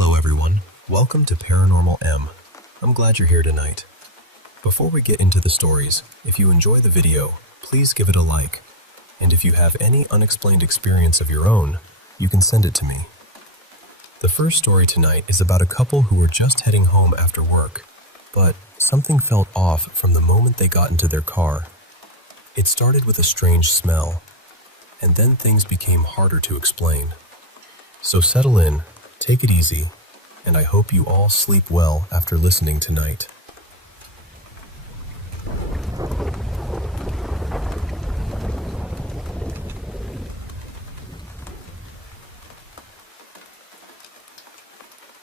Hello everyone, welcome to Paranormal M. I'm glad you're here tonight. Before we get into the stories, if you enjoy the video, please give it a like. And if you have any unexplained experience of your own, you can send it to me. The first story tonight is about a couple who were just heading home after work, but something felt off from the moment they got into their car. It started with a strange smell, and then things became harder to explain. So settle in, take it easy, and I hope you all sleep well after listening tonight.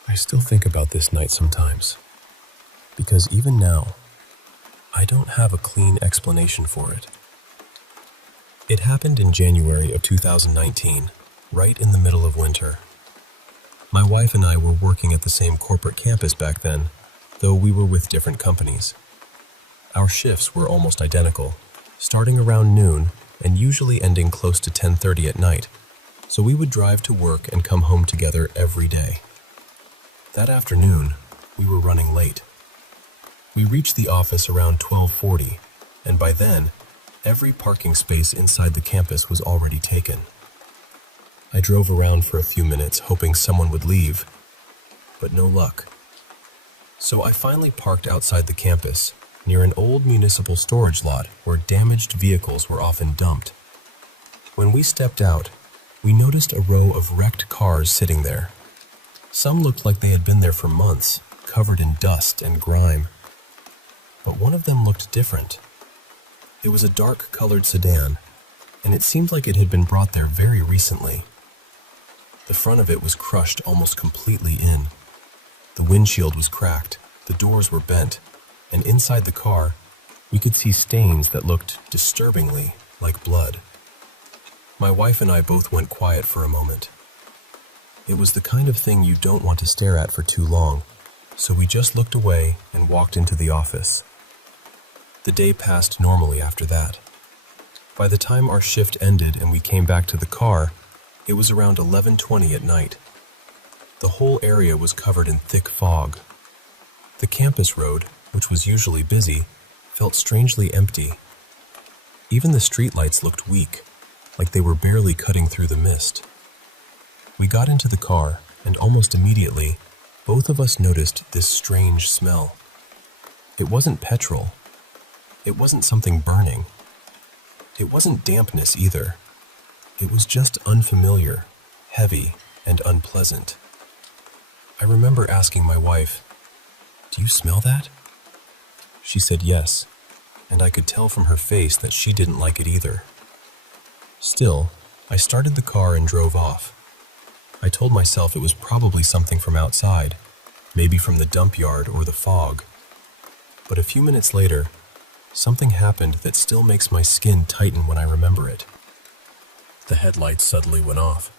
I still think about this night sometimes, because even now, I don't have a clean explanation for it. It happened in January of 2019, right in the middle of winter. My wife and I were working at the same corporate campus back then, though we were with different companies. Our shifts were almost identical, starting around noon and usually ending close to 10:30 at night, so we would drive to work and come home together every day. That afternoon, we were running late. We reached the office around 12:40, and by then, every parking space inside the campus was already taken. I drove around for a few minutes hoping someone would leave, but no luck. So I finally parked outside the campus, near an old municipal storage lot where damaged vehicles were often dumped. When we stepped out, we noticed a row of wrecked cars sitting there. Some looked like they had been there for months, covered in dust and grime. But one of them looked different. It was a dark-colored sedan, and it seemed like it had been brought there very recently. The front of it was crushed almost completely in. The windshield was cracked, the doors were bent, and inside the car, we could see stains that looked disturbingly like blood. My wife and I both went quiet for a moment. It was the kind of thing you don't want to stare at for too long, so we just looked away and walked into the office. The day passed normally after that. By the time our shift ended and we came back to the car, it was around 11:20 at night. The whole area was covered in thick fog. The campus road, which was usually busy, felt strangely empty. Even the streetlights looked weak, like they were barely cutting through the mist. We got into the car, and almost immediately, both of us noticed this strange smell. It wasn't petrol. It wasn't something burning. It wasn't dampness either. It was just unfamiliar, heavy, and unpleasant. I remember asking my wife, "Do you smell that?" She said yes, and I could tell from her face that she didn't like it either. Still, I started the car and drove off. I told myself it was probably something from outside, maybe from the dump yard or the fog. But a few minutes later, something happened that still makes my skin tighten when I remember it. The headlights suddenly went off.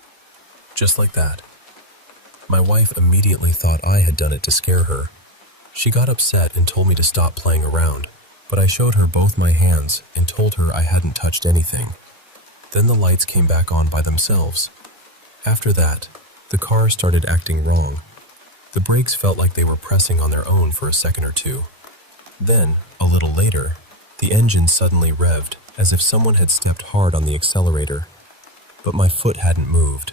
Just like that. My wife immediately thought I had done it to scare her. She got upset and told me to stop playing around, but I showed her both my hands and told her I hadn't touched anything. Then the lights came back on by themselves. After that, the car started acting wrong. The brakes felt like they were pressing on their own for a second or two. Then, a little later, the engine suddenly revved, as if someone had stepped hard on the accelerator. But my foot hadn't moved.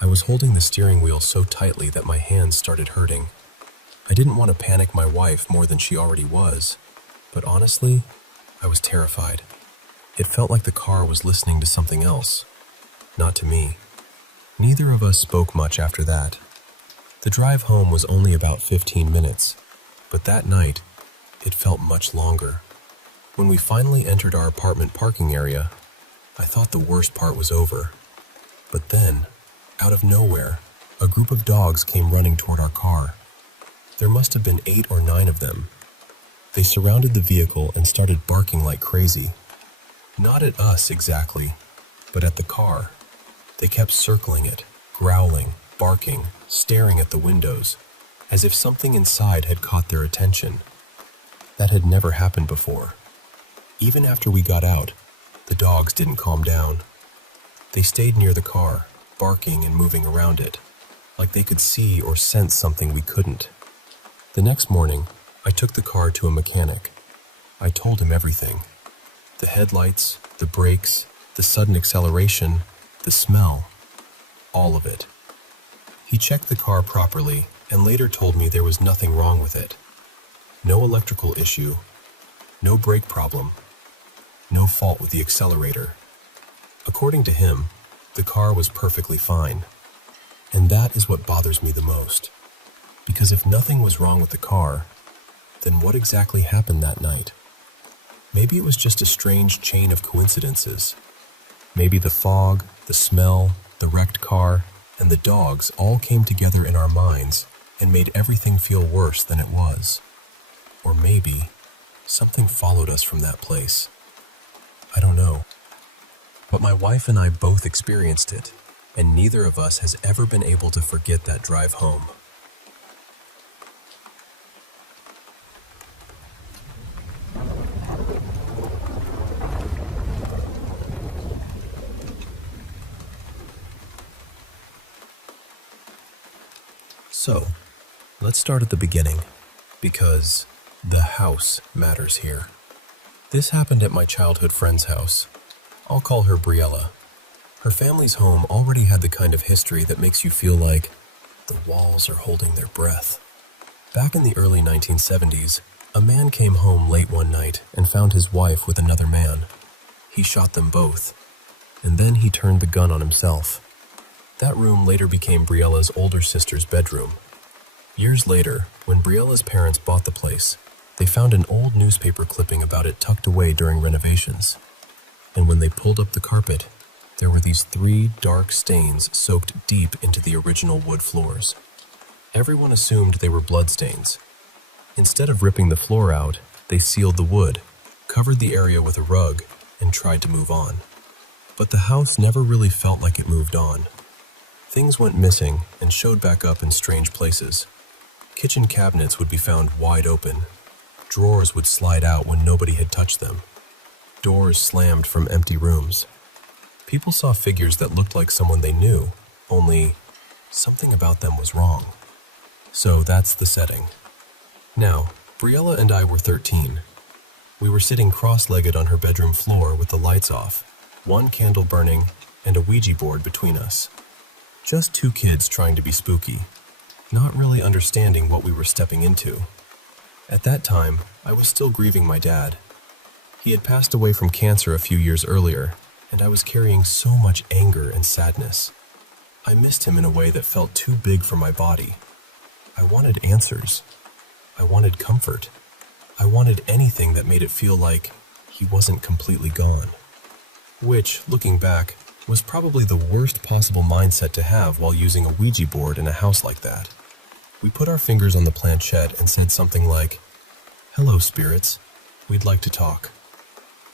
I was holding the steering wheel so tightly that my hands started hurting. I didn't want to panic my wife more than she already was, but honestly, I was terrified. It felt like the car was listening to something else, not to me. Neither of us spoke much after that. The drive home was only about 15 minutes, but that night, it felt much longer. When we finally entered our apartment parking area, I thought the worst part was over. But then, out of nowhere, a group of dogs came running toward our car. There must have been 8 or 9 of them. They surrounded the vehicle and started barking like crazy. Not at us exactly, but at the car. They kept circling it, growling, barking, staring at the windows, as if something inside had caught their attention. That had never happened before. Even after we got out, the dogs didn't calm down. They stayed near the car, barking and moving around it, like they could see or sense something we couldn't. The next morning, I took the car to a mechanic. I told him everything. The headlights, the brakes, the sudden acceleration, the smell, all of it. He checked the car properly and later told me there was nothing wrong with it. No electrical issue, no brake problem, no fault with the accelerator. According to him, the car was perfectly fine. And that is what bothers me the most. Because if nothing was wrong with the car, then what exactly happened that night? Maybe it was just a strange chain of coincidences. Maybe the fog, the smell, the wrecked car, and the dogs all came together in our minds and made everything feel worse than it was. Or maybe something followed us from that place. I don't know. But my wife and I both experienced it, and neither of us has ever been able to forget that drive home. So, let's start at the beginning, because the house matters here. This happened at my childhood friend's house. I'll call her Briella. Her family's home already had the kind of history that makes you feel like the walls are holding their breath. Back in the early 1970s, a man came home late one night and found his wife with another man. He shot them both, and then he turned the gun on himself. That room later became Briella's older sister's bedroom. Years later, when Briella's parents bought the place, they found an old newspaper clipping about it tucked away during renovations. And when they pulled up the carpet, there were these 3 dark stains soaked deep into the original wood floors. Everyone assumed they were bloodstains. Instead of ripping the floor out, they sealed the wood, covered the area with a rug, and tried to move on. But the house never really felt like it moved on. Things went missing and showed back up in strange places. Kitchen cabinets would be found wide open. Drawers would slide out when nobody had touched them. Doors slammed from empty rooms. People saw figures that looked like someone they knew, only something about them was wrong. So that's the setting. Now, Briella and I were 13. We were sitting cross-legged on her bedroom floor with the lights off, one candle burning, and a Ouija board between us. Just 2 kids trying to be spooky, not really understanding what we were stepping into. At that time, I was still grieving my dad. He had passed away from cancer a few years earlier, and I was carrying so much anger and sadness. I missed him in a way that felt too big for my body. I wanted answers. I wanted comfort. I wanted anything that made it feel like he wasn't completely gone. Which, looking back, was probably the worst possible mindset to have while using a Ouija board in a house like that. We put our fingers on the planchette and said something like, "Hello, spirits. We'd like to talk."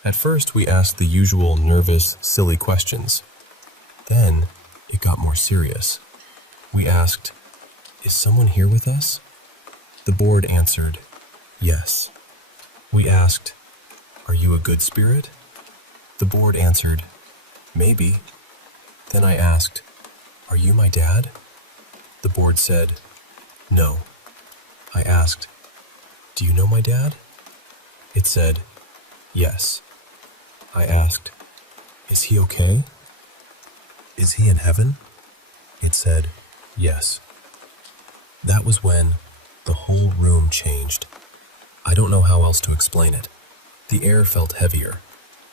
At first, we asked the usual nervous, silly questions. Then, it got more serious. We asked, "Is someone here with us?" The board answered, "Yes." We asked, "Are you a good spirit?" The board answered, "Maybe." Then I asked, "Are you my dad?" The board said, "No." I asked, "Do you know my dad?" It said, "Yes." I asked, "Is he okay? Is he in heaven?" It said, "Yes." That was when the whole room changed. I don't know how else to explain it. The air felt heavier.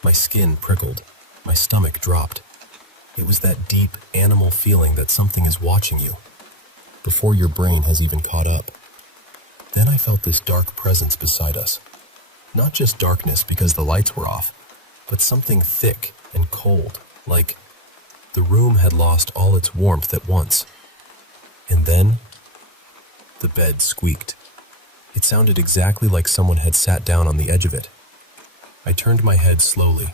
My skin prickled. My stomach dropped. It was that deep animal feeling that something is watching you, before your brain has even caught up. Then I felt this dark presence beside us. Not just darkness because the lights were off, but something thick and cold, like the room had lost all its warmth at once. And then, the bed squeaked. It sounded exactly like someone had sat down on the edge of it. I turned my head slowly,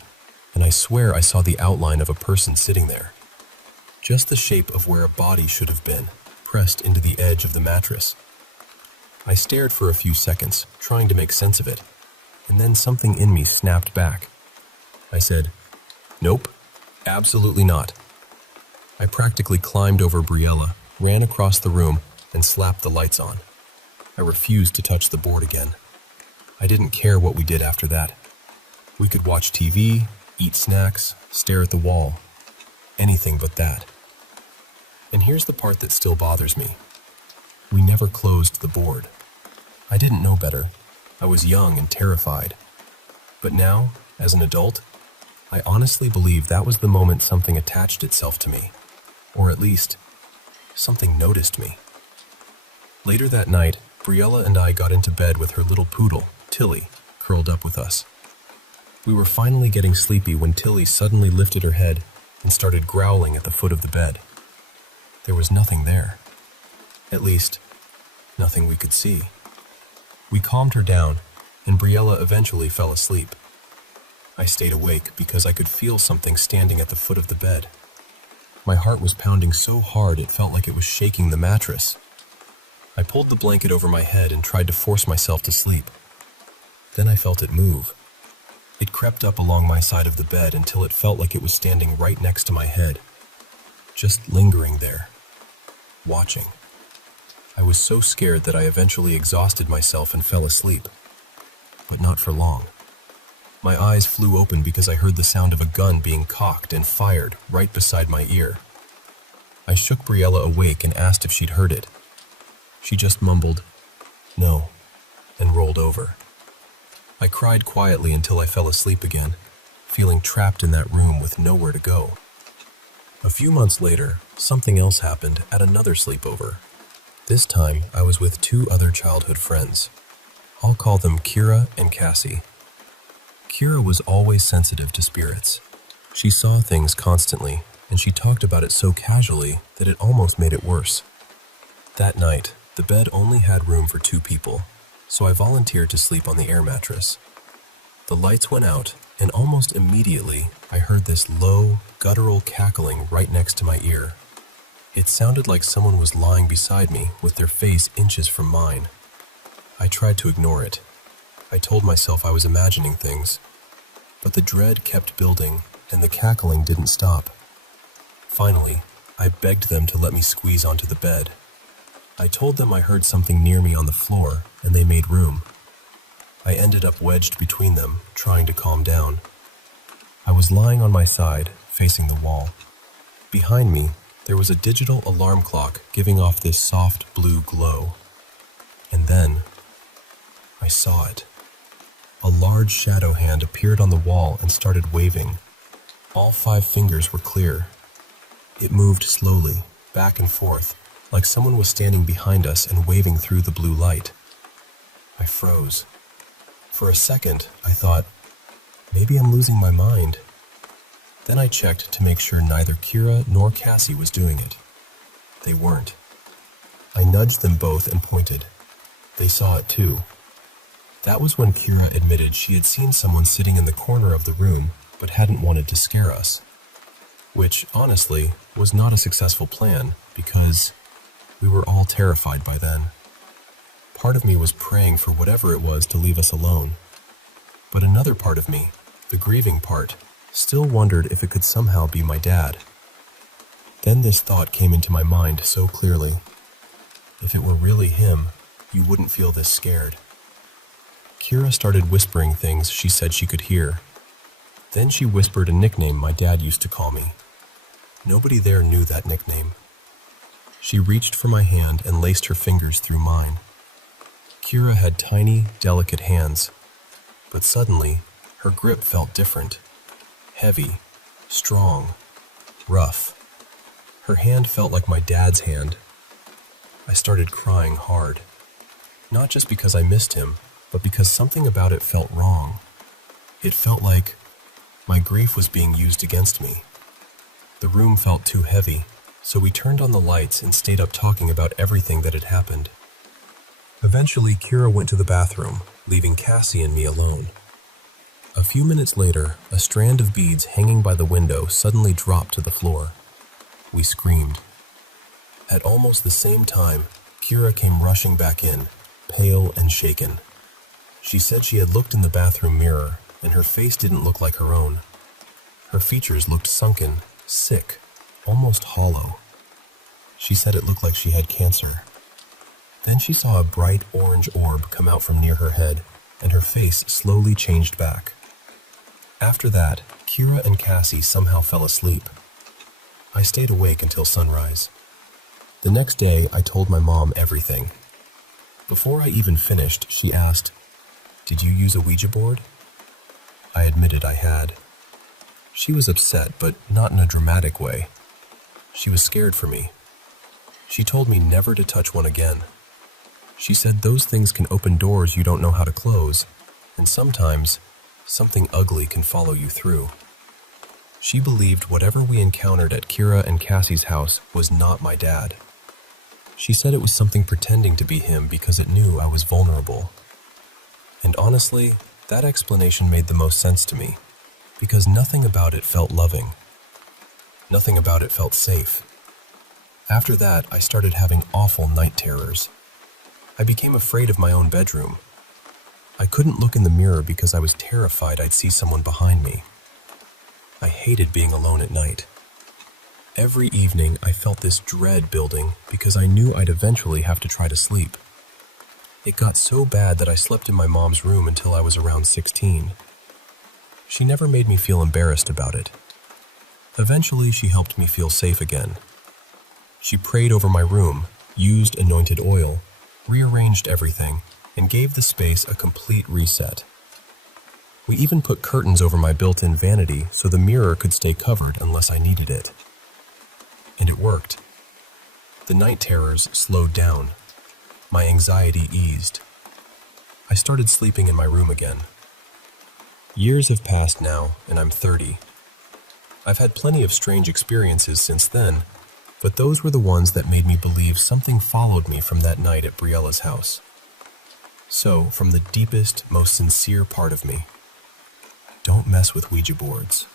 and I swear I saw the outline of a person sitting there. Just the shape of where a body should have been, pressed into the edge of the mattress. I stared for a few seconds, trying to make sense of it, and then something in me snapped back. I said, "Nope, absolutely not." I practically climbed over Briella, ran across the room, and slapped the lights on. I refused to touch the board again. I didn't care what we did after that. We could watch TV, eat snacks, stare at the wall. Anything but that. And here's the part that still bothers me. We never closed the board. I didn't know better. I was young and terrified. But now, as an adult, I honestly believe that was the moment something attached itself to me. Or at least, something noticed me. Later that night, Briella and I got into bed with her little poodle, Tilly, curled up with us. We were finally getting sleepy when Tilly suddenly lifted her head and started growling at the foot of the bed. There was nothing there. At least, nothing we could see. We calmed her down, and Briella eventually fell asleep. I stayed awake because I could feel something standing at the foot of the bed. My heart was pounding so hard it felt like it was shaking the mattress. I pulled the blanket over my head and tried to force myself to sleep. Then I felt it move. It crept up along my side of the bed until it felt like it was standing right next to my head, just lingering there, watching. I was so scared that I eventually exhausted myself and fell asleep, but not for long. My eyes flew open because I heard the sound of a gun being cocked and fired right beside my ear. I shook Briella awake and asked if she'd heard it. She just mumbled, "No," and rolled over. I cried quietly until I fell asleep again, feeling trapped in that room with nowhere to go. A few months later, something else happened at another sleepover. This time, I was with two other childhood friends. I'll call them Kira and Cassie. Kira was always sensitive to spirits. She saw things constantly, and she talked about it so casually that it almost made it worse. That night, the bed only had room for 2 people, so I volunteered to sleep on the air mattress. The lights went out, and almost immediately, I heard this low, guttural cackling right next to my ear. It sounded like someone was lying beside me with their face inches from mine. I tried to ignore it. I told myself I was imagining things, but the dread kept building, and the cackling didn't stop. Finally, I begged them to let me squeeze onto the bed. I told them I heard something near me on the floor, and they made room. I ended up wedged between them, trying to calm down. I was lying on my side, facing the wall. Behind me, there was a digital alarm clock giving off this soft blue glow. And then, I saw it. A large shadow hand appeared on the wall and started waving. All 5 fingers were clear. It moved slowly, back and forth, like someone was standing behind us and waving through the blue light. I froze. For a second, I thought, maybe I'm losing my mind. Then I checked to make sure neither Kira nor Cassie was doing it. They weren't. I nudged them both and pointed. They saw it too. That was when Kira admitted she had seen someone sitting in the corner of the room, but hadn't wanted to scare us. Which, honestly, was not a successful plan, because we were all terrified by then. Part of me was praying for whatever it was to leave us alone. But another part of me, the grieving part, still wondered if it could somehow be my dad. Then this thought came into my mind so clearly. If it were really him, you wouldn't feel this scared. Kira started whispering things she said she could hear. Then she whispered a nickname my dad used to call me. Nobody there knew that nickname. She reached for my hand and laced her fingers through mine. Kira had tiny, delicate hands, but suddenly, her grip felt different. Heavy, strong, rough. Her hand felt like my dad's hand. I started crying hard. Not just because I missed him, but because something about it felt wrong. It felt like my grief was being used against me. The room felt too heavy, so we turned on the lights and stayed up talking about everything that had happened. Eventually, Kira went to the bathroom, leaving Cassie and me alone. A few minutes later, a strand of beads hanging by the window suddenly dropped to the floor. We screamed. At almost the same time, Kira came rushing back in, pale and shaken. She said she had looked in the bathroom mirror, and her face didn't look like her own. Her features looked sunken, sick, almost hollow. She said it looked like she had cancer. Then she saw a bright orange orb come out from near her head, and her face slowly changed back. After that, Kira and Cassie somehow fell asleep. I stayed awake until sunrise. The next day, I told my mom everything. Before I even finished, she asked, "Did you use a Ouija board?" I admitted I had. She was upset, but not in a dramatic way. She was scared for me. She told me never to touch one again. She said those things can open doors you don't know how to close, and sometimes something ugly can follow you through. She believed whatever we encountered at Kira and Cassie's house was not my dad. She said it was something pretending to be him because it knew I was vulnerable. And honestly, that explanation made the most sense to me, because nothing about it felt loving. Nothing about it felt safe. After that, I started having awful night terrors. I became afraid of my own bedroom. I couldn't look in the mirror because I was terrified I'd see someone behind me. I hated being alone at night. Every evening, I felt this dread building because I knew I'd eventually have to try to sleep. It got so bad that I slept in my mom's room until I was around 16. She never made me feel embarrassed about it. Eventually, she helped me feel safe again. She prayed over my room, used anointed oil, rearranged everything, and gave the space a complete reset. We even put curtains over my built-in vanity so the mirror could stay covered unless I needed it. And it worked. The night terrors slowed down. My anxiety eased. I started sleeping in my room again. Years have passed now, and I'm 30. I've had plenty of strange experiences since then, but those were the ones that made me believe something followed me from that night at Briella's house. So, from the deepest, most sincere part of me, don't mess with Ouija boards.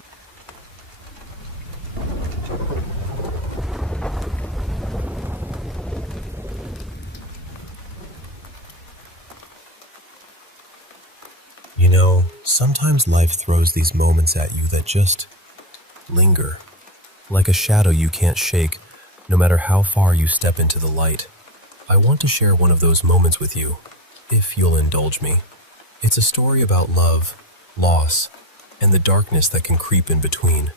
You know, sometimes life throws these moments at you that just linger, like a shadow you can't shake, no matter how far you step into the light. I want to share one of those moments with you, if you'll indulge me. It's a story about love, loss, and the darkness that can creep in between.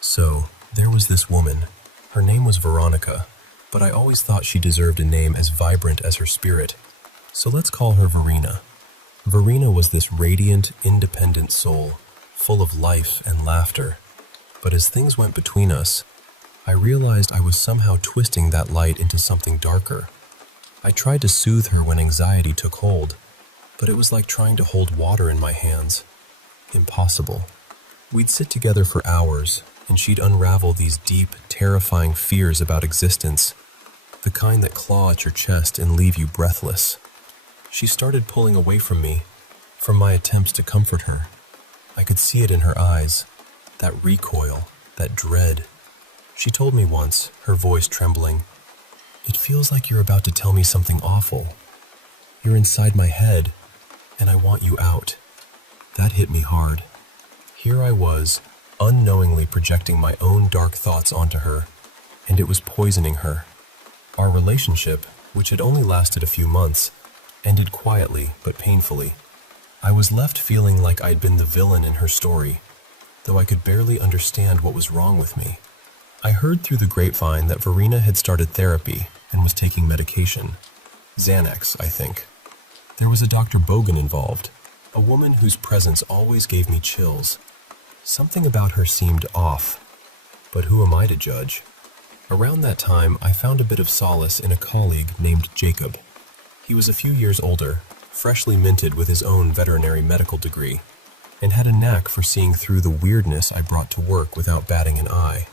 So, there was this woman. Her name was Veronica, but I always thought she deserved a name as vibrant as her spirit. So let's call her Verena. Verena was this radiant, independent soul, full of life and laughter. But as things went between us, I realized I was somehow twisting that light into something darker. I tried to soothe her when anxiety took hold, but it was like trying to hold water in my hands. Impossible. We'd sit together for hours, and she'd unravel these deep, terrifying fears about existence, the kind that claw at your chest and leave you breathless. She started pulling away from me, from my attempts to comfort her. I could see it in her eyes, that recoil, that dread. She told me once, her voice trembling, "It feels like you're about to tell me something awful. You're inside my head, and I want you out." That hit me hard. Here I was, unknowingly projecting my own dark thoughts onto her, and it was poisoning her. Our relationship, which had only lasted a few months, ended quietly but painfully. I was left feeling like I'd been the villain in her story, though I could barely understand what was wrong with me. I heard through the grapevine that Verena had started therapy and was taking medication. Xanax, I think. There was a Dr. Bogan involved, a woman whose presence always gave me chills. Something about her seemed off, but who am I to judge? Around that time, I found a bit of solace in a colleague named Jacob. He was a few years older, freshly minted with his own veterinary medical degree, and had a knack for seeing through the weirdness I brought to work without batting an eye.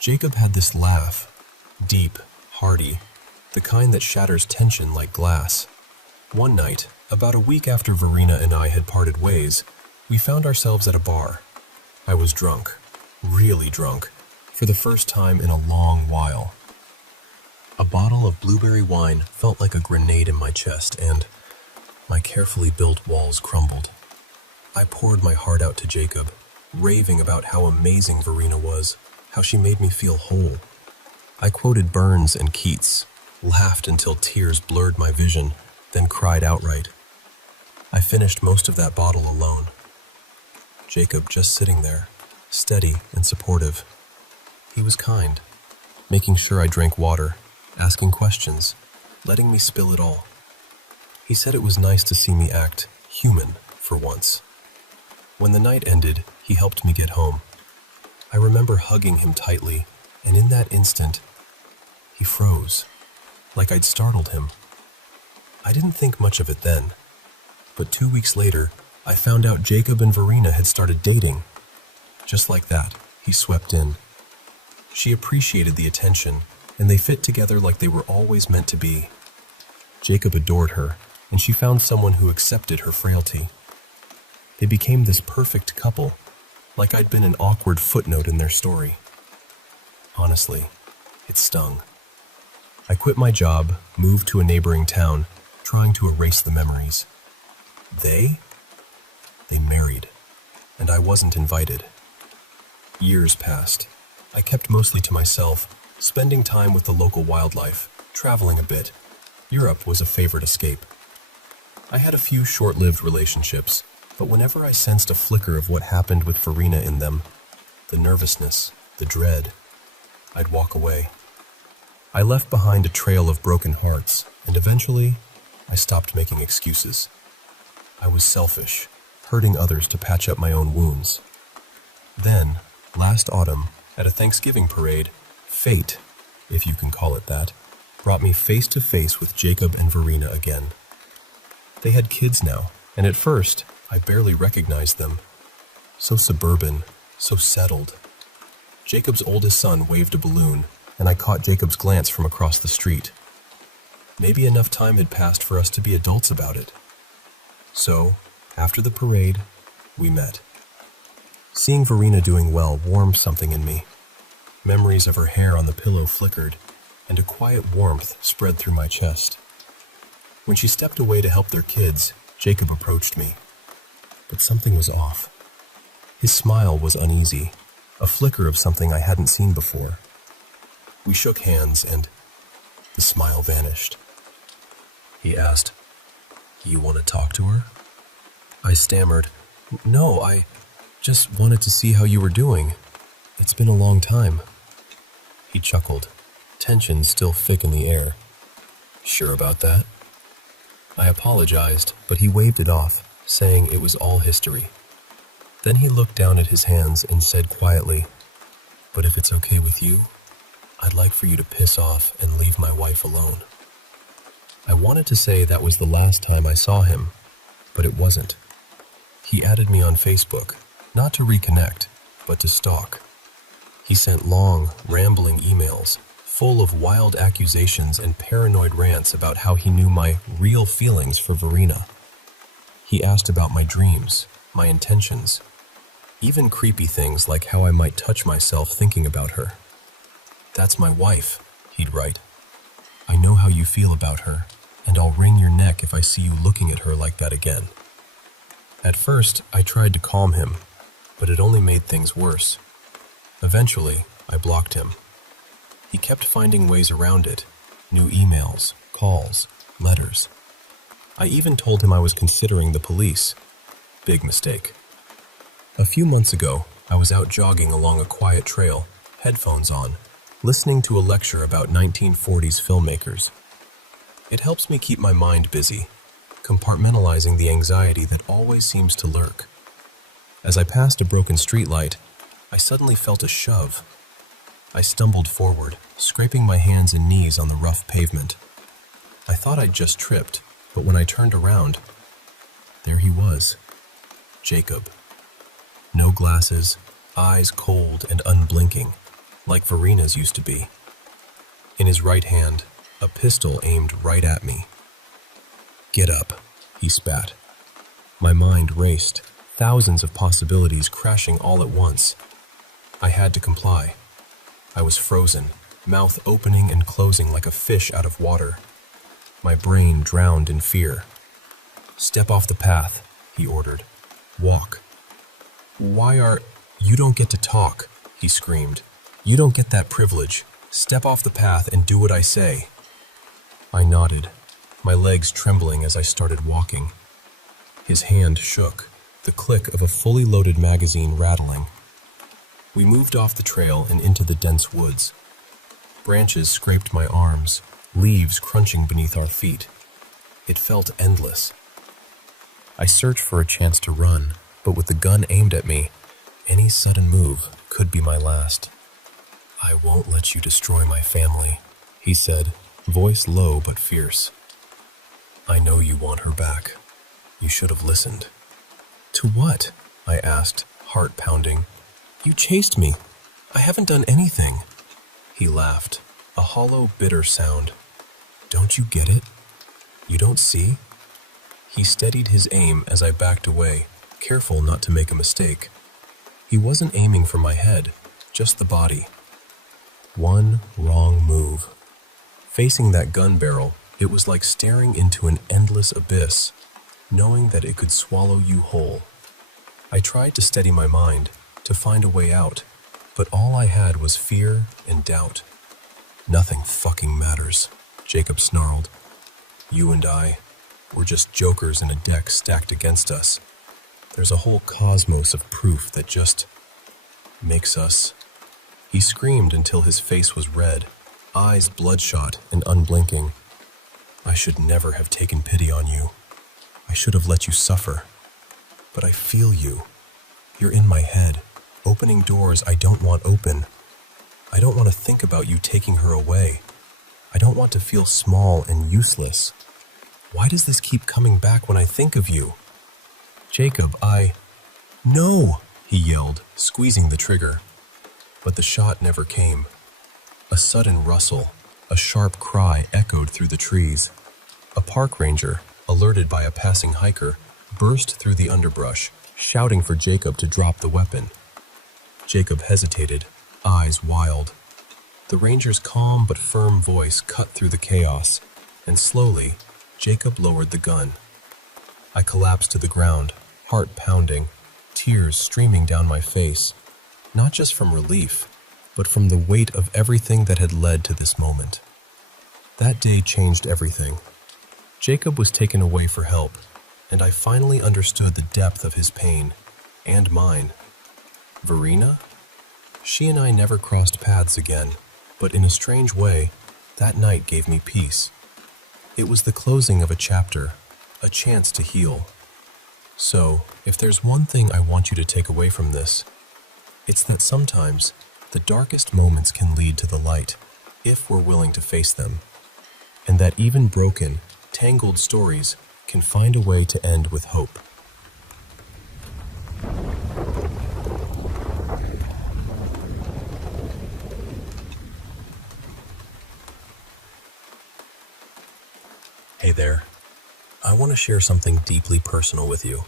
Jacob had this laugh, deep, hearty, the kind that shatters tension like glass. One night, about a week after Verena and I had parted ways, we found ourselves at a bar. I was drunk, really drunk, for the first time in a long while. A bottle of blueberry wine felt like a grenade in my chest, and my carefully built walls crumbled. I poured my heart out to Jacob, raving about how amazing Verena was, how she made me feel whole. I quoted Burns and Keats, laughed until tears blurred my vision, then cried outright. I finished most of that bottle alone. Jacob just sitting there, steady and supportive. He was kind, making sure I drank water, asking questions, letting me spill it all. He said it was nice to see me act human for once. When the night ended, he helped me get home. I remember hugging him tightly, and in that instant, he froze, like I'd startled him. I didn't think much of it then, but 2 weeks later, I found out Jacob and Verena had started dating. Just like that, he swept in. She appreciated the attention, and they fit together like they were always meant to be. Jacob adored her, and she found someone who accepted her frailty. They became this perfect couple, like I'd been an awkward footnote in their story. Honestly, it stung. I quit my job, moved to a neighboring town, trying to erase the memories. They married, and I wasn't invited. Years passed. I kept mostly to myself, spending time with the local wildlife, traveling a bit. Europe was a favorite escape. I had a few short-lived relationships, but whenever I sensed a flicker of what happened with Verena in them, the nervousness, the dread, I'd walk away. I left behind a trail of broken hearts, and eventually, I stopped making excuses. I was selfish, hurting others to patch up my own wounds. Then, last autumn, at a Thanksgiving parade, fate, if you can call it that, brought me face to face with Jacob and Verena again. They had kids now, and at first, I barely recognized them. So suburban, so settled. Jacob's oldest son waved a balloon, and I caught Jacob's glance from across the street. Maybe enough time had passed for us to be adults about it. So, after the parade, we met. Seeing Verena doing well warmed something in me. Memories of her hair on the pillow flickered, and a quiet warmth spread through my chest. When she stepped away to help their kids, Jacob approached me. But something was off. His smile was uneasy, a flicker of something I hadn't seen before. We shook hands, and the smile vanished. He asked, "You want to talk to her?" I stammered, "No, I just wanted to see how you were doing. It's been a long time." He chuckled, tension still thick in the air. "Sure about that?" I apologized, but he waved it off, saying it was all history. Then he looked down at his hands and said quietly, "But if it's okay with you, I'd like for you to piss off and leave my wife alone." I wanted to say that was the last time I saw him, but it wasn't. He added me on Facebook, not to reconnect, but to stalk. He sent long, rambling emails, full of wild accusations and paranoid rants about how he knew my real feelings for Verena. He asked about my dreams, my intentions, even creepy things like how I might touch myself thinking about her. "That's my wife," he'd write. "I know how you feel about her, and I'll wring your neck if I see you looking at her like that again." At first, I tried to calm him, but it only made things worse. Eventually, I blocked him. He kept finding ways around it, new emails, calls, letters. I even told him I was considering the police. Big mistake. A few months ago, I was out jogging along a quiet trail, headphones on, listening to a lecture about 1940s filmmakers. It helps me keep my mind busy, compartmentalizing the anxiety that always seems to lurk. As I passed a broken streetlight, I suddenly felt a shove. I stumbled forward, scraping my hands and knees on the rough pavement. I thought I'd just tripped, but when I turned around, there he was, Jacob. No glasses, eyes cold and unblinking, like Verena's used to be. In his right hand, a pistol aimed right at me. "Get up," he spat. My mind raced, thousands of possibilities crashing all at once. I had to comply. I was frozen, mouth opening and closing like a fish out of water. My brain drowned in fear. "Step off the path," he ordered. "Walk." "You don't get to talk," he screamed. "You don't get that privilege. Step off the path and do what I say." I nodded, my legs trembling as I started walking. His hand shook, the click of a fully loaded magazine rattling. We moved off the trail and into the dense woods. Branches scraped my arms, leaves crunching beneath our feet. It felt endless. I searched for a chance to run, but with the gun aimed at me, any sudden move could be my last. "I won't let you destroy my family," he said, voice low but fierce. "I know you want her back. You should have listened." "To what?" I asked, heart pounding. "You chased me. I haven't done anything." He laughed, a hollow, bitter sound. "Don't you get it? You don't see?" He steadied his aim as I backed away, careful not to make a mistake. He wasn't aiming for my head, just the body. One wrong move. Facing that gun barrel, it was like staring into an endless abyss, knowing that it could swallow you whole. I tried to steady my mind, to find a way out, but all I had was fear and doubt. "Nothing fucking matters," Jacob snarled. "You and I, we're just jokers in a deck stacked against us. There's a whole cosmos of proof that just makes us..." He screamed until his face was red, eyes bloodshot and unblinking. "I should never have taken pity on you. I should have let you suffer. But I feel you. You're in my head, opening doors I don't want open. I don't want to think about you taking her away. I don't want to feel small and useless. Why does this keep coming back when I think of you?" "Jacob, No!" he yelled, squeezing the trigger. But the shot never came. A sudden rustle, a sharp cry echoed through the trees. A park ranger, alerted by a passing hiker, burst through the underbrush, shouting for Jacob to drop the weapon. Jacob hesitated, eyes wild. The ranger's calm but firm voice cut through the chaos, and slowly, Jacob lowered the gun. I collapsed to the ground, heart pounding, tears streaming down my face, not just from relief, but from the weight of everything that had led to this moment. That day changed everything. Jacob was taken away for help, and I finally understood the depth of his pain, and mine. Verena? She and I never crossed paths again, but in a strange way, that night gave me peace. It was the closing of a chapter, a chance to heal. So, if there's one thing I want you to take away from this, it's that sometimes the darkest moments can lead to the light, if we're willing to face them. And that even broken, tangled stories can find a way to end with hope. Hey there. I want to share something deeply personal with you.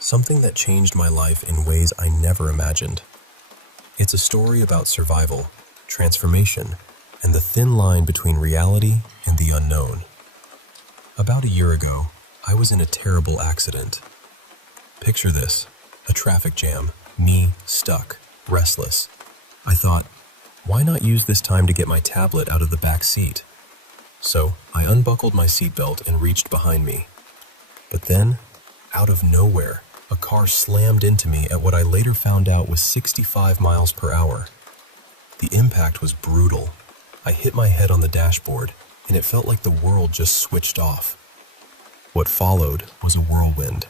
Something that changed my life in ways I never imagined. It's a story about survival, transformation, and the thin line between reality and the unknown. About a year ago, I was in a terrible accident. Picture this, a traffic jam, me stuck, restless. I thought, why not use this time to get my tablet out of the back seat? So I unbuckled my seatbelt and reached behind me. But then, out of nowhere, a car slammed into me at what I later found out was 65 miles per hour. The impact was brutal. I hit my head on the dashboard, and it felt like the world just switched off. What followed was a whirlwind.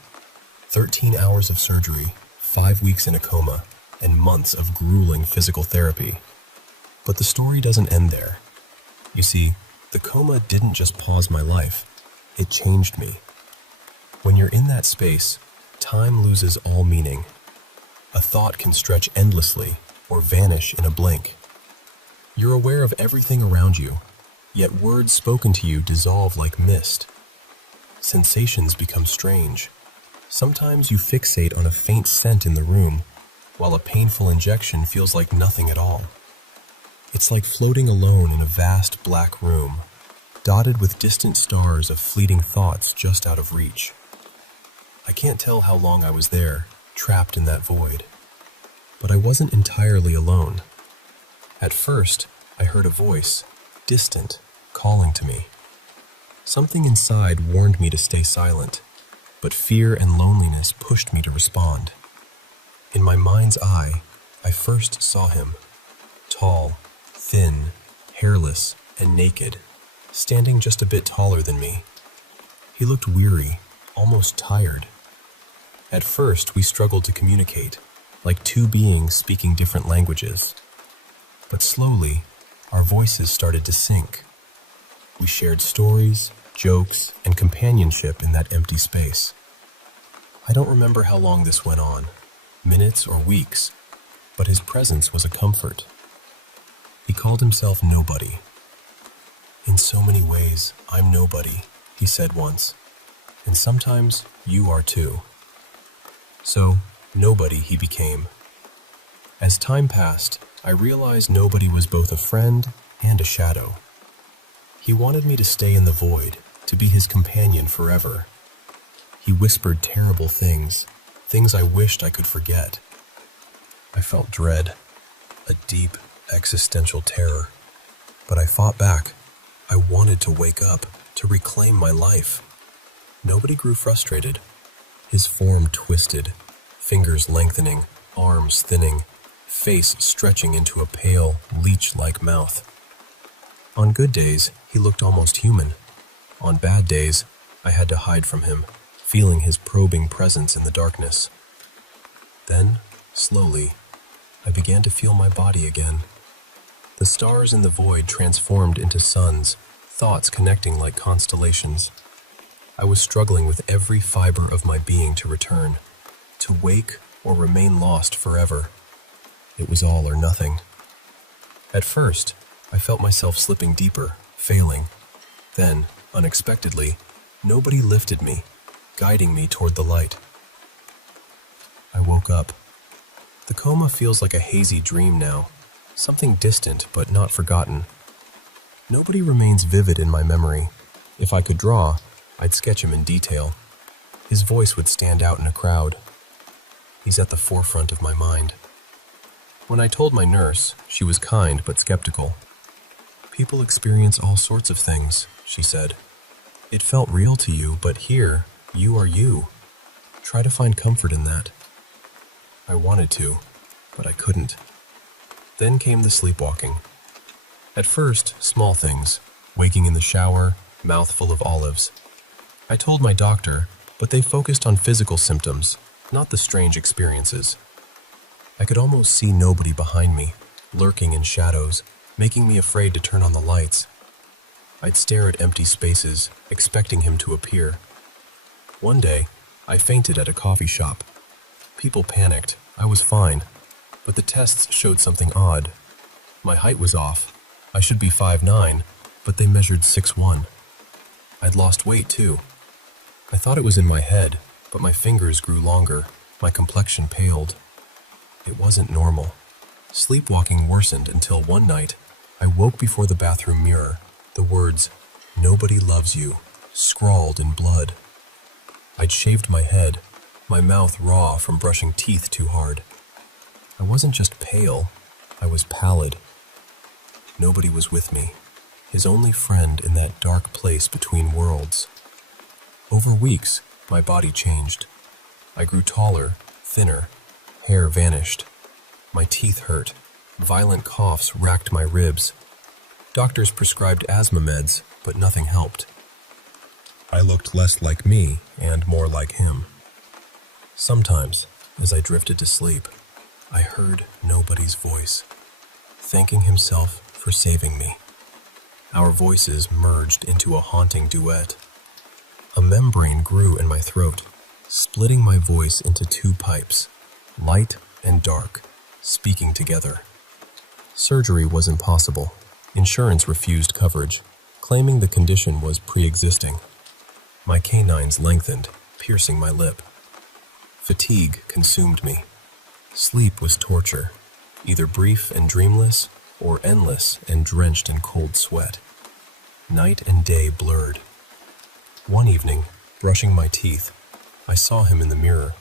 13 hours of surgery, 5 weeks in a coma, and months of grueling physical therapy. But the story doesn't end there. You see, the coma didn't just pause my life, it changed me. When you're in that space, time loses all meaning. A thought can stretch endlessly or vanish in a blink. You're aware of everything around you, yet words spoken to you dissolve like mist. Sensations become strange. Sometimes you fixate on a faint scent in the room, while a painful injection feels like nothing at all. It's like floating alone in a vast black room, dotted with distant stars of fleeting thoughts just out of reach. I can't tell how long I was there, trapped in that void. But I wasn't entirely alone. At first, I heard a voice, distant, calling to me. Something inside warned me to stay silent, but fear and loneliness pushed me to respond. In my mind's eye, I first saw him, tall, thin, hairless, and naked, standing just a bit taller than me. He looked weary, almost tired. At first, we struggled to communicate, like two beings speaking different languages. But slowly, our voices started to sync. We shared stories, jokes, and companionship in that empty space. I don't remember how long this went on, minutes or weeks, but his presence was a comfort. He called himself Nobody. "In so many ways, I'm nobody," he said once, "and sometimes you are too." So, Nobody he became. As time passed, I realized Nobody was both a friend and a shadow. He wanted me to stay in the void, to be his companion forever. He whispered terrible things I wished I could forget. I felt dread, a deep, existential terror, but I fought back. I wanted to wake up, to reclaim my life. Nobody grew frustrated. His form twisted, fingers lengthening, arms thinning, face stretching into a pale, leech-like mouth. On good days, he looked almost human. On bad days, I had to hide from him, feeling his probing presence in the darkness. Then, slowly, I began to feel my body again. The stars in the void transformed into suns, thoughts connecting like constellations. I was struggling with every fiber of my being to return, to wake or remain lost forever. It was all or nothing. At first, I felt myself slipping deeper, failing. Then, unexpectedly, Nobody lifted me, guiding me toward the light. I woke up. The coma feels like a hazy dream now, something distant but not forgotten. Nobody remains vivid in my memory. If I could draw, I'd sketch him in detail. His voice would stand out in a crowd. He's at the forefront of my mind. When I told my nurse, she was kind but skeptical. "People experience all sorts of things," she said. "It felt real to you, but here, you are you. Try to find comfort in that." I wanted to, but I couldn't. Then came the sleepwalking. At first, small things, waking in the shower, mouth full of olives. I told my doctor, but they focused on physical symptoms, not the strange experiences. I could almost see Nobody behind me, lurking in shadows, making me afraid to turn on the lights. I'd stare at empty spaces, expecting him to appear. One day, I fainted at a coffee shop. People panicked. I was fine, but the tests showed something odd. My height was off. I should be 5'9", but they measured 6'1". I'd lost weight too. I thought it was in my head, but my fingers grew longer, my complexion paled. It wasn't normal. Sleepwalking worsened until one night, I woke before the bathroom mirror, the words, "Nobody loves you," scrawled in blood. I'd shaved my head, my mouth raw from brushing teeth too hard. I wasn't just pale, I was pallid. Nobody was with me, his only friend in that dark place between worlds. Over weeks, my body changed. I grew taller, thinner, hair vanished. My teeth hurt. Violent coughs racked my ribs. Doctors prescribed asthma meds, but nothing helped. I looked less like me and more like him. Sometimes, as I drifted to sleep, I heard Nobody's voice, thanking himself for saving me. Our voices merged into a haunting duet. A membrane grew in my throat, splitting my voice into two pipes, light and dark, speaking together. Surgery was impossible. Insurance refused coverage, claiming the condition was pre-existing. My canines lengthened, piercing my lip. Fatigue consumed me. Sleep was torture, either brief and dreamless, or endless and drenched in cold sweat. Night and day blurred. One evening, brushing my teeth, I saw him in the mirror,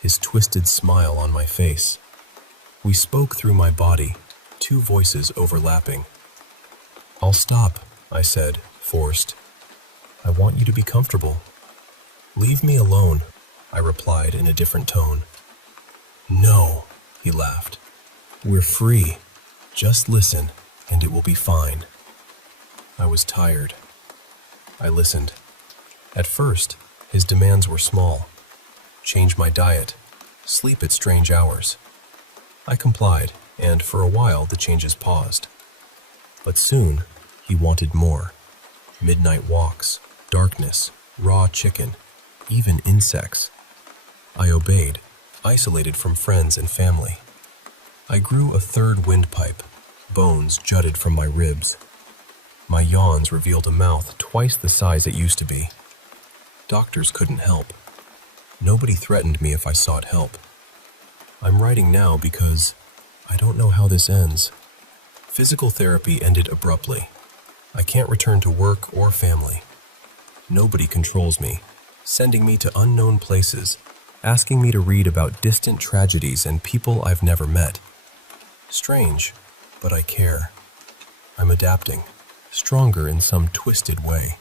his twisted smile on my face. We spoke through my body, two voices overlapping, "I'll stop," I said, forced. "I want you to be comfortable." "Leave me alone," I replied in a different tone. "No," he laughed. "We're free. Just listen, and it will be fine." I was tired. I listened. At first, his demands were small. Change my diet, sleep at strange hours. I complied, and for a while the changes paused. But soon, he wanted more. Midnight walks, darkness, raw chicken, even insects. I obeyed, isolated from friends and family. I grew a third windpipe. Bones jutted from my ribs. My yawns revealed a mouth twice the size it used to be. Doctors couldn't help. Nobody threatened me if I sought help. I'm writing now because I don't know how this ends. Physical therapy ended abruptly. I can't return to work or family. Nobody controls me, sending me to unknown places, asking me to read about distant tragedies and people I've never met. Strange, but I care. I'm adapting, stronger in some twisted way.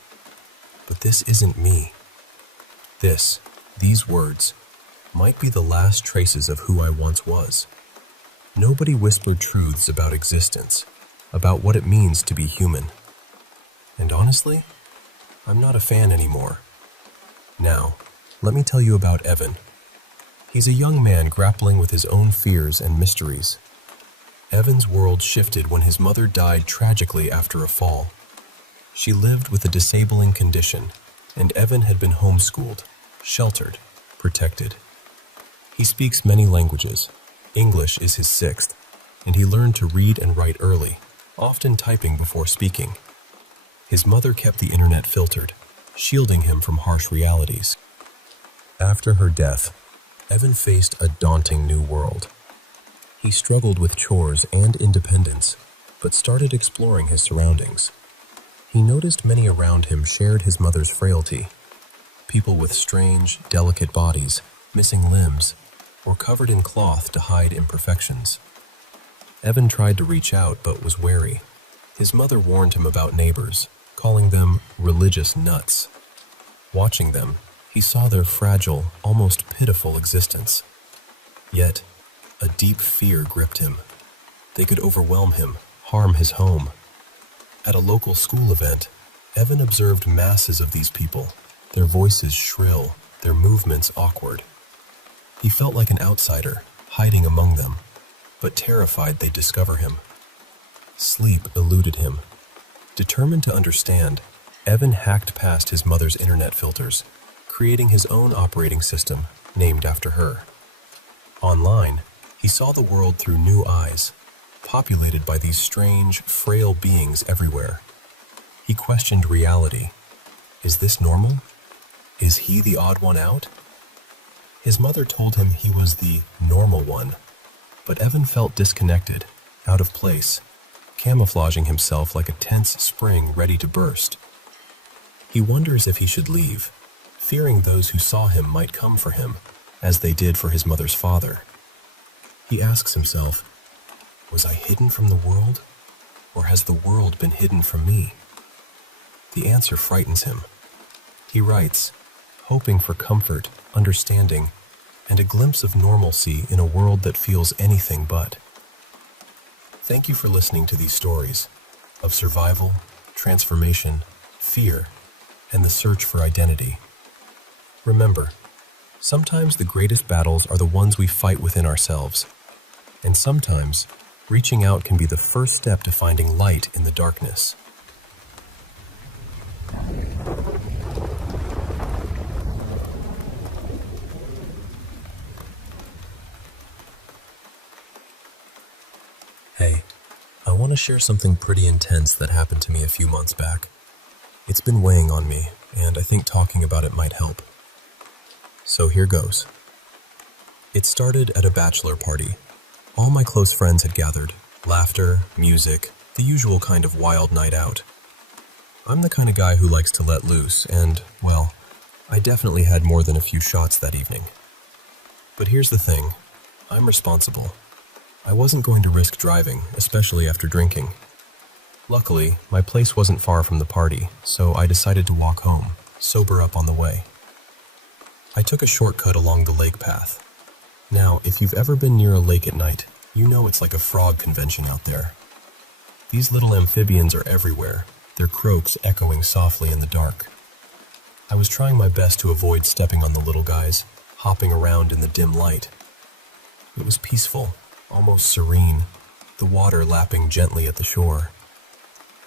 But this isn't me. These words, might be the last traces of who I once was. Nobody whispered truths about existence, about what it means to be human. And honestly, I'm not a fan anymore. Now, let me tell you about Evan. He's a young man grappling with his own fears and mysteries. Evan's world shifted when his mother died tragically after a fall. She lived with a disabling condition, and Evan had been homeschooled, sheltered, protected. He speaks many languages. English is his sixth, and he learned to read and write early, often typing before speaking. His mother kept the internet filtered, shielding him from harsh realities. After her death, Evan faced a daunting new world. He struggled with chores and independence, but started exploring his surroundings. He noticed many around him shared his mother's frailty. People with strange, delicate bodies, missing limbs, or covered in cloth to hide imperfections. Evan tried to reach out but was wary. His mother warned him about neighbors, calling them religious nuts. Watching them, he saw their fragile, almost pitiful existence. Yet, a deep fear gripped him. They could overwhelm him, harm his home. At a local school event, Evan observed masses of these people, their voices shrill, their movements awkward. He felt like an outsider, hiding among them, but terrified they'd discover him. Sleep eluded him. Determined to understand, Evan hacked past his mother's internet filters, creating his own operating system named after her. Online, he saw the world through new eyes, populated by these strange, frail beings everywhere. He questioned reality. Is this normal? Is he the odd one out? His mother told him he was the normal one, but Evan felt disconnected, out of place, camouflaging himself like a tense spring ready to burst. He wonders if he should leave, fearing those who saw him might come for him, as they did for his mother's father. He asks himself, was I hidden from the world, or has the world been hidden from me? The answer frightens him. He writes, hoping for comfort, understanding, and a glimpse of normalcy in a world that feels anything but. Thank you for listening to these stories of survival, transformation, fear, and the search for identity. Remember, sometimes the greatest battles are the ones we fight within ourselves, and sometimes reaching out can be the first step to finding light in the darkness. Hey, I want to share something pretty intense that happened to me a few months back. It's been weighing on me, and I think talking about it might help. So here goes. It started at a bachelor party. All my close friends had gathered. Laughter, music, the usual kind of wild night out. I'm the kind of guy who likes to let loose, and, well, I definitely had more than a few shots that evening. But here's the thing. I'm responsible. I wasn't going to risk driving, especially after drinking. Luckily, my place wasn't far from the party, so I decided to walk home, sober up on the way. I took a shortcut along the lake path. Now, if you've ever been near a lake at night, you know it's like a frog convention out there. These little amphibians are everywhere, their croaks echoing softly in the dark. I was trying my best to avoid stepping on the little guys, hopping around in the dim light. It was peaceful, almost serene, the water lapping gently at the shore.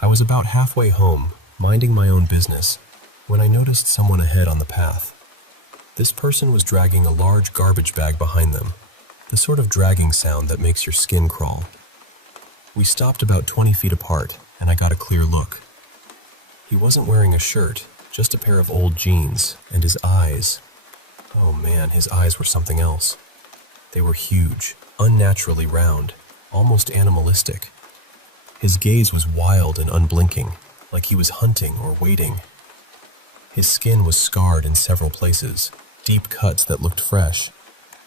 I was about halfway home, minding my own business, when I noticed someone ahead on the path. This person was dragging a large garbage bag behind them, the sort of dragging sound that makes your skin crawl. We stopped about 20 feet apart, and I got a clear look. He wasn't wearing a shirt, just a pair of old jeans, and his eyes. Oh man, his eyes were something else. They were huge, unnaturally round, almost animalistic. His gaze was wild and unblinking, like he was hunting or waiting. His skin was scarred in several places, deep cuts that looked fresh,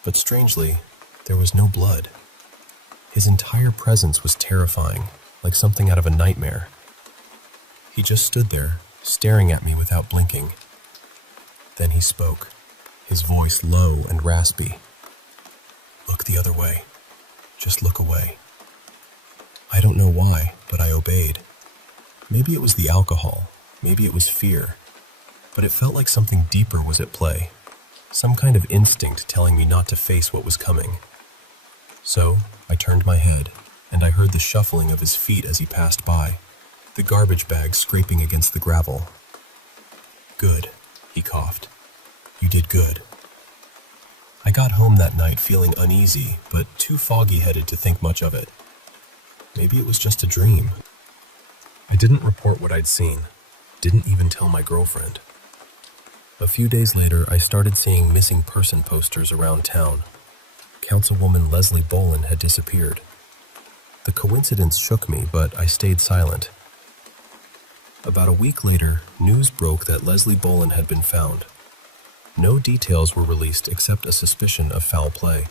but strangely, there was no blood. His entire presence was terrifying, like something out of a nightmare. He just stood there, staring at me without blinking. Then he spoke, his voice low and raspy. "Look the other way. Just look away." I don't know why, but I obeyed. Maybe it was the alcohol, maybe it was fear, but it felt like something deeper was at play, some kind of instinct telling me not to face what was coming. So, I turned my head, and I heard the shuffling of his feet as he passed by, the garbage bag scraping against the gravel. "Good," he coughed. "You did good." I got home that night feeling uneasy, but too foggy-headed to think much of it. Maybe it was just a dream. I didn't report what I'd seen, didn't even tell my girlfriend. A few days later, I started seeing missing person posters around town. Councilwoman Leslie Bolin had disappeared. The coincidence shook me, but I stayed silent. About a week later, news broke that Leslie Bolin had been found. No details were released except a suspicion of foul play.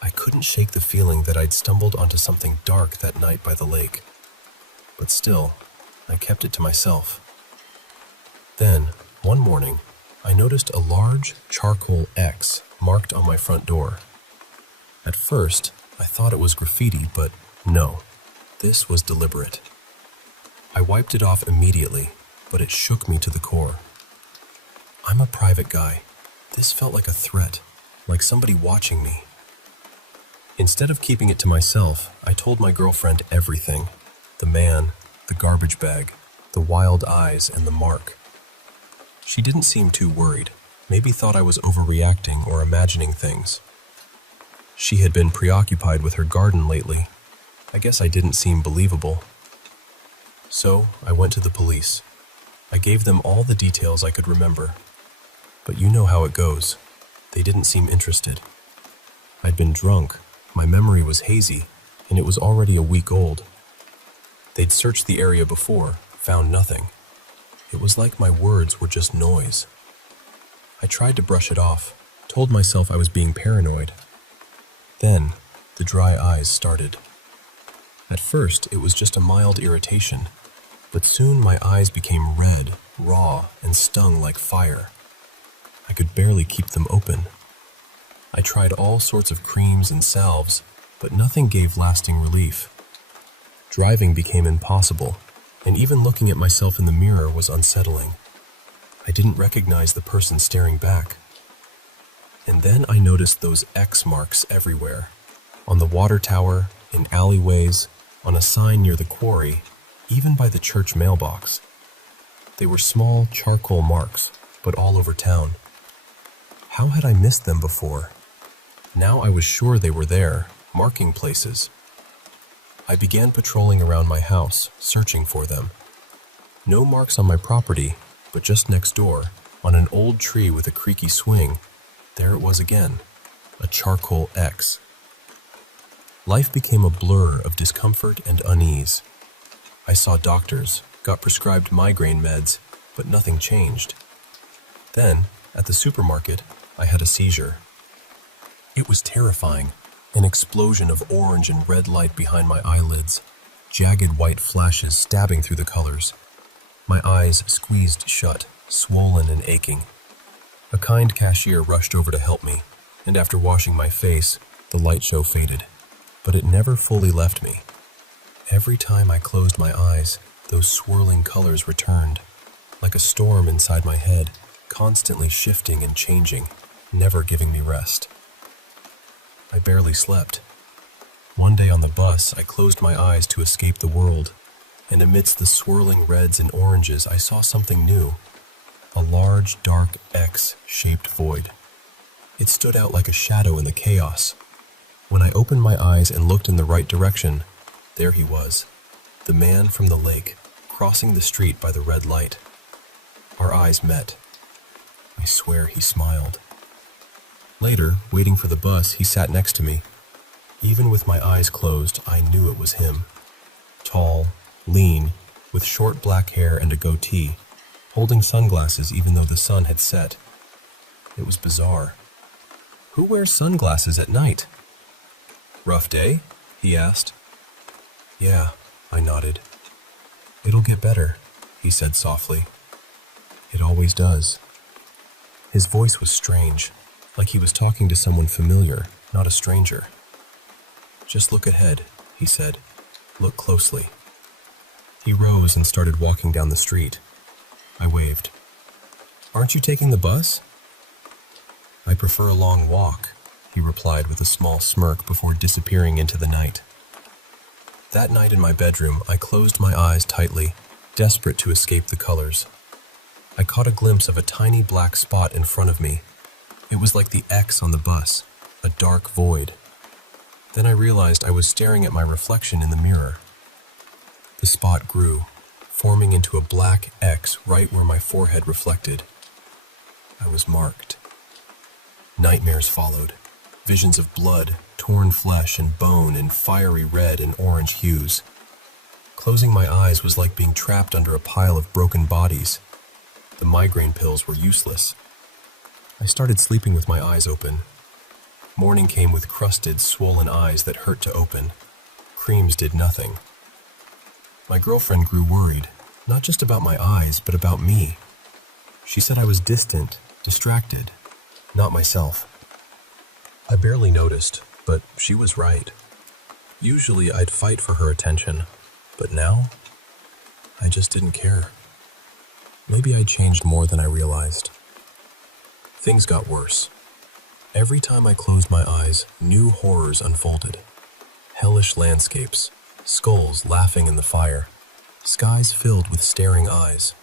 I couldn't shake the feeling that I'd stumbled onto something dark that night by the lake. But still, I kept it to myself. Then, one morning, I noticed a large charcoal X marked on my front door. At first, I thought it was graffiti, but no, this was deliberate. I wiped it off immediately, but it shook me to the core. I'm a private guy. This felt like a threat, like somebody watching me. Instead of keeping it to myself, I told my girlfriend everything. The man, the garbage bag, the wild eyes, and the mark. She didn't seem too worried, maybe thought I was overreacting or imagining things. She had been preoccupied with her garden lately. I guess I didn't seem believable. So, I went to the police. I gave them all the details I could remember. But you know how it goes. They didn't seem interested. I'd been drunk, my memory was hazy, and it was already a week old. They'd searched the area before, found nothing. It was like my words were just noise. I tried to brush it off, told myself I was being paranoid. Then, the dry eyes started. At first, it was just a mild irritation, but soon my eyes became red, raw, and stung like fire. I could barely keep them open. I tried all sorts of creams and salves, but nothing gave lasting relief. Driving became impossible, and even looking at myself in the mirror was unsettling. I didn't recognize the person staring back. And then I noticed those X marks everywhere. On the water tower, in alleyways, on a sign near the quarry, even by the church mailbox. They were small charcoal marks, but all over town. How had I missed them before? Now I was sure they were there, marking places. I began patrolling around my house, searching for them. No marks on my property, but just next door, on an old tree with a creaky swing, there it was again, a charcoal X. Life became a blur of discomfort and unease. I saw doctors, got prescribed migraine meds, but nothing changed. Then, at the supermarket, I had a seizure. It was terrifying, an explosion of orange and red light behind my eyelids, jagged white flashes stabbing through the colors. My eyes squeezed shut, swollen and aching. A kind cashier rushed over to help me, and after washing my face, the light show faded. But it never fully left me. Every time I closed my eyes, those swirling colors returned, like a storm inside my head, constantly shifting and changing, never giving me rest. I barely slept. One day on the bus, I closed my eyes to escape the world, and amidst the swirling reds and oranges, I saw something new. A large, dark X-shaped void. It stood out like a shadow in the chaos. When I opened my eyes and looked in the right direction, there he was, the man from the lake, crossing the street by the red light. Our eyes met. I swear he smiled. Later, waiting for the bus, he sat next to me. Even with my eyes closed, I knew it was him. Tall, lean, with short black hair and a goatee, holding sunglasses even though the sun had set. It was bizarre. Who wears sunglasses at night? Rough day? He asked. Yeah, I nodded. It'll get better, he said softly. It always does. His voice was strange, like he was talking to someone familiar, not a stranger. Just look ahead, he said. Look closely. He rose and started walking down the street. I waved. Aren't you taking the bus? I prefer a long walk, he replied with a small smirk before disappearing into the night. That night in my bedroom, I closed my eyes tightly, desperate to escape the colors. I caught a glimpse of a tiny black spot in front of me. It was like the X on the bus, a dark void. Then I realized I was staring at my reflection in the mirror. The spot grew, forming into a black X right where my forehead reflected. I was marked. Nightmares followed, visions of blood, torn flesh and bone in fiery red and orange hues. Closing my eyes was like being trapped under a pile of broken bodies. The migraine pills were useless. I started sleeping with my eyes open. Morning came with crusted, swollen eyes that hurt to open. Creams did nothing. My girlfriend grew worried, not just about my eyes, but about me. She said I was distant, distracted, not myself. I barely noticed, but she was right. Usually I'd fight for her attention, but now, I just didn't care. Maybe I'd changed more than I realized. Things got worse. Every time I closed my eyes, new horrors unfolded. Hellish landscapes, skulls laughing in the fire, skies filled with staring eyes.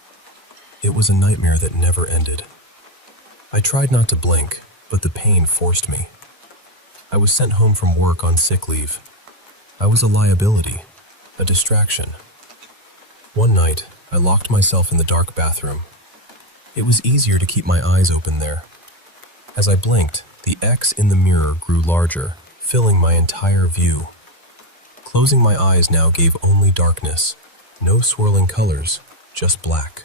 It was a nightmare that never ended. I tried not to blink, but the pain forced me. I was sent home from work on sick leave. I was a liability, a distraction. One night, I locked myself in the dark bathroom. It was easier to keep my eyes open there. As I blinked, the X in the mirror grew larger, filling my entire view. Closing my eyes now gave only darkness, no swirling colors, just black.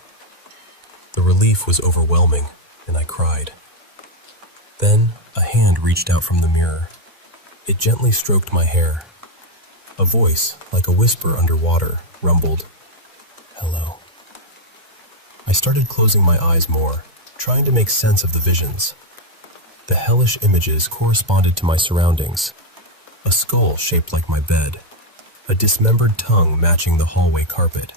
The relief was overwhelming, and I cried. Then, a hand reached out from the mirror. It gently stroked my hair. A voice, like a whisper underwater, rumbled, "Hello." I started closing my eyes more, trying to make sense of the visions. The hellish images corresponded to my surroundings. A skull shaped like my bed, a dismembered tongue matching the hallway carpet.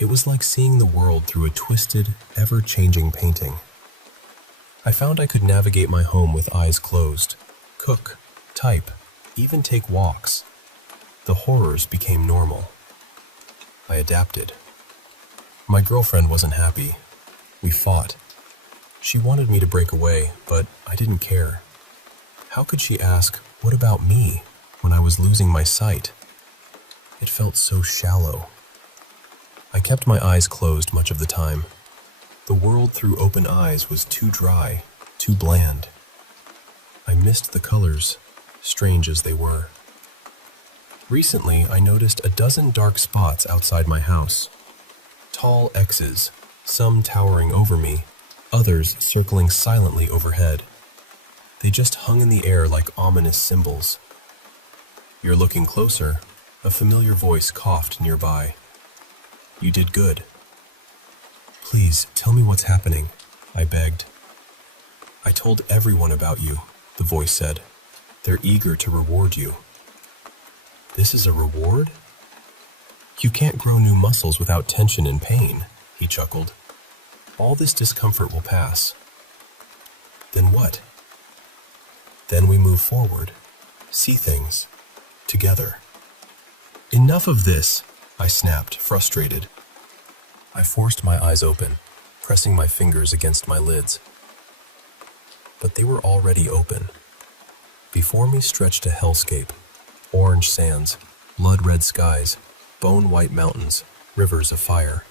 It was like seeing the world through a twisted, ever-changing painting. I found I could navigate my home with eyes closed, cook, type, even take walks. The horrors became normal. I adapted. My girlfriend wasn't happy. We fought. She wanted me to break away, but I didn't care. How could she ask, "What about me?" when I was losing my sight? It felt so shallow. I kept my eyes closed much of the time. The world through open eyes was too dry, too bland. I missed the colors, strange as they were. Recently, I noticed a dozen dark spots outside my house. Tall X's, some towering over me, others circling silently overhead. They just hung in the air like ominous symbols. "You're looking closer," A familiar voice coughed nearby. "You did good." "Please, tell me what's happening," I begged. "I told everyone about you," the voice said. "They're eager to reward you." "This is a reward?" "You can't grow new muscles without tension and pain," he chuckled. "All this discomfort will pass." "Then what?" "Then we move forward, see things, together." "Enough of this," I snapped, frustrated. I forced my eyes open, pressing my fingers against my lids. But they were already open. Before me stretched a hellscape: orange sands, blood-red skies, bone-white mountains, rivers of fire.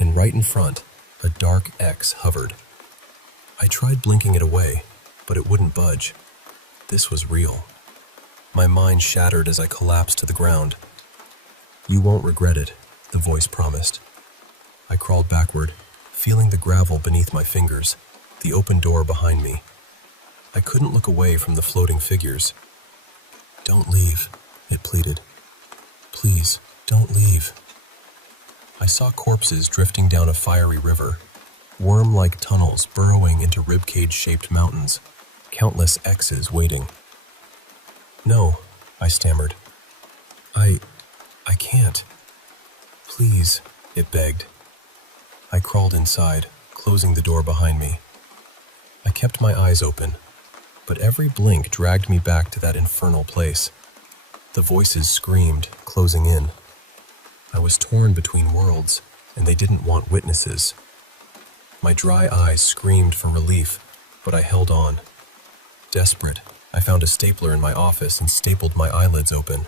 And right in front, a dark X hovered. I tried blinking it away, but it wouldn't budge. This was real. My mind shattered as I collapsed to the ground. "You won't regret it," the voice promised. I crawled backward, feeling the gravel beneath my fingers, the open door behind me. I couldn't look away from the floating figures. "Don't leave," it pleaded. "Please, don't leave." I saw corpses drifting down a fiery river, worm-like tunnels burrowing into ribcage-shaped mountains, countless X's waiting. "No," I stammered. I can't." "Please," it begged. I crawled inside, closing the door behind me. I kept my eyes open, but every blink dragged me back to that infernal place. The voices screamed, closing in. I was torn between worlds, and they didn't want witnesses. My dry eyes screamed for relief, but I held on. Desperate, I found a stapler in my office and stapled my eyelids open.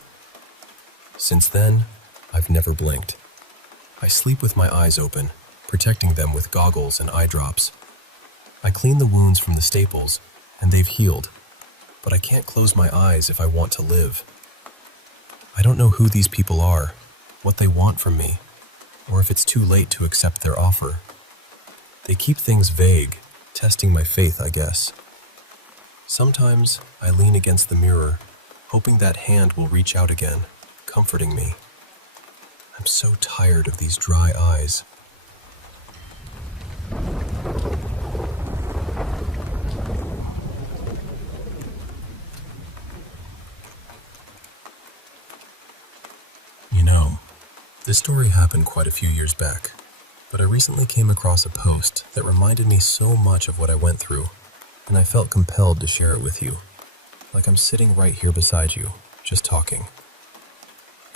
Since then, I've never blinked. I sleep with my eyes open, protecting them with goggles and eye drops. I clean the wounds from the staples, and they've healed, but I can't close my eyes if I want to live. I don't know who these people are, what they want from me, or if it's too late to accept their offer. They keep things vague, testing my faith, I guess. Sometimes I lean against the mirror, hoping that hand will reach out again, comforting me. I'm so tired of these dry eyes. You know, this story happened quite a few years back, but I recently came across a post that reminded me so much of what I went through, and I felt compelled to share it with you, like I'm sitting right here beside you, just talking.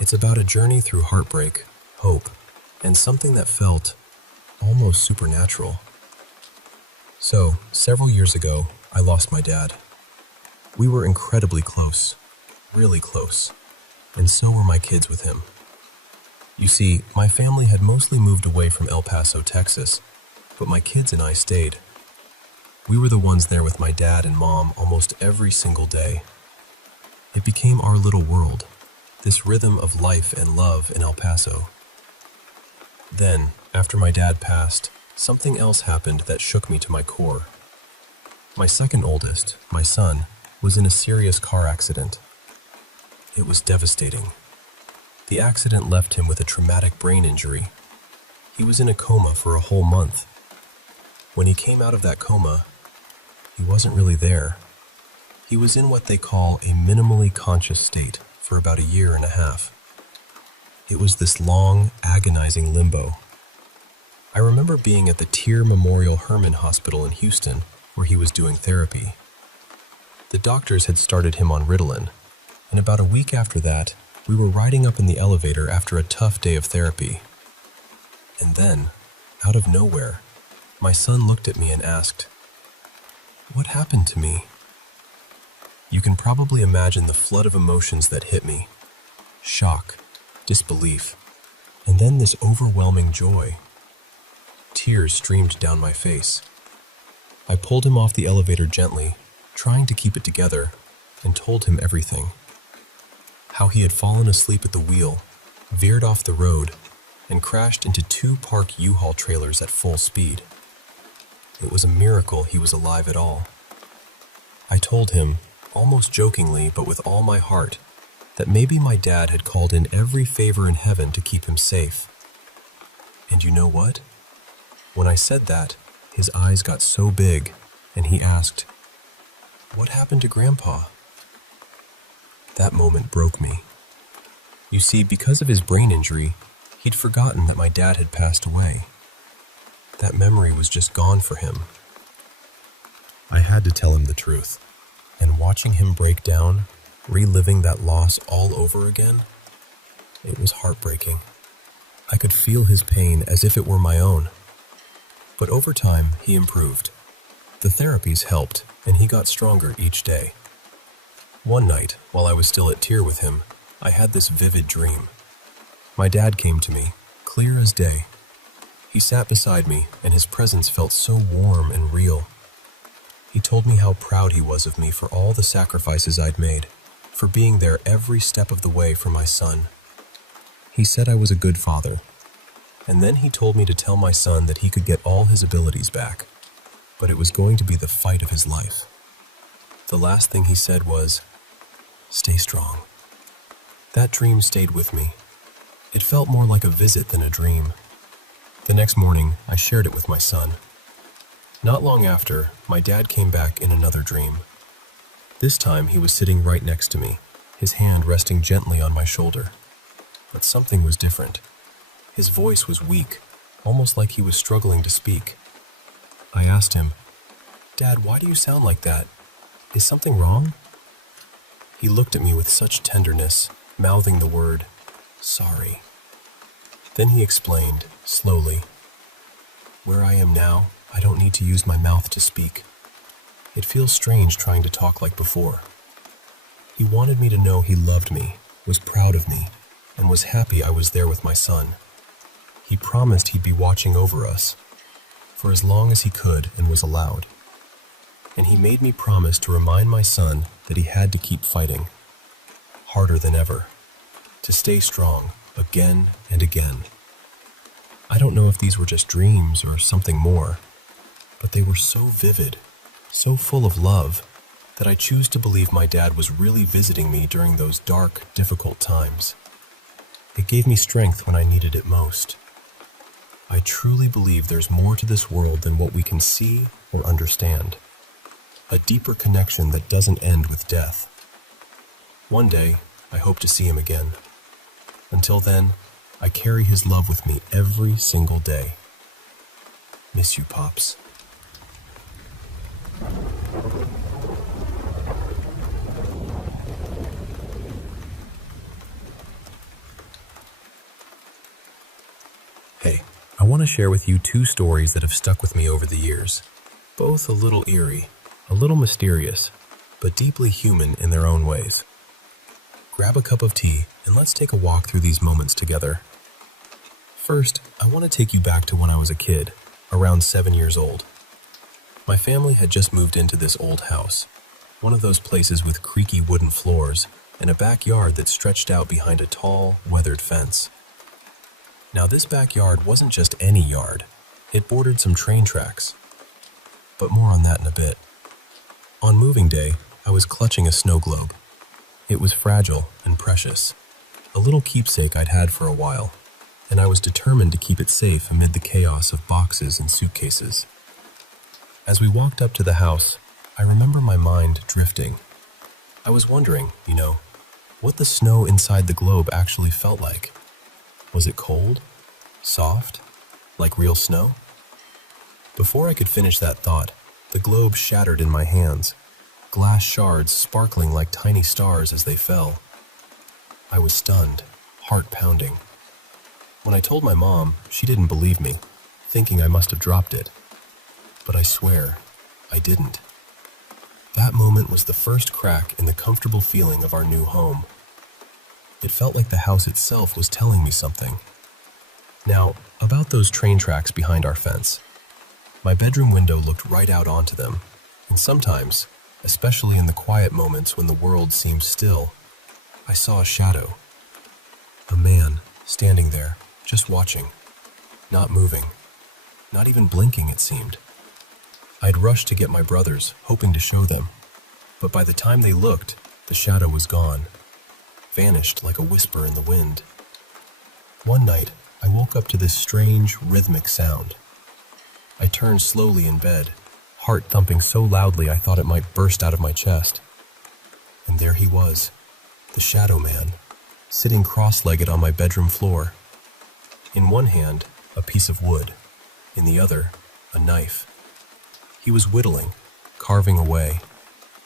It's about a journey through heartbreak, hope, and something that felt almost supernatural. So, several years ago, I lost my dad. We were incredibly close, really close, and so were my kids with him. You see, my family had mostly moved away from El Paso, Texas, but my kids and I stayed. We were the ones there with my dad and mom almost every single day. It became our little world, this rhythm of life and love in El Paso. Then, after my dad passed, something else happened that shook me to my core. My second oldest, my son, was in a serious car accident. It was devastating. The accident left him with a traumatic brain injury. He was in a coma for a whole month. When he came out of that coma, he wasn't really there. He was in what they call a minimally conscious state for about a year and a half. It was this long, agonizing limbo. I remember being at the Tier Memorial Hermann Hospital in Houston, where he was doing therapy. The doctors had started him on Ritalin, and about a week after that, we were riding up in the elevator after a tough day of therapy. And then, out of nowhere, my son looked at me and asked, "What happened to me?" You can probably imagine the flood of emotions that hit me. Shock, disbelief, and then this overwhelming joy. Tears streamed down my face. I pulled him off the elevator gently, trying to keep it together, and told him everything. How he had fallen asleep at the wheel, veered off the road, and crashed into 2 parked U-Haul trailers at full speed. It was a miracle he was alive at all. I told him, almost jokingly but with all my heart, that maybe my dad had called in every favor in heaven to keep him safe. And you know what? When I said that, his eyes got so big, and he asked, "What happened to Grandpa?" That moment broke me. You see, because of his brain injury, he'd forgotten that my dad had passed away. That memory was just gone for him. I had to tell him the truth, and watching him break down, reliving that loss all over again, it was heartbreaking. I could feel his pain as if it were my own. But over time, he improved. The therapies helped, and he got stronger each day. One night, while I was still at tier with him, I had this vivid dream. My dad came to me, clear as day. He sat beside me, and his presence felt so warm and real. He told me how proud he was of me for all the sacrifices I'd made, for being there every step of the way for my son. He said I was a good father, and then he told me to tell my son that he could get all his abilities back, but it was going to be the fight of his life. The last thing he said was, "Stay strong." That dream stayed with me. It felt more like a visit than a dream. The next morning, I shared it with my son. Not long after, my dad came back in another dream. This time, he was sitting right next to me, his hand resting gently on my shoulder. But something was different. His voice was weak, almost like he was struggling to speak. I asked him, "Dad, why do you sound like that? Is something wrong?" He looked at me with such tenderness, mouthing the word, "Sorry." Then he explained, slowly, "Where I am now, I don't need to use my mouth to speak. It feels strange trying to talk like before." He wanted me to know he loved me, was proud of me, and was happy I was there with my son. He promised he'd be watching over us, for as long as he could and was allowed. And he made me promise to remind my son that he had to keep fighting, harder than ever, to stay strong again and again. I don't know if these were just dreams or something more, but they were so vivid, so full of love, that I choose to believe my dad was really visiting me during those dark, difficult times. It gave me strength when I needed it most. I truly believe there's more to this world than what we can see or understand. A deeper connection that doesn't end with death. One day, I hope to see him again. Until then, I carry his love with me every single day. Miss you, Pops. Hey, I want to share with you two stories that have stuck with me over the years. Both a little eerie, a little mysterious, but deeply human in their own ways. Grab a cup of tea and let's take a walk through these moments together. First, I want to take you back to when I was a kid, around 7 years old. My family had just moved into this old house, one of those places with creaky wooden floors and a backyard that stretched out behind a tall, weathered fence. Now, this backyard wasn't just any yard. It bordered some train tracks. But more on that in a bit. On moving day, I was clutching a snow globe. It was fragile and precious, a little keepsake I'd had for a while, and I was determined to keep it safe amid the chaos of boxes and suitcases. As we walked up to the house, I remember my mind drifting. I was wondering, what the snow inside the globe actually felt like. Was it cold? Soft? Like real snow? Before I could finish that thought, the globe shattered in my hands, glass shards sparkling like tiny stars as they fell. I was stunned, heart pounding. When I told my mom, she didn't believe me, thinking I must have dropped it. But I swear, I didn't. That moment was the first crack in the comfortable feeling of our new home. It felt like the house itself was telling me something. Now, about those train tracks behind our fence. My bedroom window looked right out onto them, and sometimes, especially in the quiet moments when the world seemed still, I saw a shadow. A man standing there, just watching, not moving, not even blinking, it seemed. I'd rushed to get my brothers, hoping to show them, but by the time they looked, the shadow was gone. vanished like a whisper in the wind. One night, I woke up to this strange, rhythmic sound. I turned slowly in bed, heart thumping so loudly I thought it might burst out of my chest. And there he was, the shadow man, sitting cross-legged on my bedroom floor. In one hand, a piece of wood, in the other, a knife. He was whittling, carving away,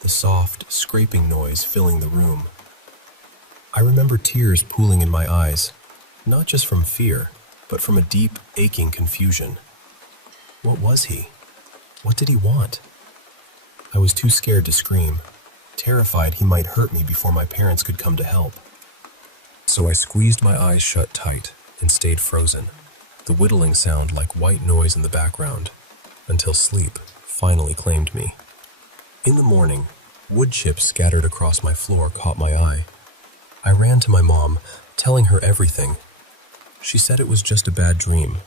the soft, scraping noise filling the room. I remember tears pooling in my eyes, not just from fear, but from a deep, aching confusion. What was he? What did he want? I was too scared to scream, terrified he might hurt me before my parents could come to help. So I squeezed my eyes shut tight and stayed frozen, the whittling sound like white noise in the background, until sleep finally claimed me. In the morning, wood chips scattered across my floor caught my eye. I ran to my mom, telling her everything. She said it was just a bad dream.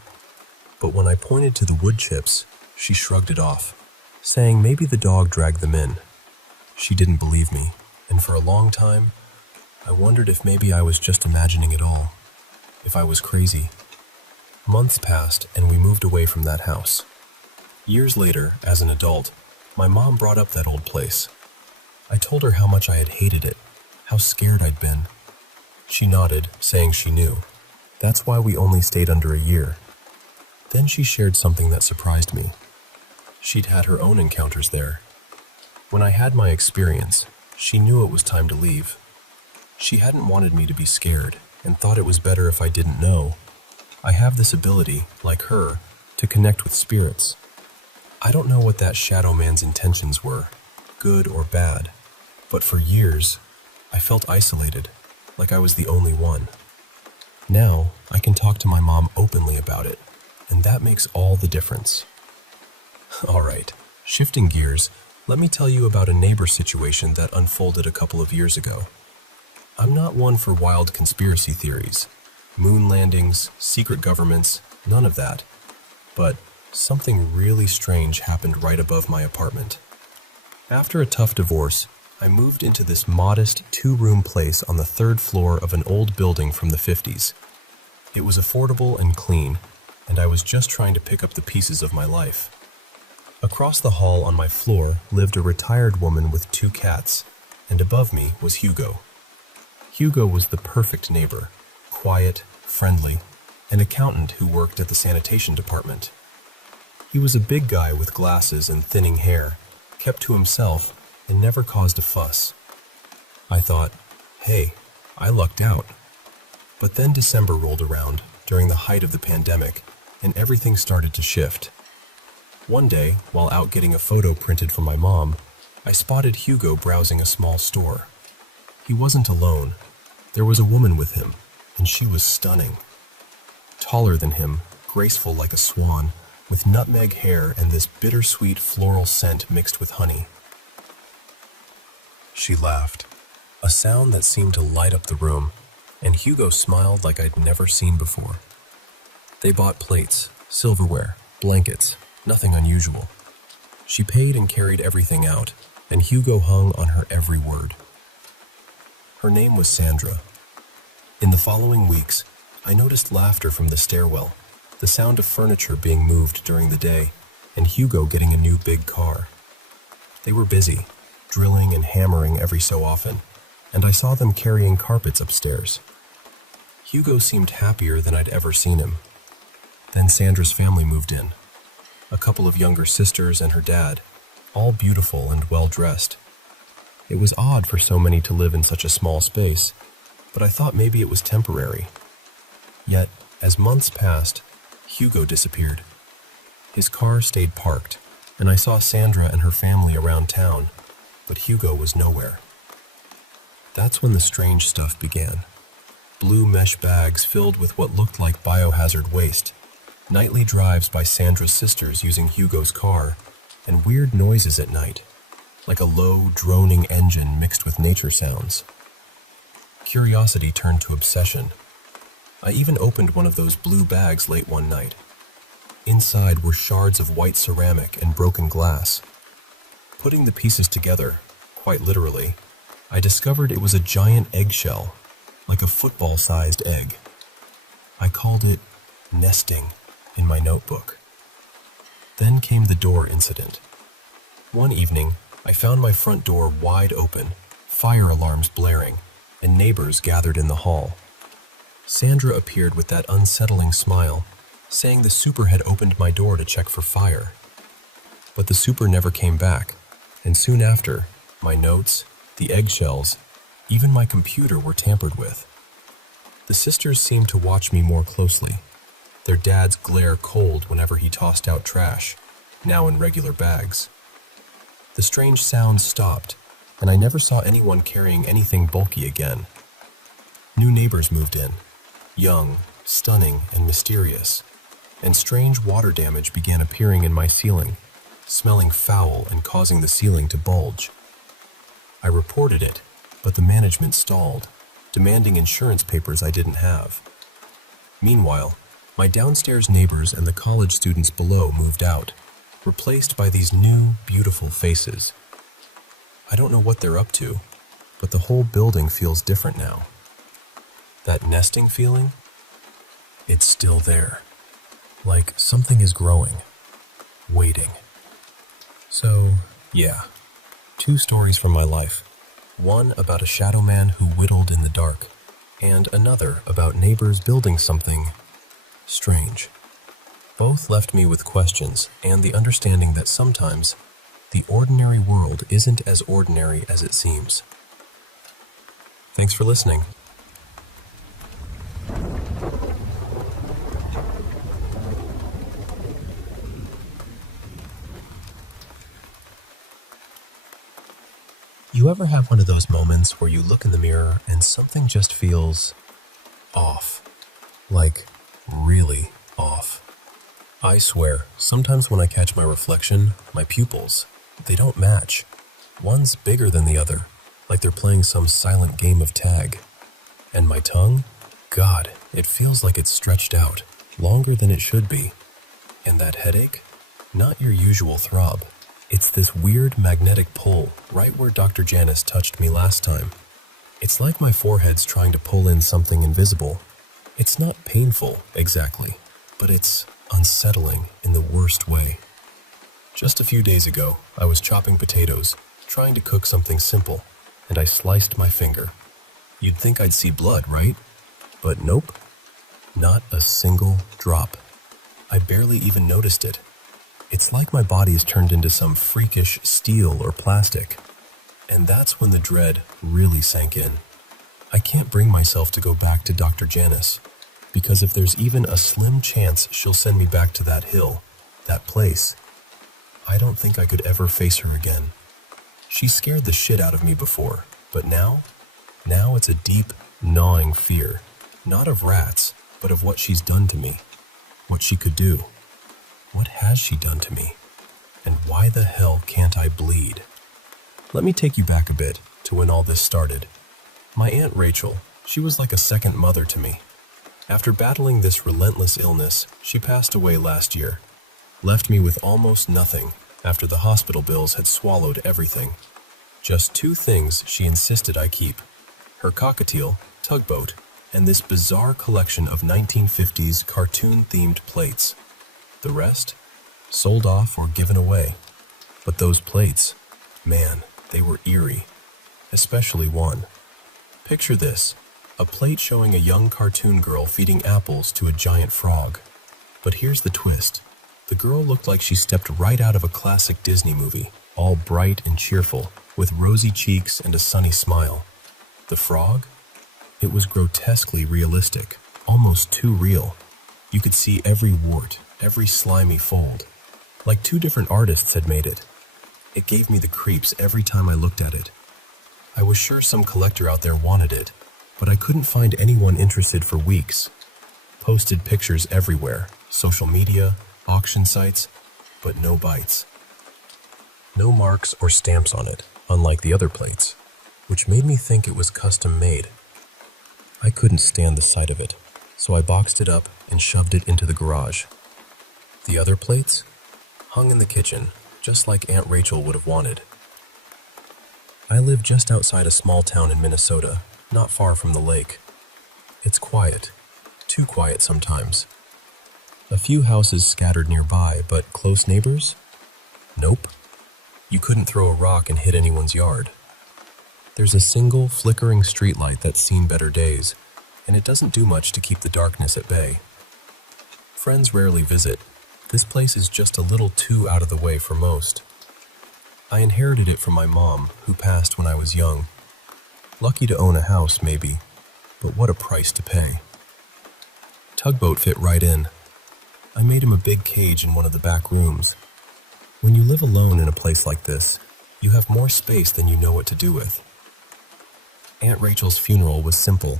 But when I pointed to the wood chips, she shrugged it off, saying maybe the dog dragged them in. She didn't believe me, and for a long time, I wondered if maybe I was just imagining it all, if I was crazy. Months passed, and we moved away from that house. Years later, as an adult, my mom brought up that old place. I told her how much I had hated it, how scared I'd been. She nodded, saying she knew. That's why we only stayed under a year. Then she shared something that surprised me. She'd had her own encounters there. When I had my experience, she knew it was time to leave. She hadn't wanted me to be scared and thought it was better if I didn't know. I have this ability, like her, to connect with spirits. I don't know what that shadow man's intentions were, good or bad, but for years, I felt isolated, like I was the only one. Now, I can talk to my mom openly about it, and that makes all the difference. All right, shifting gears, let me tell you about a neighbor situation that unfolded a couple of years ago. I'm not one for wild conspiracy theories, moon landings, secret governments, none of that. But something really strange happened right above my apartment. After a tough divorce, I moved into this modest two-room place on the third floor of an old building from the 50s. It was affordable and clean, and I was just trying to pick up the pieces of my life. Across the hall on my floor lived a retired woman with 2 cats, and above me was Hugo. Hugo was the perfect neighbor, quiet, friendly, an accountant who worked at the sanitation department. He was a big guy with glasses and thinning hair, kept to himself, and never caused a fuss. I thought, hey, I lucked out. But then December rolled around during the height of the pandemic, and everything started to shift. One day, while out getting a photo printed for my mom, I spotted Hugo browsing a small store. He wasn't alone. There was a woman with him, and she was stunning. Taller than him, graceful like a swan, with nutmeg hair and this bittersweet floral scent mixed with honey. She laughed, a sound that seemed to light up the room, and Hugo smiled like I'd never seen before. They bought plates, silverware, blankets, nothing unusual. She paid and carried everything out, and Hugo hung on her every word. Her name was Sandra. In the following weeks, I noticed laughter from the stairwell, the sound of furniture being moved during the day, and Hugo getting a new big car. They were busy, drilling and hammering every so often, and I saw them carrying carpets upstairs. Hugo seemed happier than I'd ever seen him. Then Sandra's family moved in. A couple of younger sisters and her dad, all beautiful and well-dressed. It was odd for so many to live in such a small space, but I thought maybe it was temporary. Yet, as months passed, Hugo disappeared. His car stayed parked, and I saw Sandra and her family around town, but Hugo was nowhere. That's when the strange stuff began. Blue mesh bags filled with what looked like biohazard waste, nightly drives by Sandra's sisters using Hugo's car, and weird noises at night, like a low, droning engine mixed with nature sounds. Curiosity turned to obsession. I even opened one of those blue bags late one night. Inside were shards of white ceramic and broken glass. Putting the pieces together, quite literally, I discovered it was a giant eggshell, like a football-sized egg. I called it nesting in my notebook. Then came the door incident. One evening, I found my front door wide open, fire alarms blaring, and neighbors gathered in the hall. Sandra appeared with that unsettling smile, saying the super had opened my door to check for fire. But the super never came back, and soon after, my notes, the eggshells, even my computer were tampered with. The sisters seemed to watch me more closely, their dad's glare cold whenever he tossed out trash, now in regular bags. The strange sounds stopped, and I never saw anyone carrying anything bulky again. New neighbors moved in, young, stunning, and mysterious, and strange water damage began appearing in my ceiling, smelling foul and causing the ceiling to bulge. I reported it, but the management stalled, demanding insurance papers I didn't have. Meanwhile, my downstairs neighbors and the college students below moved out, replaced by these new, beautiful faces. I don't know what they're up to, but the whole building feels different now. That nesting feeling? It's still there. Like something is growing, waiting. So, yeah, 2 stories from my life. One about a shadow man who whittled in the dark, and another about neighbors building something strange. Both left me with questions and the understanding that sometimes the ordinary world isn't as ordinary as it seems. Thanks for listening. You ever have one of those moments where you look in the mirror and something just feels off? Like, really off. I swear, sometimes when I catch my reflection, my pupils, they don't match. One's bigger than the other, like they're playing some silent game of tag. And my tongue? God, it feels like it's stretched out, longer than it should be. And that headache? Not your usual throb. It's this weird magnetic pull right where Dr. Janice touched me last time. It's like my forehead's trying to pull in something invisible. It's not painful, exactly, but it's unsettling in the worst way. Just a few days ago, I was chopping potatoes, trying to cook something simple, and I sliced my finger. You'd think I'd see blood, right? But nope, not a single drop. I barely even noticed it. It's like my body is turned into some freakish steel or plastic. And that's when the dread really sank in. I can't bring myself to go back to Dr. Janice, because if there's even a slim chance she'll send me back to that hill, that place, I don't think I could ever face her again. She scared the shit out of me before, but now it's a deep, gnawing fear, not of rats, but of what she's done to me, what she could do. What has she done to me? And why the hell can't I bleed? Let me take you back a bit to when all this started. My Aunt Rachel, she was like a second mother to me. After battling this relentless illness, she passed away last year, left me with almost nothing after the hospital bills had swallowed everything. Just 2 things she insisted I keep: her cockatiel, tugboat, and this bizarre collection of 1950s cartoon-themed plates. The rest? Sold off or given away. But those plates, man, they were eerie. Especially one. Picture this, a plate showing a young cartoon girl feeding apples to a giant frog. But here's the twist. The girl looked like she stepped right out of a classic Disney movie, all bright and cheerful, with rosy cheeks and a sunny smile. The frog? It was grotesquely realistic, almost too real. You could see every wart, every slimy fold, like 2 different artists had made it. It gave me the creeps every time I looked at it. I was sure some collector out there wanted it, but I couldn't find anyone interested for weeks. Posted pictures everywhere, social media, auction sites, but no bites. No marks or stamps on it, unlike the other plates, which made me think it was custom made. I couldn't stand the sight of it, so I boxed it up and shoved it into the garage. The other plates? Hung in the kitchen, just like Aunt Rachel would have wanted. I live just outside a small town in Minnesota, not far from the lake. It's quiet, too quiet sometimes. A few houses scattered nearby, but close neighbors? Nope. You couldn't throw a rock and hit anyone's yard. There's a single, flickering streetlight that's seen better days, and it doesn't do much to keep the darkness at bay. Friends rarely visit. This place is just a little too out of the way for most. I inherited it from my mom, who passed when I was young. Lucky to own a house, maybe, but what a price to pay. Tugboat fit right in. I made him a big cage in one of the back rooms. When you live alone in a place like this, you have more space than you know what to do with. Aunt Rachel's funeral was simple.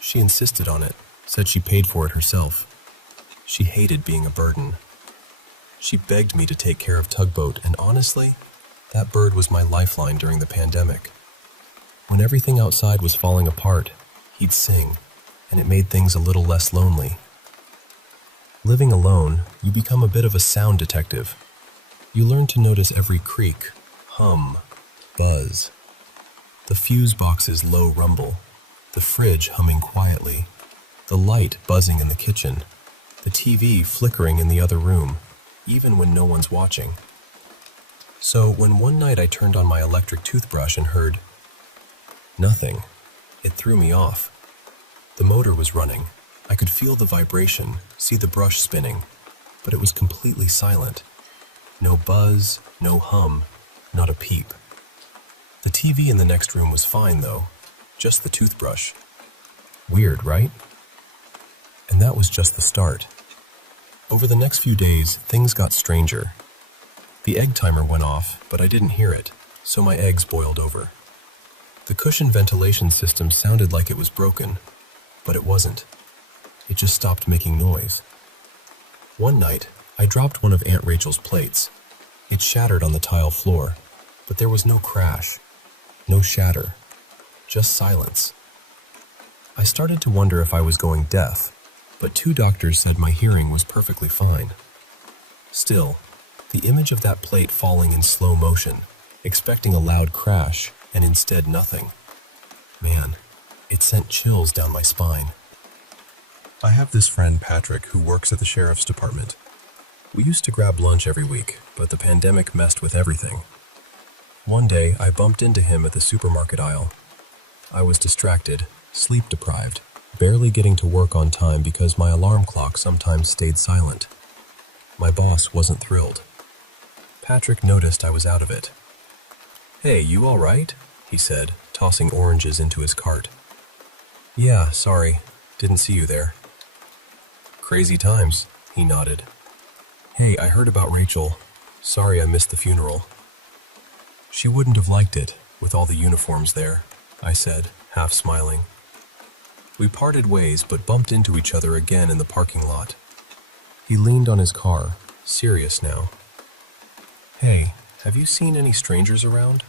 She insisted on it, said she paid for it herself. She hated being a burden. She begged me to take care of Tugboat, and honestly, that bird was my lifeline during the pandemic. When everything outside was falling apart, he'd sing, and it made things a little less lonely. Living alone, you become a bit of a sound detective. You learn to notice every creak, hum, buzz. The fuse box's low rumble, the fridge humming quietly, the light buzzing in the kitchen, the TV flickering in the other room, even when no one's watching. So when one night I turned on my electric toothbrush and heard nothing, it threw me off. The motor was running. I could feel the vibration, see the brush spinning, but it was completely silent. No buzz, no hum, not a peep. The TV in the next room was fine though, just the toothbrush. Weird, right? And that was just the start. Over the next few days, things got stranger. The egg timer went off, but I didn't hear it, so my eggs boiled over. The cushion ventilation system sounded like it was broken, but it wasn't. It just stopped making noise. One night, I dropped one of Aunt Rachel's plates. It shattered on the tile floor, but there was no crash, no shatter, just silence. I started to wonder if I was going deaf, but 2 doctors said my hearing was perfectly fine. Still, the image of that plate falling in slow motion, expecting a loud crash, and instead nothing. Man, it sent chills down my spine. I have this friend Patrick who works at the sheriff's department. We used to grab lunch every week, but the pandemic messed with everything. One day, I bumped into him at the supermarket aisle. I was distracted, sleep-deprived, barely getting to work on time because my alarm clock sometimes stayed silent. My boss wasn't thrilled. Patrick noticed I was out of it. "Hey, you all right?" he said, tossing oranges into his cart. "Yeah, sorry, didn't see you there." "Crazy times," he nodded. "Hey, I heard about Rachel. Sorry I missed the funeral." "She wouldn't have liked it, with all the uniforms there," I said, half smiling. We parted ways but bumped into each other again in the parking lot. He leaned on his car, serious now. "Hey, have you seen any strangers around?"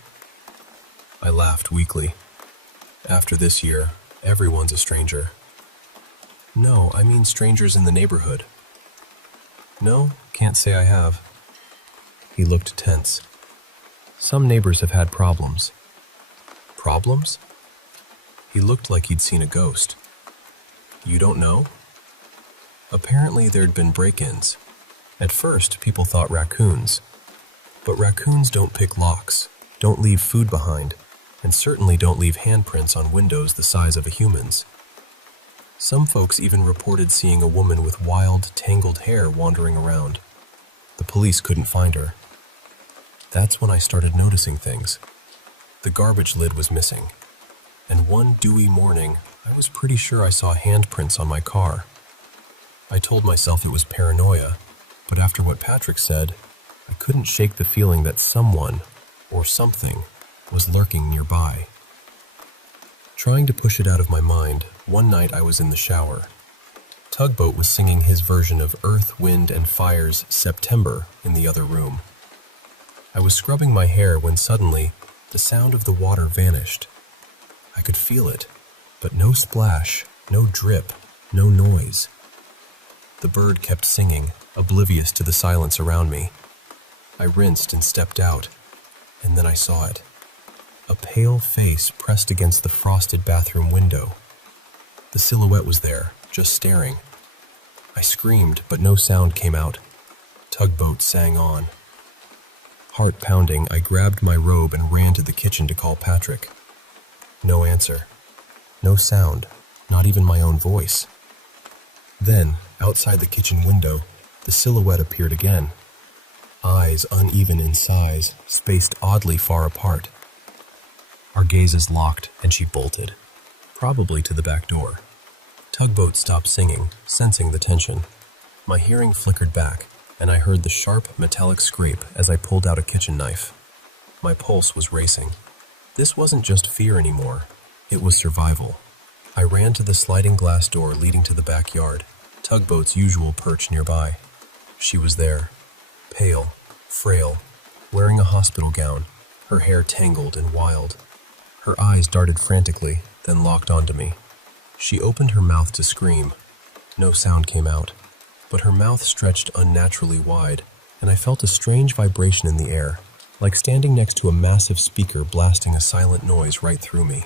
I laughed weakly. After this year, everyone's a stranger. "No, I mean strangers in the neighborhood." "No, can't say I have." He looked tense. "Some neighbors have had problems." "Problems?" He looked like he'd seen a ghost. "You don't know?" Apparently there'd been break-ins. At first, people thought raccoons. But raccoons don't pick locks, don't leave food behind, and certainly don't leave handprints on windows the size of a human's. Some folks even reported seeing a woman with wild, tangled hair wandering around. The police couldn't find her. That's when I started noticing things. The garbage lid was missing. And one dewy morning, I was pretty sure I saw handprints on my car. I told myself it was paranoia, but after what Patrick said, I couldn't shake the feeling that someone, or something, was lurking nearby. Trying to push it out of my mind, one night I was in the shower. Tugboat was singing his version of Earth, Wind, and Fire's September in the other room. I was scrubbing my hair when suddenly, the sound of the water vanished. I could feel it, but no splash, no drip, no noise. The bird kept singing, oblivious to the silence around me. I rinsed and stepped out, and then I saw it. A pale face pressed against the frosted bathroom window. The silhouette was there, just staring. I screamed, but no sound came out. Tugboat sang on. Heart pounding, I grabbed my robe and ran to the kitchen to call Patrick. No answer. No sound, not even my own voice. Then, outside the kitchen window, the silhouette appeared again. Eyes uneven in size, spaced oddly far apart. Our gazes locked, and she bolted, probably to the back door. Tugboat stopped singing, sensing the tension. My hearing flickered back, and I heard the sharp, metallic scrape as I pulled out a kitchen knife. My pulse was racing. This wasn't just fear anymore. It was survival. I ran to the sliding glass door leading to the backyard, Tugboat's usual perch nearby. She was there, pale, frail, wearing a hospital gown, her hair tangled and wild. Her eyes darted frantically, then locked onto me. She opened her mouth to scream. No sound came out, but her mouth stretched unnaturally wide, and I felt a strange vibration in the air, like standing next to a massive speaker blasting a silent noise right through me.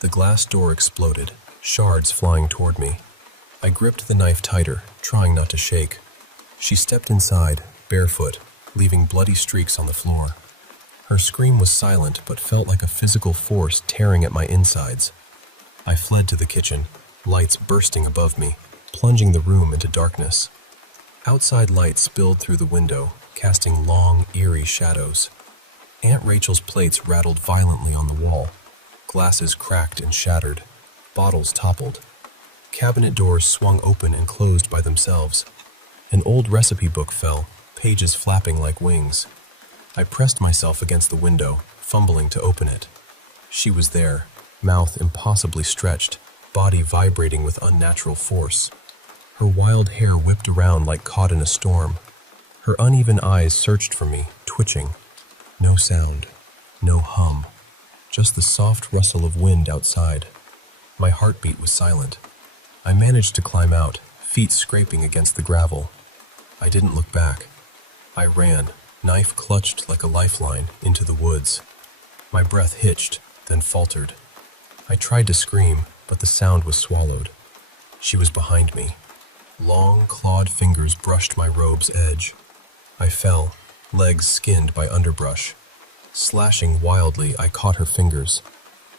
The glass door exploded, shards flying toward me. I gripped the knife tighter, trying not to shake. She stepped inside, barefoot, leaving bloody streaks on the floor. Her scream was silent, but felt like a physical force tearing at my insides. I fled to the kitchen, lights bursting above me, plunging the room into darkness. Outside light spilled through the window, casting long, eerie shadows. Aunt Rachel's plates rattled violently on the wall. Glasses cracked and shattered. Bottles toppled. Cabinet doors swung open and closed by themselves. An old recipe book fell, pages flapping like wings. I pressed myself against the window, fumbling to open it. She was there, mouth impossibly stretched, body vibrating with unnatural force. Her wild hair whipped around like caught in a storm. Her uneven eyes searched for me, twitching. No sound, no hum, just the soft rustle of wind outside. My heartbeat was silent. I managed to climb out, feet scraping against the gravel. I didn't look back. I ran, knife clutched like a lifeline, into the woods. My breath hitched, then faltered. I tried to scream, but the sound was swallowed. She was behind me. Long, clawed fingers brushed my robe's edge. I fell, legs skinned by underbrush. Slashing wildly, I caught her fingers.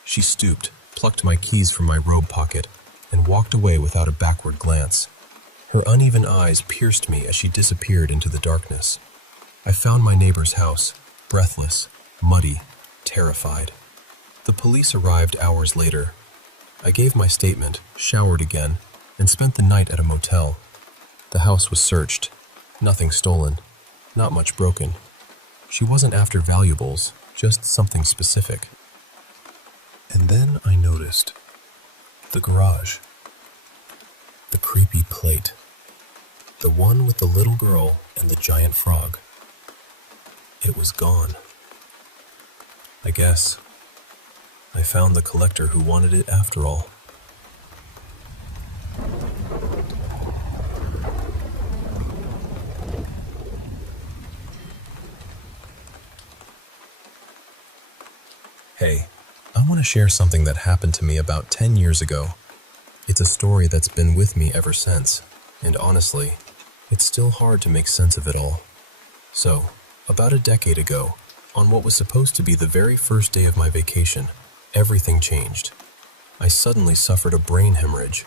She stooped, plucked my keys from my robe pocket, and walked away without a backward glance. Her uneven eyes pierced me as she disappeared into the darkness. I found my neighbor's house, breathless, muddy, terrified. The police arrived hours later. I gave my statement, showered again, and spent the night at a motel. The house was searched. Nothing stolen. Not much broken. She wasn't after valuables, just something specific. And then I noticed the garage. The creepy plate. The one with the little girl and the giant frog. It was gone. I guess I found the collector who wanted it after all. Hey, I want to share something that happened to me about 10 years ago. It's a story that's been with me ever since, and honestly, it's still hard to make sense of it all. So, about a decade ago, on what was supposed to be the very first day of my vacation, everything changed. I suddenly suffered a brain hemorrhage.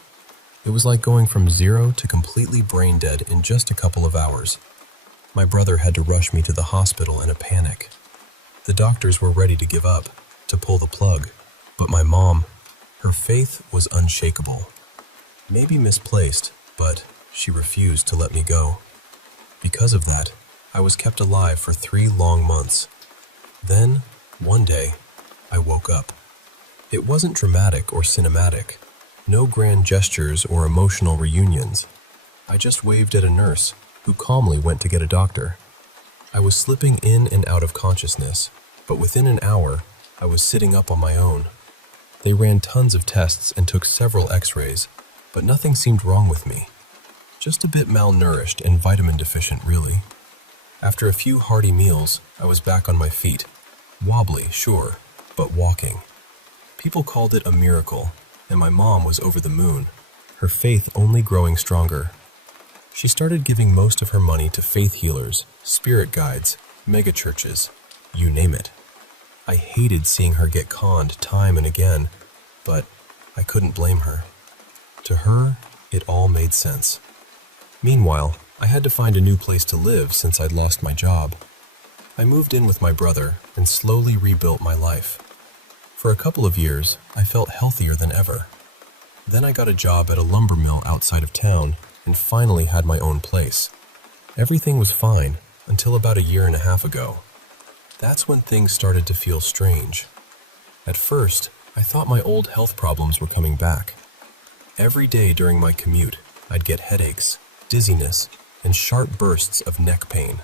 It was like going from zero to completely brain dead in just a couple of hours. My brother had to rush me to the hospital in a panic. The doctors were ready to give up, to pull the plug, but my mom, her faith was unshakable. Maybe misplaced, but she refused to let me go. Because of that, I was kept alive for 3 long months. Then, one day, I woke up. It wasn't dramatic or cinematic, no grand gestures or emotional reunions. I just waved at a nurse, who calmly went to get a doctor. I was slipping in and out of consciousness, but within an hour, I was sitting up on my own. They ran tons of tests and took several x-rays, but nothing seemed wrong with me. Just a bit malnourished and vitamin deficient, really. After a few hearty meals, I was back on my feet. Wobbly, sure, but walking. People called it a miracle, and my mom was over the moon, her faith only growing stronger. She started giving most of her money to faith healers, spirit guides, megachurches, you name it. I hated seeing her get conned time and again, but I couldn't blame her. To her, it all made sense. Meanwhile, I had to find a new place to live since I'd lost my job. I moved in with my brother and slowly rebuilt my life. For a couple of years, I felt healthier than ever. Then I got a job at a lumber mill outside of town and finally had my own place. Everything was fine until about a year and a half ago. That's when things started to feel strange. At first, I thought my old health problems were coming back. Every day during my commute, I'd get headaches, dizziness, and sharp bursts of neck pain.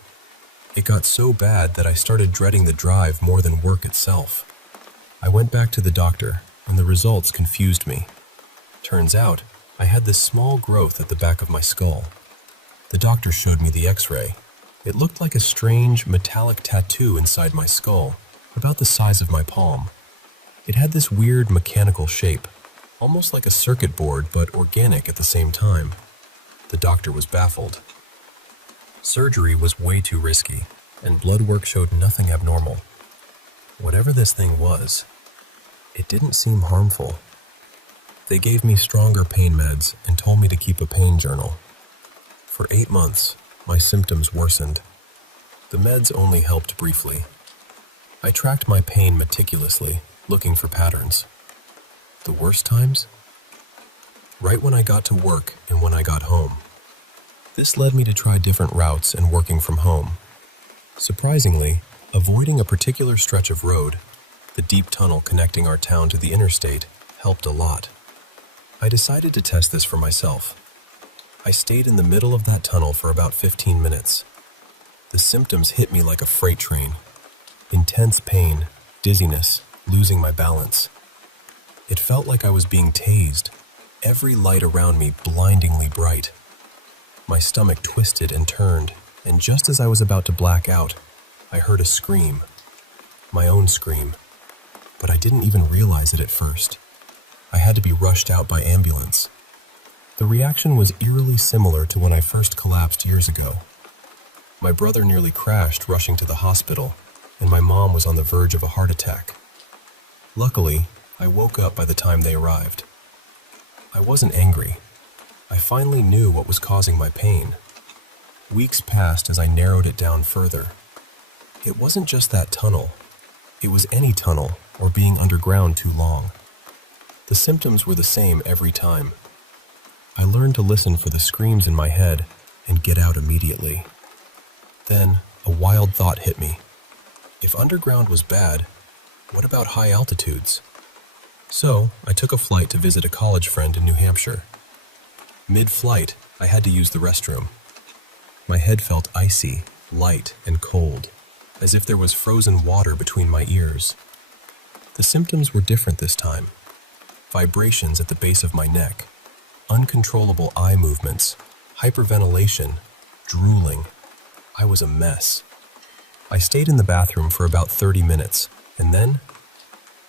It got so bad that I started dreading the drive more than work itself. I went back to the doctor, and the results confused me. Turns out, I had this small growth at the back of my skull. The doctor showed me the X-ray. It looked like a strange, metallic tattoo inside my skull, about the size of my palm. It had this weird mechanical shape, almost like a circuit board, but organic at the same time. The doctor was baffled. Surgery was way too risky, and blood work showed nothing abnormal. Whatever this thing was, it didn't seem harmful. They gave me stronger pain meds and told me to keep a pain journal. For 8 months, my symptoms worsened. The meds only helped briefly. I tracked my pain meticulously, looking for patterns. The worst times? Right when I got to work and when I got home. This led me to try different routes and working from home. Surprisingly, avoiding a particular stretch of road, the deep tunnel connecting our town to the interstate, helped a lot. I decided to test this for myself. I stayed in the middle of that tunnel for about 15 minutes. The symptoms hit me like a freight train. Intense pain, dizziness, losing my balance. It felt like I was being tased, every light around me blindingly bright. My stomach twisted and turned, and just as I was about to black out, I heard a scream. My own scream. But I didn't even realize it at first. I had to be rushed out by ambulance. The reaction was eerily similar to when I first collapsed years ago. My brother nearly crashed rushing to the hospital, and my mom was on the verge of a heart attack. Luckily, I woke up by the time they arrived. I wasn't angry. I finally knew what was causing my pain. Weeks passed as I narrowed it down further. It wasn't just that tunnel. It was any tunnel or being underground too long. The symptoms were the same every time. I learned to listen for the screams in my head and get out immediately. Then, a wild thought hit me. If underground was bad, what about high altitudes? So, I took a flight to visit a college friend in New Hampshire. Mid-flight, I had to use the restroom. My head felt icy, light, and cold, as if there was frozen water between my ears. The symptoms were different this time. Vibrations at the base of my neck, uncontrollable eye movements, hyperventilation, drooling. I was a mess. I stayed in the bathroom for about 30 minutes, and then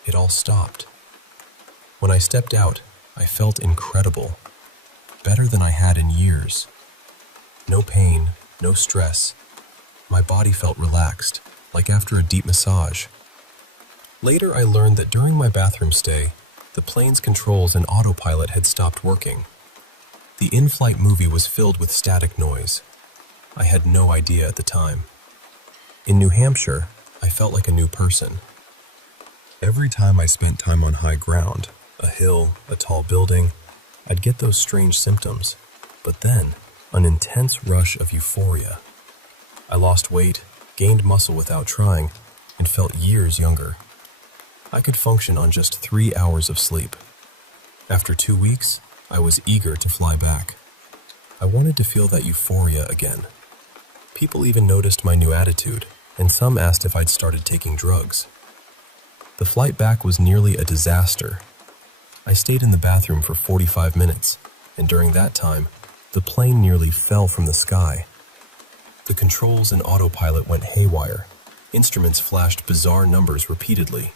it all stopped. When I stepped out, I felt incredible. Better than I had in years. No pain, no stress. My body felt relaxed, like after a deep massage. Later, I learned that during my bathroom stay, the plane's controls and autopilot had stopped working. The in-flight movie was filled with static noise. I had no idea at the time. In New Hampshire, I felt like a new person. Every time I spent time on high ground, a hill, a tall building, I'd get those strange symptoms, but then an intense rush of euphoria. I lost weight, gained muscle without trying, and felt years younger. I could function on just 3 hours of sleep. After 2 weeks, I was eager to fly back. I wanted to feel that euphoria again. People even noticed my new attitude, and some asked if I'd started taking drugs. The flight back was nearly a disaster. I stayed in the bathroom for 45 minutes, and during that time, the plane nearly fell from the sky. The controls and autopilot went haywire. Instruments flashed bizarre numbers repeatedly.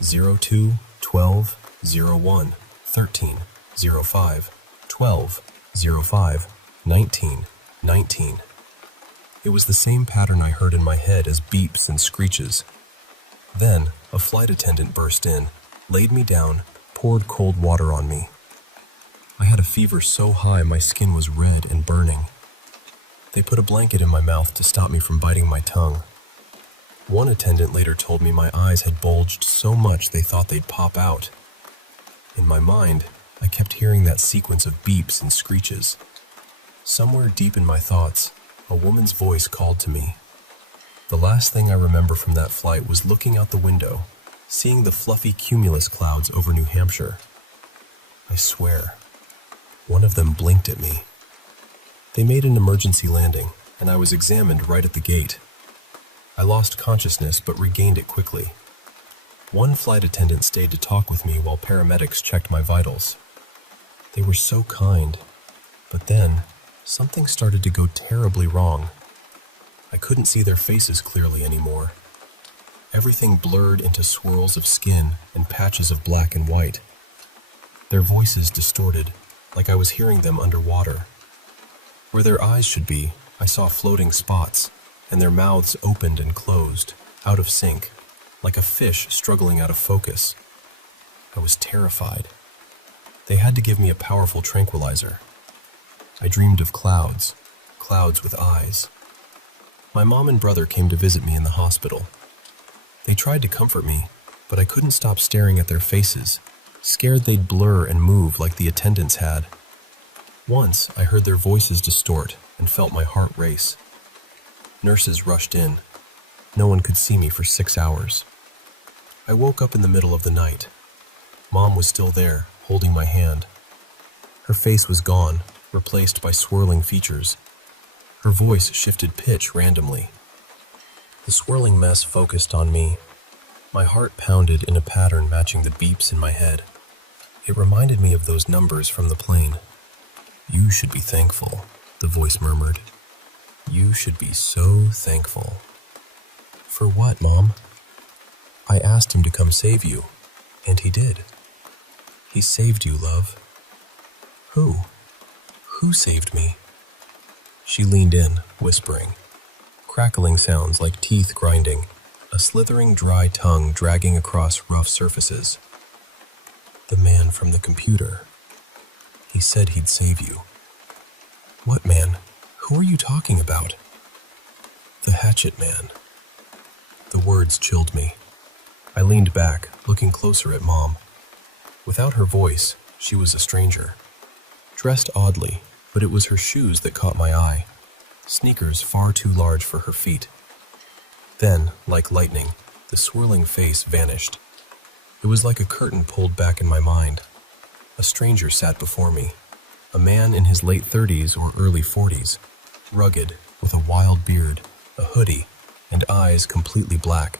02, 12, 01. 13, 05, 12, 05, 19, 19. It was the same pattern I heard in my head as beeps and screeches. Then, a flight attendant burst in, laid me down, poured cold water on me. I had a fever so high my skin was red and burning. They put a blanket in my mouth to stop me from biting my tongue. One attendant later told me my eyes had bulged so much they thought they'd pop out. In my mind, I kept hearing that sequence of beeps and screeches. Somewhere deep in my thoughts, a woman's voice called to me. The last thing I remember from that flight was looking out the window, seeing the fluffy cumulus clouds over New Hampshire. I swear, one of them blinked at me. They made an emergency landing, and I was examined right at the gate. I lost consciousness but regained it quickly. One flight attendant stayed to talk with me while paramedics checked my vitals. They were so kind, but then something started to go terribly wrong. I couldn't see their faces clearly anymore. Everything blurred into swirls of skin and patches of black and white. Their voices distorted, like I was hearing them underwater. Where their eyes should be, I saw floating spots, and their mouths opened and closed, out of sync, like a fish struggling out of focus. I was terrified. They had to give me a powerful tranquilizer. I dreamed of clouds with eyes. My mom and brother came to visit me in the hospital. They tried to comfort me, but I couldn't stop staring at their faces, scared they'd blur and move like the attendants had. Once, I heard their voices distort and felt my heart race. Nurses rushed in. No one could see me for 6 hours. I woke up in the middle of the night. Mom was still there, holding my hand. Her face was gone, replaced by swirling features. Her voice shifted pitch randomly. The swirling mess focused on me. My heart pounded in a pattern matching the beeps in my head. It reminded me of those numbers from the plane. "You should be thankful," the voice murmured. "You should be so thankful." "For what, Mom?" "I asked him to come save you, and he did." "He saved you, love." "Who? Who saved me?" She leaned in, whispering. Crackling sounds like teeth grinding, a slithering dry tongue dragging across rough surfaces. "The man from the computer. He said he'd save you." "What man? Who are you talking about?" "The hatchet man." The words chilled me. I leaned back, looking closer at Mom. Without her voice, she was a stranger. Dressed oddly, but it was her shoes that caught my eye. Sneakers far too large for her feet. Then, like lightning, the swirling face vanished. It was like a curtain pulled back in my mind. A stranger sat before me, a man in his late 30s or early 40s, rugged, with a wild beard, a hoodie, and eyes completely black.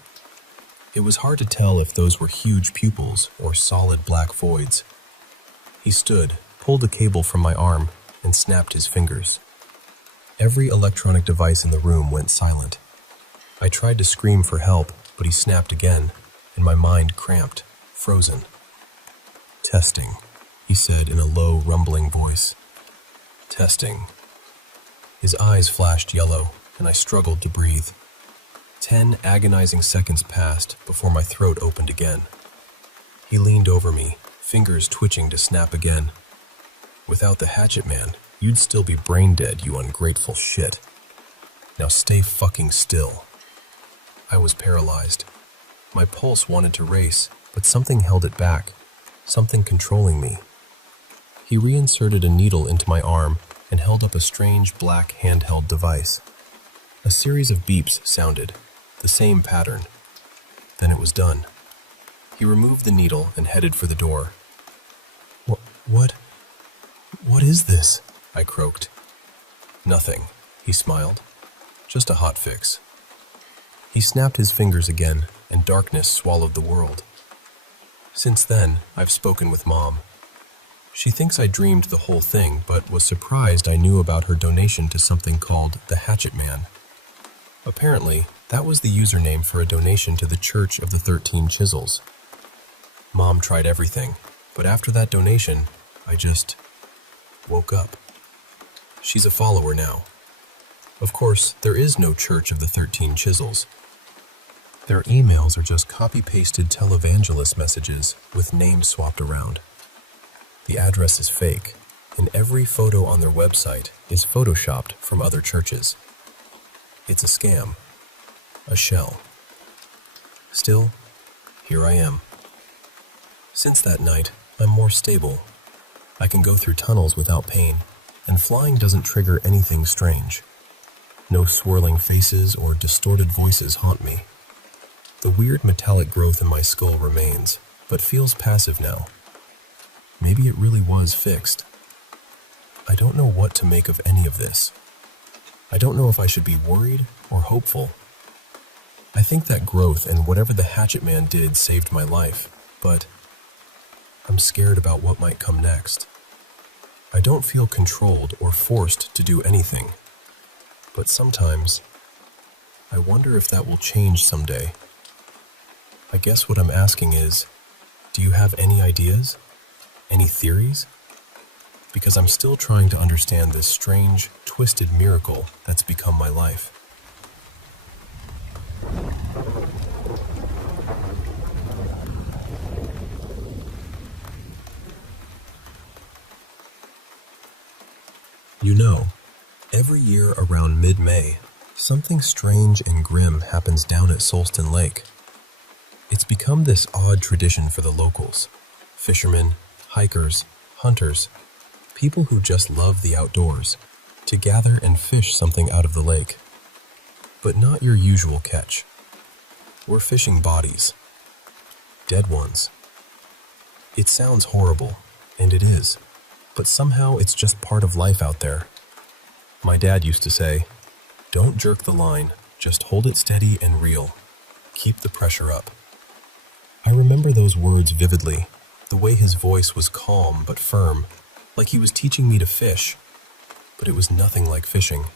It was hard to tell if those were huge pupils or solid black voids. He stood, pulled a cable from my arm, and snapped his fingers. Every electronic device in the room went silent. I tried to scream for help, but he snapped again, and my mind cramped, frozen. "Testing," he said in a low, rumbling voice. "Testing." His eyes flashed yellow, and I struggled to breathe. 10 agonizing seconds passed before my throat opened again. He leaned over me, fingers twitching to snap again. "Without the hatchet man, you'd still be brain dead, you ungrateful shit. Now stay fucking still." I was paralyzed. My pulse wanted to race, but something held it back, something controlling me. He reinserted a needle into my arm and held up a strange black handheld device. A series of beeps sounded, the same pattern. Then it was done. He removed the needle and headed for the door. What is this?" I croaked. "Nothing," he smiled. "Just a hot fix." He snapped his fingers again, and darkness swallowed the world. Since then, I've spoken with Mom. She thinks I dreamed the whole thing, but was surprised I knew about her donation to something called the Hatchet Man. Apparently, that was the username for a donation to the Church of the 13 Chisels. Mom tried everything. But after that donation, I just woke up. She's a follower now. Of course, there is no Church of the 13 Chisels. Their emails are just copy-pasted televangelist messages with names swapped around. The address is fake, and every photo on their website is photoshopped from other churches. It's a scam, a shell. Still, here I am. Since that night, I'm more stable. I can go through tunnels without pain, and flying doesn't trigger anything strange. No swirling faces or distorted voices haunt me. The weird metallic growth in my skull remains, but feels passive now. Maybe it really was fixed. I don't know what to make of any of this. I don't know if I should be worried or hopeful. I think that growth and whatever the hatchet man did saved my life, but I'm scared about what might come next. I don't feel controlled or forced to do anything, but sometimes I wonder if that will change someday. I guess what I'm asking is, do you have any ideas? Any theories? Because I'm still trying to understand this strange, twisted miracle that's become my life. You know, every year around mid-May, something strange and grim happens down at Solston Lake. It's become this odd tradition for the locals. Fishermen, hikers, hunters, people who just love the outdoors, to gather and fish something out of the lake. But not your usual catch. We're fishing bodies. Dead ones. It sounds horrible, and it is, but somehow it's just part of life out there. My dad used to say, "Don't jerk the line, just hold it steady and reel. Keep the pressure up." I remember those words vividly, the way his voice was calm but firm, like he was teaching me to fish, but it was nothing like fishing.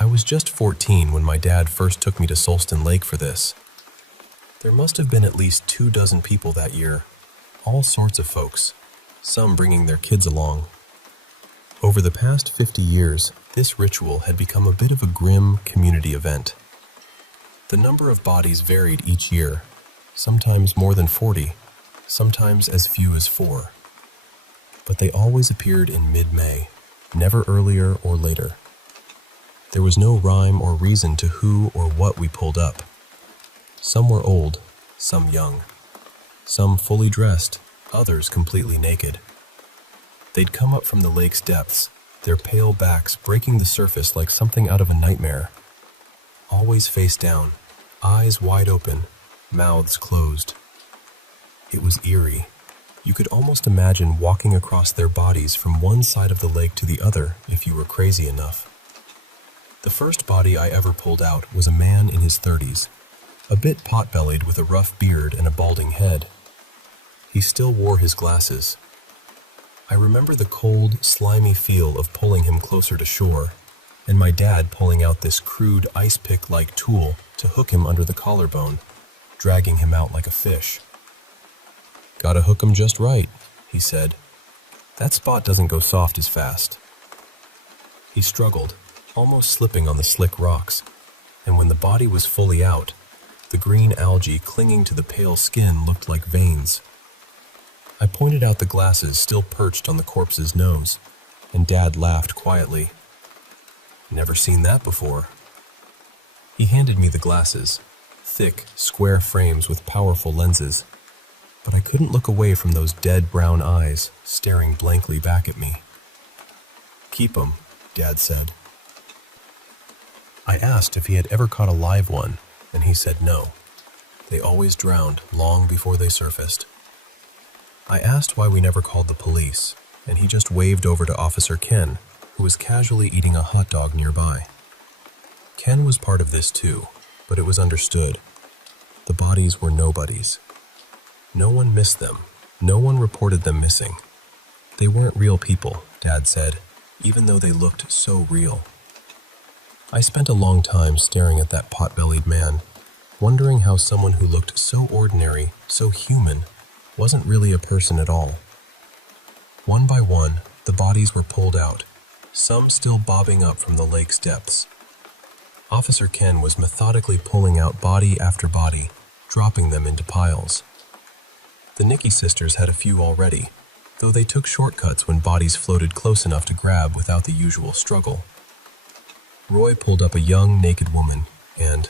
I was just 14 when my dad first took me to Solston Lake for this. There must have been at least 24 people that year, all sorts of folks, some bringing their kids along. Over the past 50 years, this ritual had become a bit of a grim community event. The number of bodies varied each year, sometimes more than 40, sometimes as few as 4. But they always appeared in mid-May, never earlier or later. There was no rhyme or reason to who or what we pulled up. Some were old, some young, some fully dressed, others completely naked. They'd come up from the lake's depths, their pale backs breaking the surface like something out of a nightmare. Always face down, eyes wide open, mouths closed. It was eerie. You could almost imagine walking across their bodies from one side of the lake to the other if you were crazy enough. The first body I ever pulled out was a man in his 30s, a bit pot-bellied with a rough beard and a balding head. He still wore his glasses. I remember the cold, slimy feel of pulling him closer to shore, and my dad pulling out this crude ice pick-like tool to hook him under the collarbone, dragging him out like a fish. "Gotta hook him just right," he said. "That spot doesn't go soft as fast." He struggled, almost slipping on the slick rocks, and when the body was fully out, the green algae clinging to the pale skin looked like veins. I pointed out the glasses still perched on the corpse's nose, and Dad laughed quietly. "Never seen that before." He handed me the glasses, thick, square frames with powerful lenses, but I couldn't look away from those dead brown eyes staring blankly back at me. "Keep 'em," Dad said. I asked if he had ever caught a live one, and he said no. They always drowned long before they surfaced. I asked why we never called the police, and he just waved over to Officer Ken, who was casually eating a hot dog nearby. Ken was part of this too, but it was understood. The bodies were nobodies. No one missed them. No one reported them missing. They weren't real people, Dad said, even though they looked so real. I spent a long time staring at that pot-bellied man, wondering how someone who looked so ordinary, so human, wasn't really a person at all. One by one, the bodies were pulled out, some still bobbing up from the lake's depths. Officer Ken was methodically pulling out body after body, dropping them into piles. The Nicky sisters had a few already, though they took shortcuts when bodies floated close enough to grab without the usual struggle. Roy pulled up a young, naked woman, and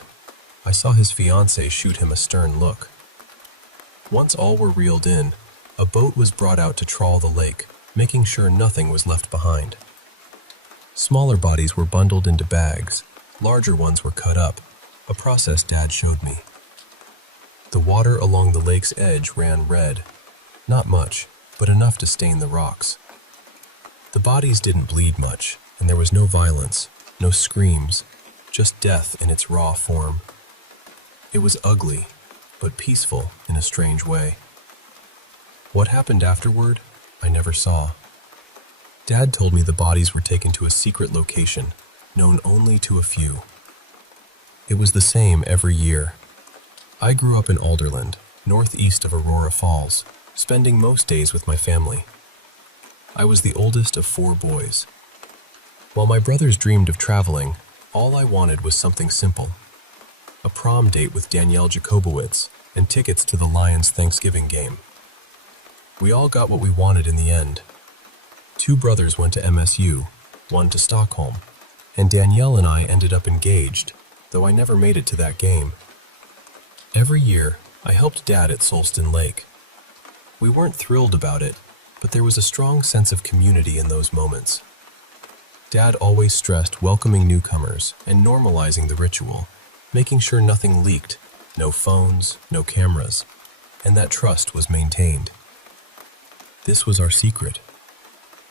I saw his fiancée shoot him a stern look. Once all were reeled in, a boat was brought out to trawl the lake, making sure nothing was left behind. Smaller bodies were bundled into bags, larger ones were cut up, a process Dad showed me. The water along the lake's edge ran red, not much, but enough to stain the rocks. The bodies didn't bleed much, and there was no violence, no screams, just death in its raw form. It was ugly, but peaceful in a strange way. What happened afterward, I never saw. Dad told me the bodies were taken to a secret location, known only to a few. It was the same every year. I grew up in Alderland, northeast of Aurora Falls, spending most days with my family. I was the oldest of 4 boys. While my brothers dreamed of traveling, all I wanted was something simple. A prom date with Danielle Jacobowitz and tickets to the Lions Thanksgiving game. We all got what we wanted in the end. 2 brothers went to MSU, 1 to Stockholm, and Danielle and I ended up engaged, though I never made it to that game. Every year, I helped Dad at Solston Lake. We weren't thrilled about it, but there was a strong sense of community in those moments. Dad always stressed welcoming newcomers and normalizing the ritual, making sure nothing leaked, no phones, no cameras, and that trust was maintained. This was our secret.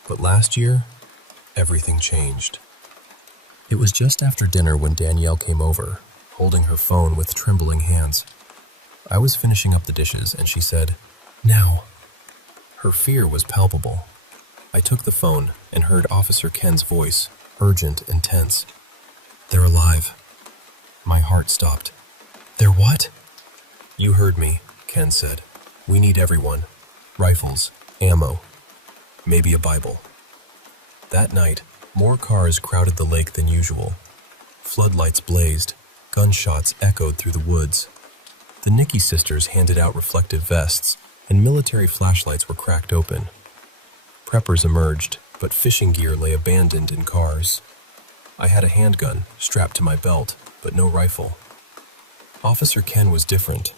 But last year, everything changed. It was just after dinner when Danielle came over, holding her phone with trembling hands. I was finishing up the dishes and she said, "Now." Her fear was palpable. I took the phone and heard Officer Ken's voice, urgent and tense. "They're alive." My heart stopped. "They're what?" "You heard me," Ken said. "We need everyone. Rifles, ammo, maybe a Bible." That night, more cars crowded the lake than usual. Floodlights blazed, gunshots echoed through the woods. The Nicky sisters handed out reflective vests, and military flashlights were cracked open. Preppers emerged, but fishing gear lay abandoned in cars. I had a handgun strapped to my belt, but no rifle. Officer Ken was different.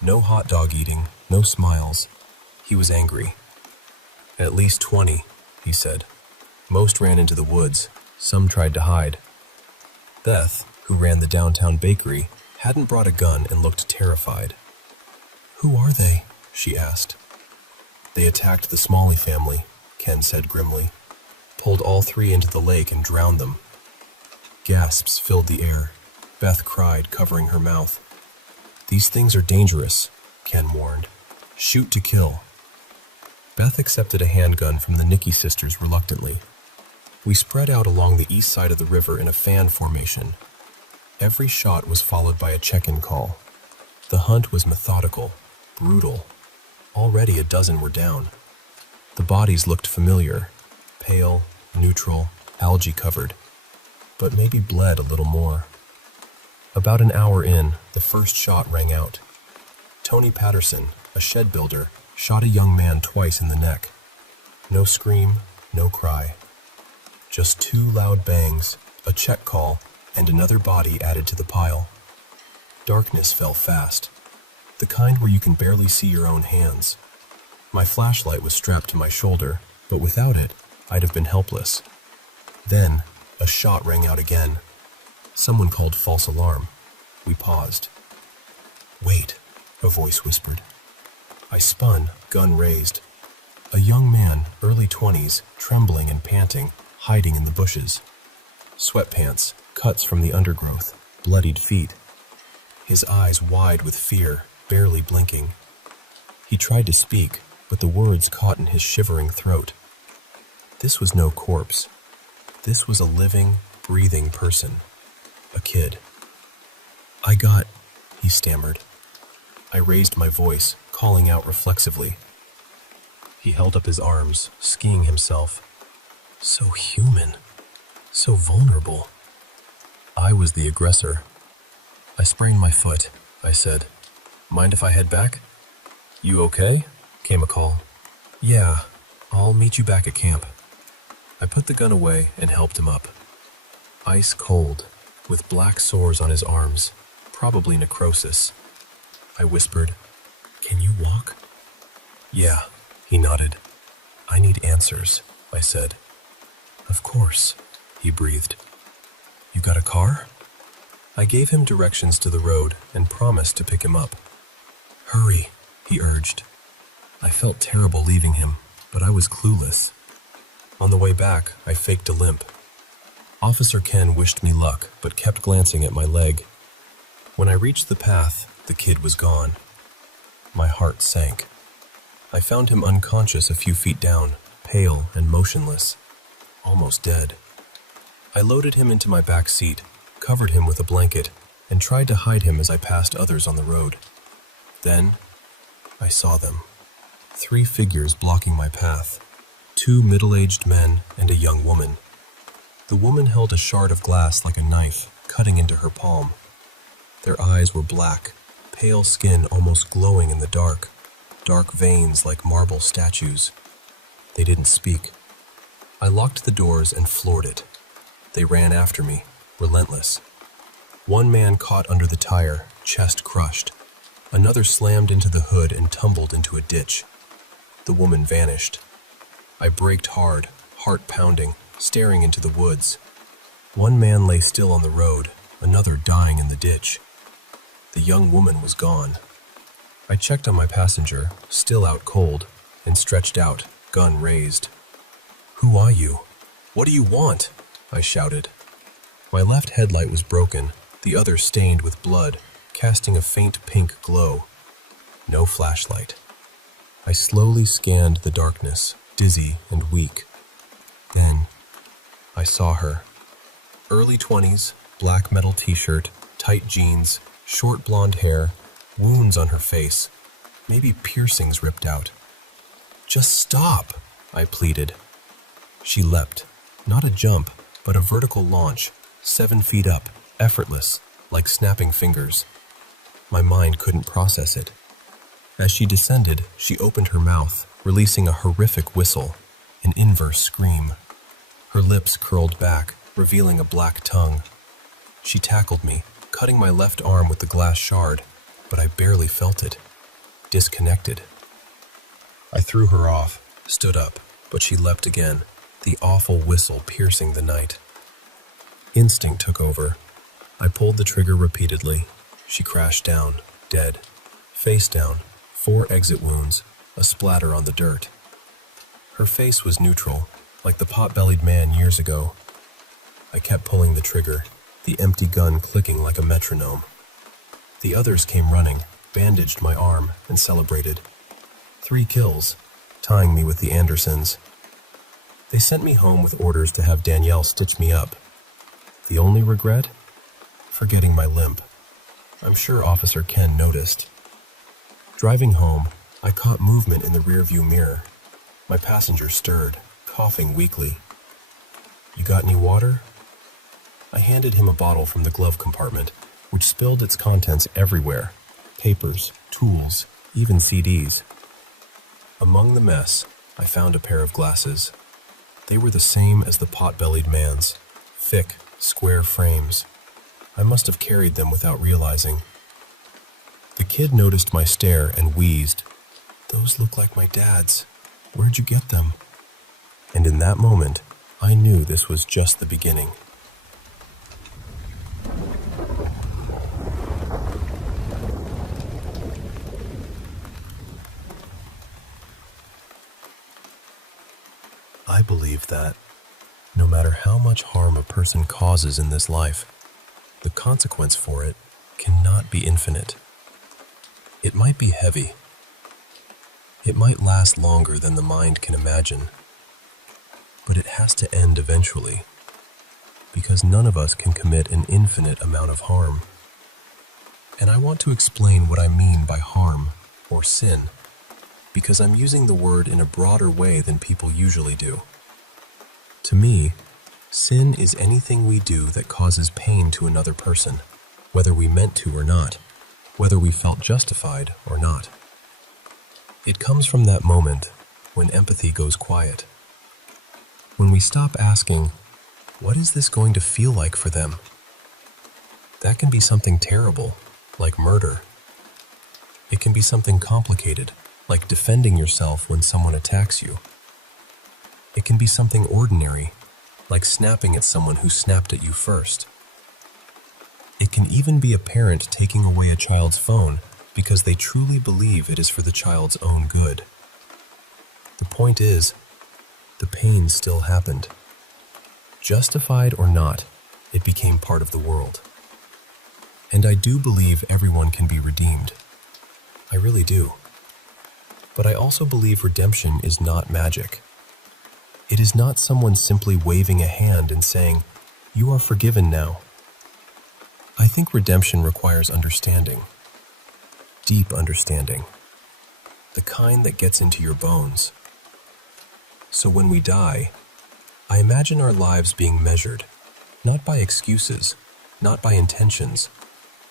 No hot dog eating, no smiles. He was angry. "At least 20, he said. Most ran into the woods. Some tried to hide. Beth, who ran the downtown bakery, hadn't brought a gun and looked terrified. "Who are they?" she asked. "They attacked the Smalley family," Ken said grimly. "Pulled all 3 into the lake and drowned them." Gasps filled the air. Beth cried, covering her mouth. "These things are dangerous," Ken warned. "Shoot to kill." Beth accepted a handgun from the Nicky sisters reluctantly. We spread out along the east side of the river in a fan formation. Every shot was followed by a check-in call. The hunt was methodical, brutal. Already a dozen were down. The bodies looked familiar, pale, neutral, algae-covered, but maybe bled a little more. About an hour in, the first shot rang out. Tony Patterson, a shed builder, shot a young man twice in the neck. No scream, no cry. Just 2 loud bangs, a check call, and another body added to the pile. Darkness fell fast, the kind where you can barely see your own hands. My flashlight was strapped to my shoulder, but without it, I'd have been helpless. Then, a shot rang out again. Someone called false alarm. We paused. "Wait," a voice whispered. I spun, gun raised. A young man, early 20s, trembling and panting, hiding in the bushes. Sweatpants, cuts from the undergrowth, bloodied feet. His eyes wide with fear, barely blinking. He tried to speak, but the words caught in his shivering throat. This was no corpse. This was a living, breathing person. A kid. He stammered. I raised my voice, calling out reflexively. He held up his arms, skiing himself. So human, so vulnerable. I was the aggressor. I sprained my foot, I said. Mind if I head back? You okay? Came a call. Yeah, I'll meet you back at camp. I put the gun away and helped him up. Ice cold, with black sores on his arms, probably necrosis. I whispered, Can you walk? Yeah, he nodded. I need answers, I said. Of course, he breathed. You got a car? I gave him directions to the road and promised to pick him up. Hurry, he urged. I felt terrible leaving him, but I was clueless. On the way back, I faked a limp. Officer Ken wished me luck, but kept glancing at my leg. When I reached the path, the kid was gone. My heart sank. I found him unconscious a few feet down, pale and motionless, almost dead. I loaded him into my back seat, covered him with a blanket, and tried to hide him as I passed others on the road. Then, I saw them. 3 figures blocking my path. 2 middle-aged men and a young woman. The woman held a shard of glass like a knife, cutting into her palm. Their eyes were black, pale skin almost glowing in the dark veins like marble statues. They didn't speak. I locked the doors and floored it. They ran after me, relentless. One man caught under the tire, chest crushed. Another slammed into the hood and tumbled into a ditch. The woman vanished. I braked hard, heart pounding, staring into the woods. One man lay still on the road, another dying in the ditch. The young woman was gone. I checked on my passenger, still out cold, and stretched out, gun raised. Who are you? What do you want? I shouted. My left headlight was broken, the other stained with blood, casting a faint pink glow. No flashlight. I slowly scanned the darkness, dizzy and weak. Then, I saw her. Early 20s, black metal t-shirt, tight jeans, short blonde hair, wounds on her face, maybe piercings ripped out. Just stop, I pleaded. She leapt, not a jump, but a vertical launch, 7 feet up, effortless, like snapping fingers. My mind couldn't process it. As she descended, she opened her mouth, releasing a horrific whistle, an inverse scream. Her lips curled back, revealing a black tongue. She tackled me, cutting my left arm with the glass shard, but I barely felt it. Disconnected. I threw her off, stood up, but she leapt again, the awful whistle piercing the night. Instinct took over. I pulled the trigger repeatedly. She crashed down, dead. Face down, 4 exit wounds, a splatter on the dirt. Her face was neutral, like the pot-bellied man years ago. I kept pulling the trigger, the empty gun clicking like a metronome. The others came running, bandaged my arm, and celebrated. 3 kills, tying me with the Andersons. They sent me home with orders to have Danielle stitch me up. The only regret? Forgetting my limp. I'm sure Officer Ken noticed. Driving home, I caught movement in the rearview mirror. My passenger stirred, coughing weakly. You got any water? I handed him a bottle from the glove compartment, which spilled its contents everywhere. Papers, tools, even CDs. Among the mess, I found a pair of glasses. They were the same as the pot-bellied man's. Thick, square frames. I must have carried them without realizing. The kid noticed my stare and wheezed. Those look like my dad's. Where'd you get them? And in that moment, I knew this was just the beginning. I believe that no matter how much harm a person causes in this life, the consequence for it cannot be infinite. It might be heavy. It might last longer than the mind can imagine. But it has to end eventually, because none of us can commit an infinite amount of harm. And I want to explain what I mean by harm or sin, because I'm using the word in a broader way than people usually do. To me, sin is anything we do that causes pain to another person, whether we meant to or not, whether we felt justified or not. It comes from that moment when empathy goes quiet. When we stop asking, what is this going to feel like for them? That can be something terrible, like murder. It can be something complicated, like defending yourself when someone attacks you. It can be something ordinary, like snapping at someone who snapped at you first. It can even be a parent taking away a child's phone because they truly believe it is for the child's own good. The point is, the pain still happened. Justified or not, it became part of the world. And I do believe everyone can be redeemed. I really do. But I also believe redemption is not magic. It is not someone simply waving a hand and saying, "You are forgiven now." I think redemption requires understanding. Deep understanding. The kind that gets into your bones. So when we die, I imagine our lives being measured, not by excuses, not by intentions,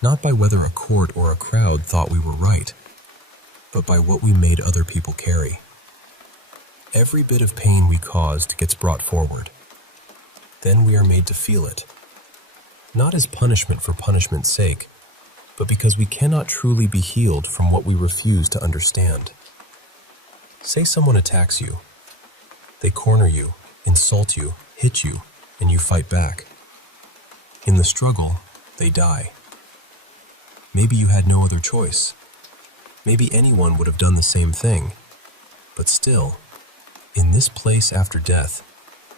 not by whether a court or a crowd thought we were right, but by what we made other people carry. Every bit of pain we caused gets brought forward. Then we are made to feel it. Not as punishment for punishment's sake, but because we cannot truly be healed from what we refuse to understand. Say someone attacks you. They corner you, insult you, hit you, and you fight back. In the struggle, they die. Maybe you had no other choice. Maybe anyone would have done the same thing. But still, in this place after death,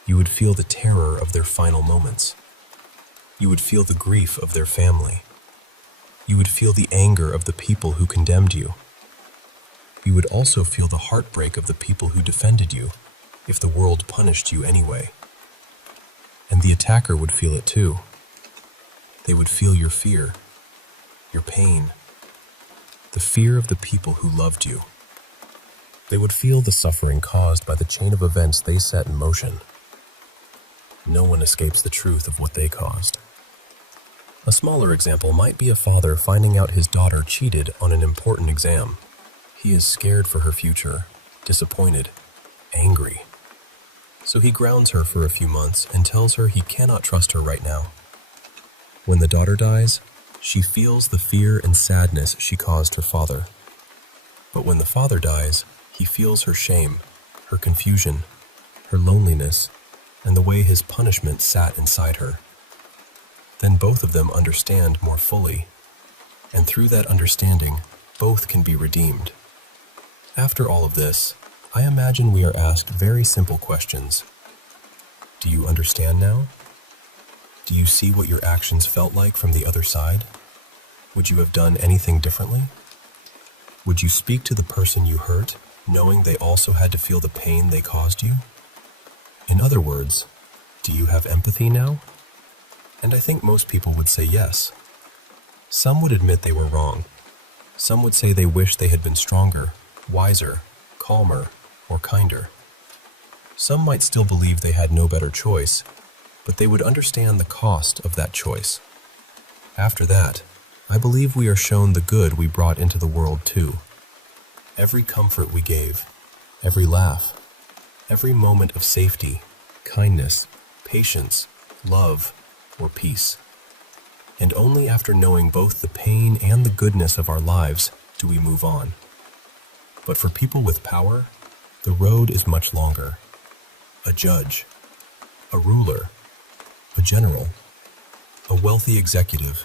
you would feel the terror of their final moments. You would feel the grief of their family. You would feel the anger of the people who condemned you. You would also feel the heartbreak of the people who defended you, if the world punished you anyway. And the attacker would feel it too. They would feel your fear, your pain, the fear of the people who loved you. They would feel the suffering caused by the chain of events they set in motion. No one escapes the truth of what they caused. A smaller example might be a father finding out his daughter cheated on an important exam. He is scared for her future, disappointed, angry. So he grounds her for a few months and tells her he cannot trust her right now. When the daughter dies, she feels the fear and sadness she caused her father. But when the father dies, he feels her shame, her confusion, her loneliness, and the way his punishment sat inside her. Then both of them understand more fully, and through that understanding, both can be redeemed. After all of this, I imagine we are asked very simple questions. Do you understand now? Do you see what your actions felt like from the other side? Would you have done anything differently? Would you speak to the person you hurt, knowing they also had to feel the pain they caused you? In other words, do you have empathy now? And I think most people would say yes. Some would admit they were wrong. Some would say they wish they had been stronger, wiser, calmer, or kinder. Some might still believe they had no better choice, but they would understand the cost of that choice. After that, I believe we are shown the good we brought into the world too. Every comfort we gave, every laugh, every moment of safety, kindness, patience, love, or peace. And only after knowing both the pain and the goodness of our lives do we move on. But for people with power, the road is much longer. A judge, a ruler, a general, a wealthy executive,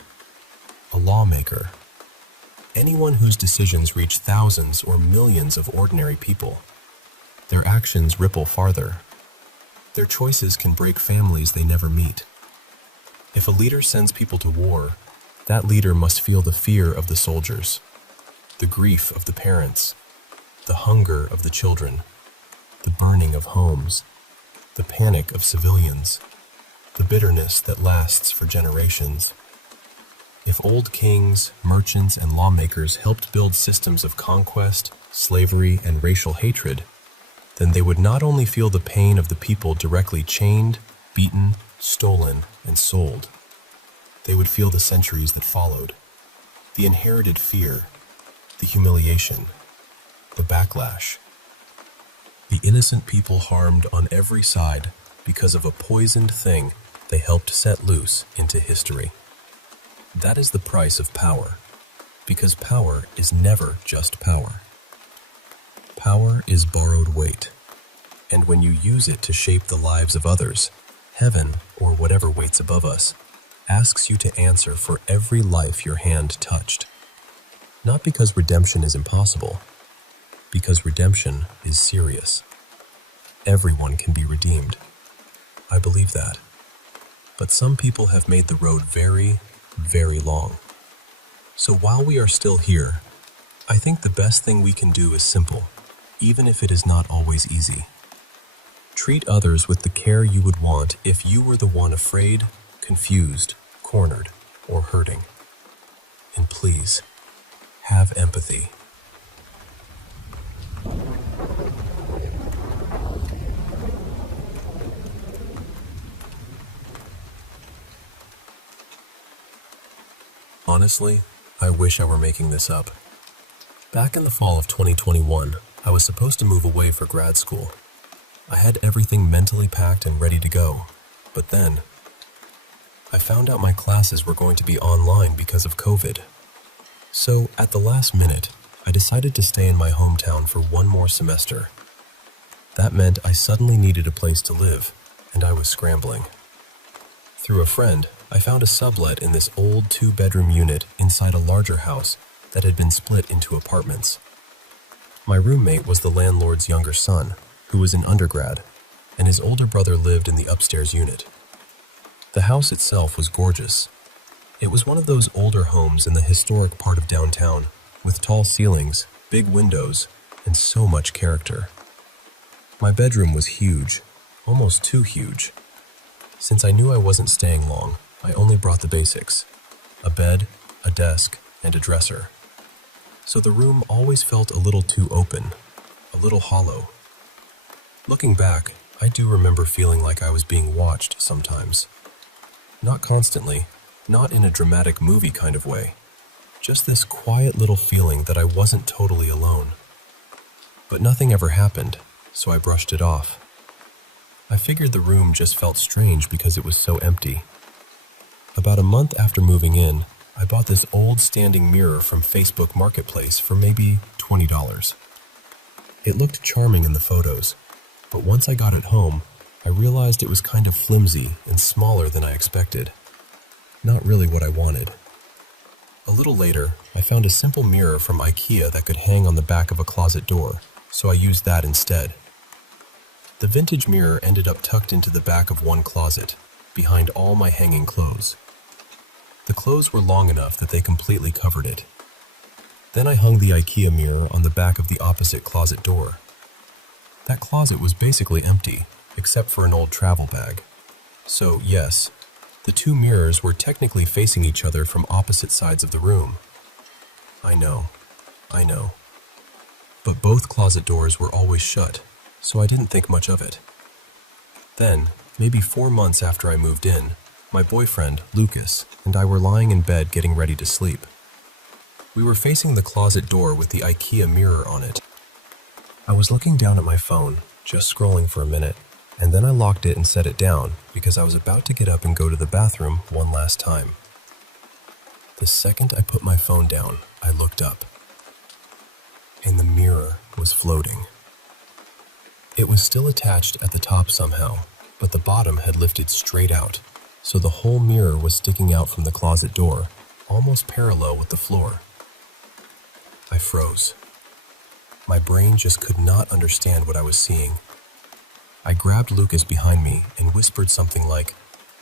a lawmaker, anyone whose decisions reach thousands or millions of ordinary people. Their actions ripple farther. Their choices can break families they never meet. If a leader sends people to war, that leader must feel the fear of the soldiers, the grief of the parents, the hunger of the children, the burning of homes, the panic of civilians, the bitterness that lasts for generations. If old kings, merchants, and lawmakers helped build systems of conquest, slavery, and racial hatred, then they would not only feel the pain of the people directly chained, beaten, stolen, and sold. They would feel the centuries that followed, the inherited fear, the humiliation, the backlash. The innocent people harmed on every side because of a poisoned thing they helped set loose into history. That is the price of power, because power is never just power. Power is borrowed weight, and when you use it to shape the lives of others, heaven, or whatever waits above us, asks you to answer for every life your hand touched. Not because redemption is impossible, because redemption is serious. Everyone can be redeemed. I believe that. But some people have made the road very, very long. So while we are still here, I think the best thing we can do is simple, even if it is not always easy. Treat others with the care you would want if you were the one afraid, confused, cornered, or hurting. And please, have empathy. Honestly, I wish I were making this up. Back in the fall of 2021, I was supposed to move away for grad school. I had everything mentally packed and ready to go, but then I found out my classes were going to be online because of COVID. So, at the last minute, I decided to stay in my hometown for one more semester. That meant I suddenly needed a place to live, and I was scrambling. Through a friend, I found a sublet in this old 2-bedroom unit inside a larger house that had been split into apartments. My roommate was the landlord's younger son, who was in undergrad, and his older brother lived in the upstairs unit. The house itself was gorgeous. It was one of those older homes in the historic part of downtown, with tall ceilings, big windows, and so much character. My bedroom was huge, almost too huge. Since I knew I wasn't staying long, I only brought the basics: a bed, a desk, and a dresser. So the room always felt a little too open, a little hollow. Looking back, I do remember feeling like I was being watched sometimes. Not constantly, not in a dramatic movie kind of way. Just this quiet little feeling that I wasn't totally alone. But nothing ever happened, so I brushed it off. I figured the room just felt strange because it was so empty. About a month after moving in, I bought this old standing mirror from Facebook Marketplace for maybe $20. It looked charming in the photos, but once I got it home, I realized it was kind of flimsy and smaller than I expected. Not really what I wanted. A little later, I found a simple mirror from IKEA that could hang on the back of a closet door, so I used that instead. The vintage mirror ended up tucked into the back of one closet, behind all my hanging clothes. The clothes were long enough that they completely covered it. Then I hung the IKEA mirror on the back of the opposite closet door. That closet was basically empty, except for an old travel bag. So, yes, the two mirrors were technically facing each other from opposite sides of the room. I know. But both closet doors were always shut, so I didn't think much of it. Then, maybe 4 months after I moved in, my boyfriend, Lucas, and I were lying in bed getting ready to sleep. We were facing the closet door with the IKEA mirror on it. I was looking down at my phone, just scrolling for a minute, and then I locked it and set it down because I was about to get up and go to the bathroom one last time. The second I put my phone down, I looked up, and the mirror was floating. It was still attached at the top somehow, but the bottom had lifted straight out, so the whole mirror was sticking out from the closet door, almost parallel with the floor. I froze. My brain just could not understand what I was seeing. I grabbed Lucas behind me and whispered something like,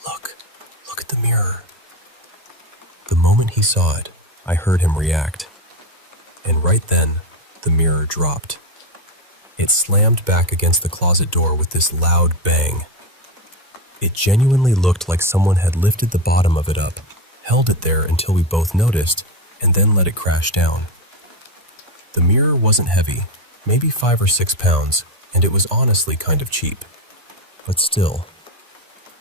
Look at the mirror." The moment he saw it, I heard him react. And right then, the mirror dropped. It slammed back against the closet door with this loud bang. It genuinely looked like someone had lifted the bottom of it up, held it there until we both noticed, and then let it crash down. The mirror wasn't heavy, maybe 5 or 6 pounds, and it was honestly kind of cheap. But still,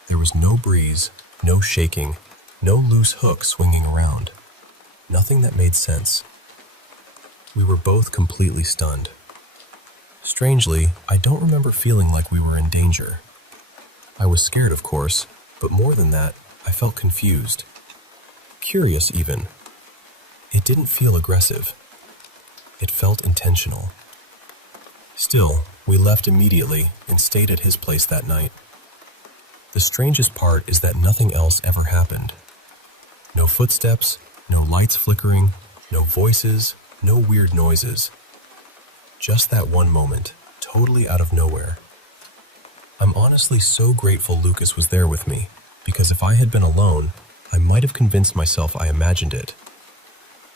there was no breeze, no shaking, no loose hook swinging around. Nothing that made sense. We were both completely stunned. Strangely, I don't remember feeling like we were in danger. I was scared, of course, but more than that, I felt confused. Curious, even. It didn't feel aggressive. It felt intentional. Still, we left immediately and stayed at his place that night. The strangest part is that nothing else ever happened. No footsteps, no lights flickering, no voices, no weird noises. Just that one moment, totally out of nowhere. I'm honestly so grateful Lucas was there with me, because if I had been alone, I might have convinced myself I imagined it.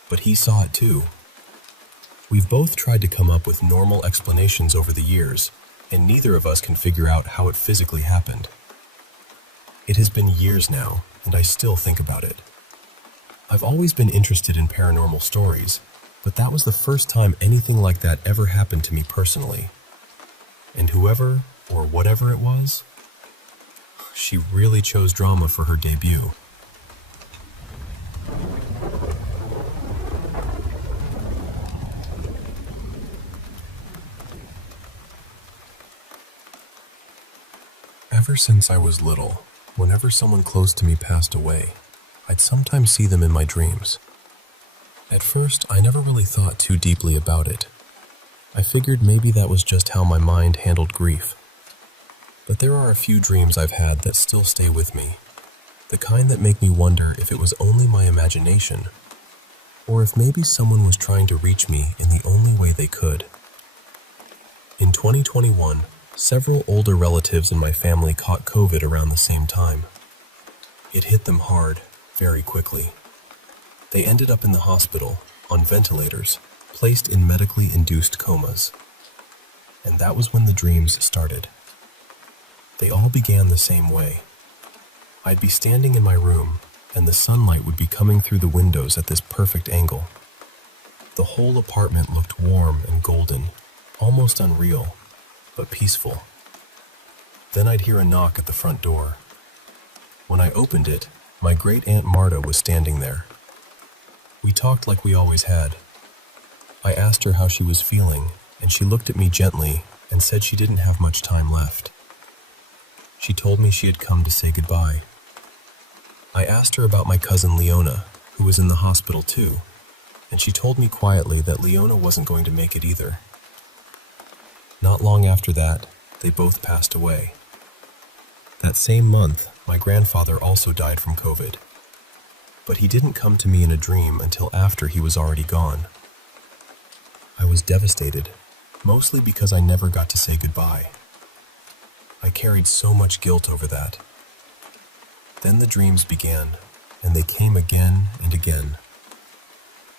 But he saw it too. We've both tried to come up with normal explanations over the years, and neither of us can figure out how it physically happened. It has been years now, and I still think about it. I've always been interested in paranormal stories, but that was the first time anything like that ever happened to me personally. And whoever, or whatever it was, she really chose drama for her debut. Ever since I was little, whenever someone close to me passed away, I'd sometimes see them in my dreams. At first, I never really thought too deeply about it. I figured maybe that was just how my mind handled grief. But there are a few dreams I've had that still stay with me, the kind that make me wonder if it was only my imagination, or if maybe someone was trying to reach me in the only way they could. In 2021, several older relatives in my family caught COVID around the same time. It hit them hard, very quickly. They ended up in the hospital, on ventilators, placed in medically induced comas. And that was when the dreams started. They all began the same way. I'd be standing in my room, and the sunlight would be coming through the windows at this perfect angle. The whole apartment looked warm and golden, almost unreal, but peaceful. Then I'd hear a knock at the front door. When I opened it, my great-aunt Marta was standing there. We talked like we always had. I asked her how she was feeling, and she looked at me gently and said she didn't have much time left. She told me she had come to say goodbye. I asked her about my cousin Leona, who was in the hospital too, and she told me quietly that Leona wasn't going to make it either. Not long after that, they both passed away. That same month, my grandfather also died from COVID. But he didn't come to me in a dream until after he was already gone. I was devastated, mostly because I never got to say goodbye. I carried so much guilt over that. Then the dreams began, and they came again and again.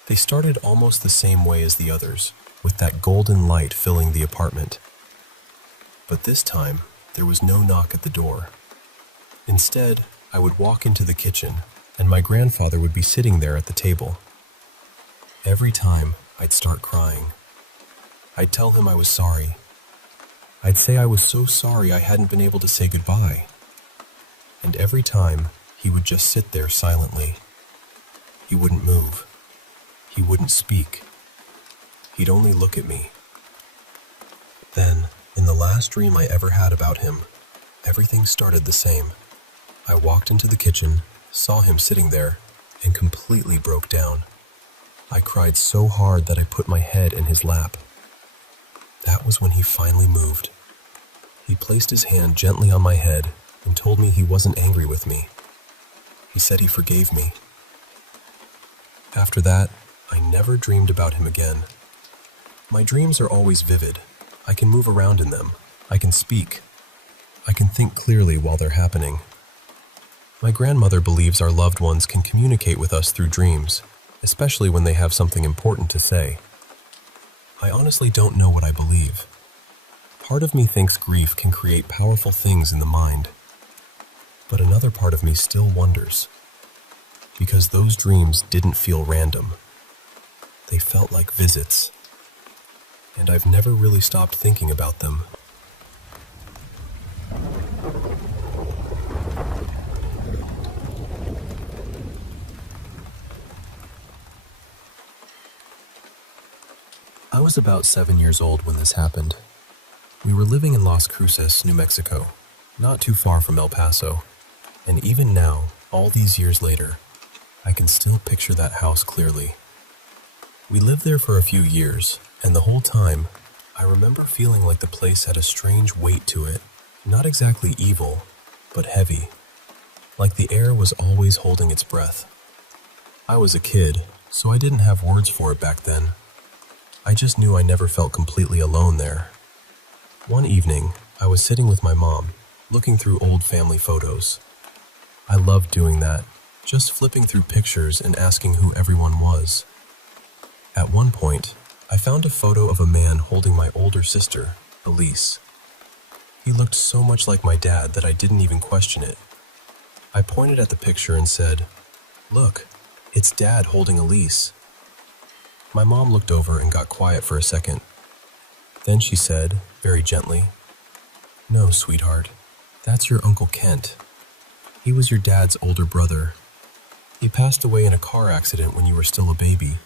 They started almost the same way as the others, with that golden light filling the apartment. But this time, there was no knock at the door. Instead, I would walk into the kitchen, and my grandfather would be sitting there at the table. Every time, I'd start crying. I'd tell him I was sorry. I'd say I was so sorry I hadn't been able to say goodbye. And every time, he would just sit there silently. He wouldn't move. He wouldn't speak. He'd only look at me. Then, in the last dream I ever had about him, everything started the same. I walked into the kitchen, saw him sitting there, and completely broke down. I cried so hard that I put my head in his lap. That was when he finally moved. He placed his hand gently on my head and told me he wasn't angry with me. He said he forgave me. After that, I never dreamed about him again. My dreams are always vivid. I can move around in them. I can speak. I can think clearly while they're happening. My grandmother believes our loved ones can communicate with us through dreams, especially when they have something important to say. I honestly don't know what I believe. Part of me thinks grief can create powerful things in the mind, but another part of me still wonders. because those dreams didn't feel random. They felt like visits, and I've never really stopped thinking about them. I was about 7 years old when this happened. We were living in Las Cruces, New Mexico, not too far from El Paso, and even now, all these years later, I can still picture that house clearly. We lived there for a few years, and the whole time, I remember feeling like the place had a strange weight to it, not exactly evil, but heavy, like the air was always holding its breath. I was a kid, so I didn't have words for it back then. I just knew I never felt completely alone there. One evening, I was sitting with my mom, looking through old family photos. I loved doing that, just flipping through pictures and asking who everyone was. At one point, I found a photo of a man holding my older sister, Elise. He looked so much like my dad that I didn't even question it. I pointed at the picture and said, "Look, it's Dad holding Elise." My mom looked over and got quiet for a second. Then she said, very gently, "No, sweetheart, that's your Uncle Kent. He was your dad's older brother. He passed away in a car accident when you were still a baby."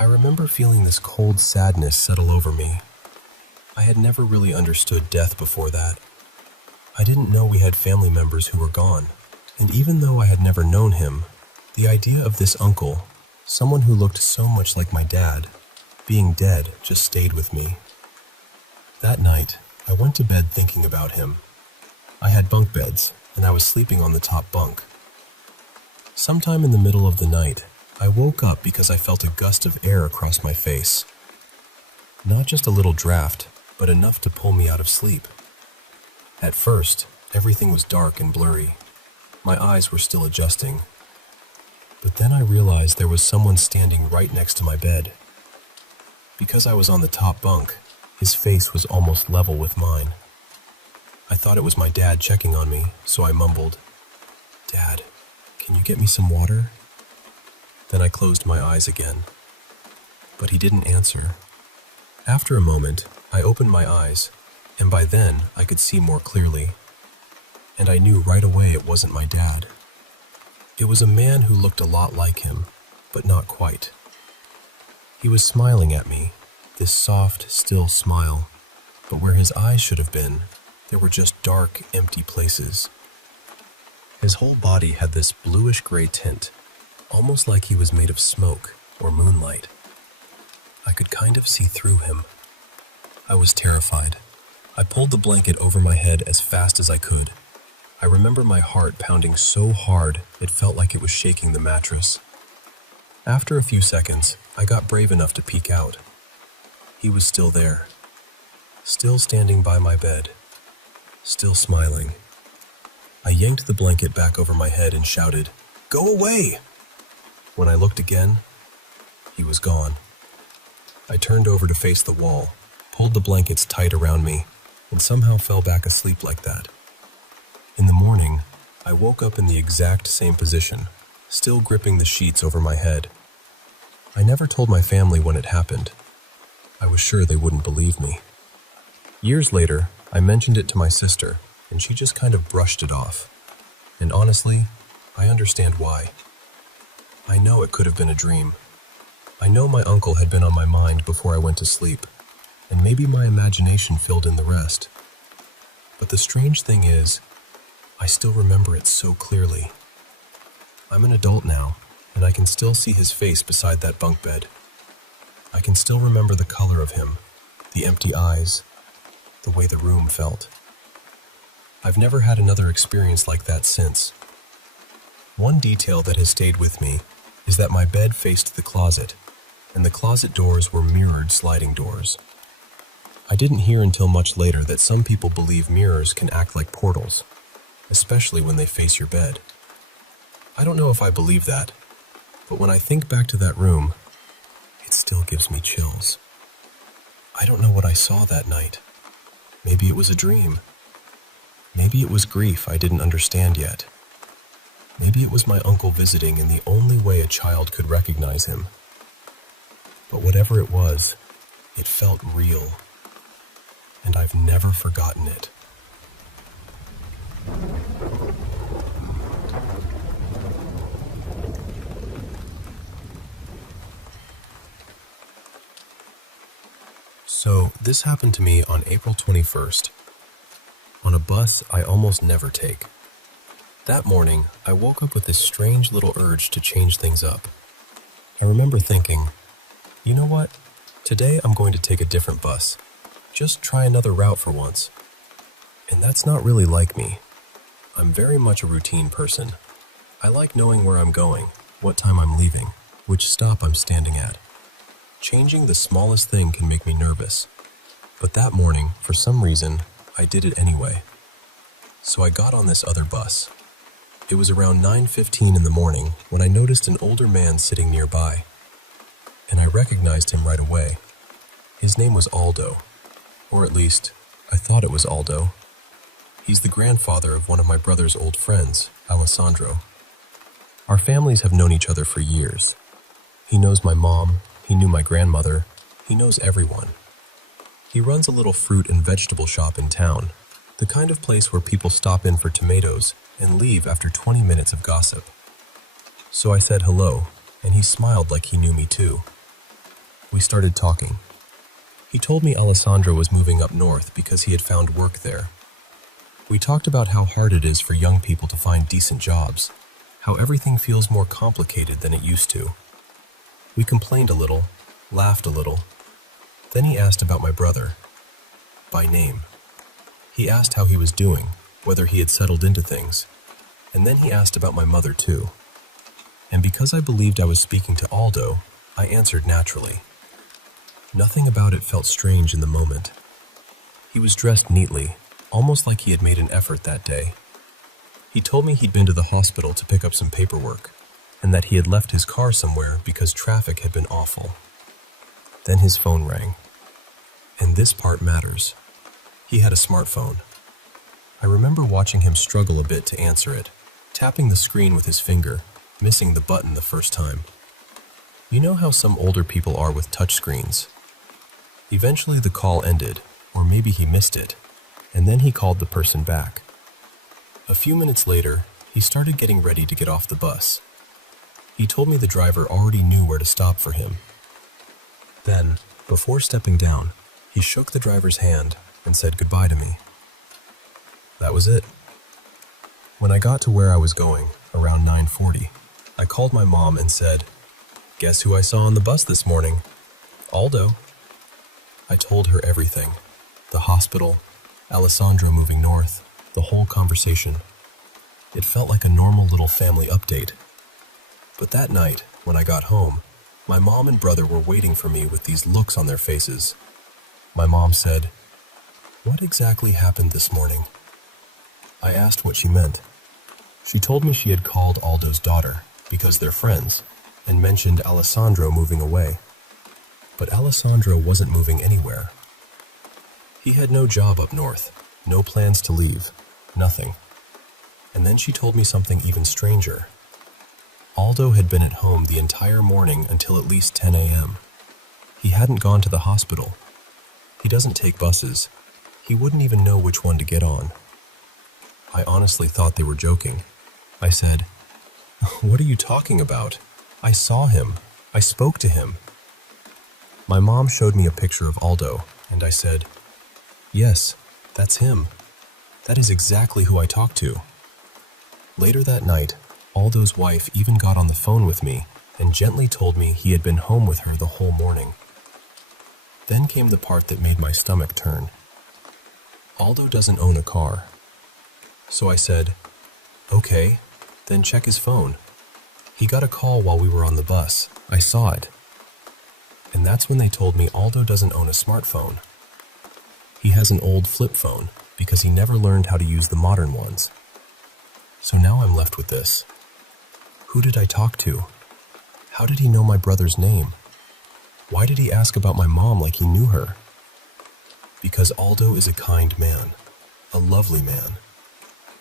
I remember feeling this cold sadness settle over me. I had never really understood death before that. I didn't know we had family members who were gone, and even though I had never known him, the idea of this uncle, someone who looked so much like my dad, being dead just stayed with me. That night, I went to bed thinking about him. I had bunk beds, and I was sleeping on the top bunk. Sometime in the middle of the night, I woke up because I felt a gust of air across my face. Not just a little draft, but enough to pull me out of sleep. At first, everything was dark and blurry. My eyes were still adjusting. But then I realized there was someone standing right next to my bed. Because I was on the top bunk, his face was almost level with mine. I thought it was my dad checking on me, so I mumbled, "Dad, can you get me some water?" Then I closed my eyes again. But he didn't answer. After a moment, I opened my eyes, and by then I could see more clearly. And I knew right away it wasn't my dad. It was a man who looked a lot like him, but not quite. He was smiling at me, this soft, still smile, but where his eyes should have been, there were just dark, empty places. His whole body had this bluish-gray tint, almost like he was made of smoke or moonlight. I could kind of see through him. I was terrified. I pulled the blanket over my head as fast as I could. I remember my heart pounding so hard it felt like it was shaking the mattress. After a few seconds, I got brave enough to peek out. He was still there, still standing by my bed, still smiling. I yanked the blanket back over my head and shouted, "Go away!" When I looked again, he was gone. I turned over to face the wall, pulled the blankets tight around me, and somehow fell back asleep like that. In the morning, I woke up in the exact same position, still gripping the sheets over my head. I never told my family when it happened. I was sure they wouldn't believe me. Years later, I mentioned it to my sister, and she just kind of brushed it off. And honestly, I understand why. I know it could have been a dream. I know my uncle had been on my mind before I went to sleep, and maybe my imagination filled in the rest. But the strange thing is, I still remember it so clearly. I'm an adult now, and I can still see his face beside that bunk bed. I can still remember the color of him, the empty eyes, the way the room felt. I've never had another experience like that since. One detail that has stayed with me is that my bed faced the closet, and the closet doors were mirrored sliding doors. I didn't hear until much later that some people believe mirrors can act like portals, especially when they face your bed. I don't know if I believe that, but when I think back to that room, it still gives me chills. I don't know what I saw that night. Maybe it was a dream. Maybe it was grief I didn't understand yet. Maybe it was my uncle visiting in the only way a child could recognize him. But whatever it was, it felt real, and I've never forgotten it. So, this happened to me on April 21st, on a bus I almost never take. That morning, I woke up with this strange little urge to change things up. I remember thinking, you know what? Today I'm going to take a different bus. Just try another route for once. And that's not really like me. I'm very much a routine person. I like knowing where I'm going, what time I'm leaving, which stop I'm standing at. Changing the smallest thing can make me nervous. But that morning, for some reason, I did it anyway. So I got on this other bus. It was around 9:15 in the morning when I noticed an older man sitting nearby. And I recognized him right away. His name was Aldo. Or at least, I thought it was Aldo. He's the grandfather of one of my brother's old friends, Alessandro. Our families have known each other for years. He knows my mom, he knew my grandmother, he knows everyone. He runs a little fruit and vegetable shop in town, the kind of place where people stop in for tomatoes and leave after 20 minutes of gossip. So I said hello, and he smiled like he knew me too. We started talking. He told me Alessandro was moving up north because he had found work there. We talked about how hard it is for young people to find decent jobs, how everything feels more complicated than it used to. We complained a little, laughed a little. Then he asked about my brother, by name. He asked how he was doing, whether he had settled into things, and then he asked about my mother too. And because I believed I was speaking to Aldo, I answered naturally. Nothing about it felt strange in the moment. He was dressed neatly, almost like he had made an effort that day. He told me he'd been to the hospital to pick up some paperwork, and that he had left his car somewhere because traffic had been awful. Then his phone rang. And this part matters. He had a smartphone. I remember watching him struggle a bit to answer it, tapping the screen with his finger, missing the button the first time. You know how some older people are with touchscreens? Eventually the call ended, or maybe he missed it, and then he called the person back. A few minutes later, he started getting ready to get off the bus. He told me the driver already knew where to stop for him. Then, before stepping down, he shook the driver's hand and said goodbye to me. That was it. When I got to where I was going, around 9:40, I called my mom and said, "Guess who I saw on the bus this morning? Aldo." I told her everything. The hospital, Alessandro moving north, the whole conversation. It felt like a normal little family update. But that night, when I got home, my mom and brother were waiting for me with these looks on their faces. My mom said, "What exactly happened this morning?" I asked what she meant. She told me she had called Aldo's daughter, because they're friends, and mentioned Alessandro moving away. But Alessandro wasn't moving anywhere. He had no job up north, no plans to leave, nothing. And then she told me something even stranger. Aldo had been at home the entire morning until at least 10 a.m. He hadn't gone to the hospital. He doesn't take buses. He wouldn't even know which one to get on. I honestly thought they were joking. I said, "What are you talking about? I saw him. I spoke to him." My mom showed me a picture of Aldo, and I said, "Yes, that's him. That is exactly who I talked to." Later that night, Aldo's wife even got on the phone with me and gently told me he had been home with her the whole morning. Then came the part that made my stomach turn. Aldo doesn't own a car. So I said, "Okay, then check his phone." He got a call while we were on the bus. I saw it. And that's when they told me Aldo doesn't own a smartphone. He has an old flip phone because he never learned how to use the modern ones. So now I'm left with this. Who did I talk to? How did he know my brother's name? Why did he ask about my mom like he knew her? Because Aldo is a kind man, a lovely man.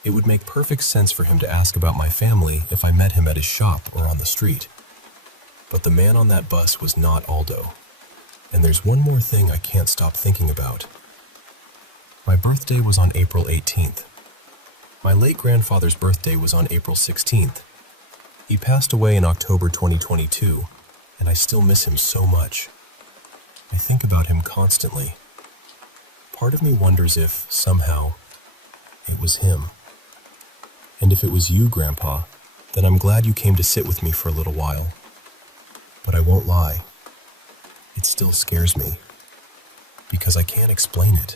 It would make perfect sense for him to ask about my family if I met him at his shop or on the street. But the man on that bus was not Aldo. And there's one more thing I can't stop thinking about. My birthday was on April 18th. My late grandfather's birthday was on April 16th. He passed away in October 2022, and I still miss him so much. I think about him constantly. Part of me wonders if, somehow, it was him. And if it was you, Grandpa, then I'm glad you came to sit with me for a little while. But I won't lie. It still scares me, because I can't explain it.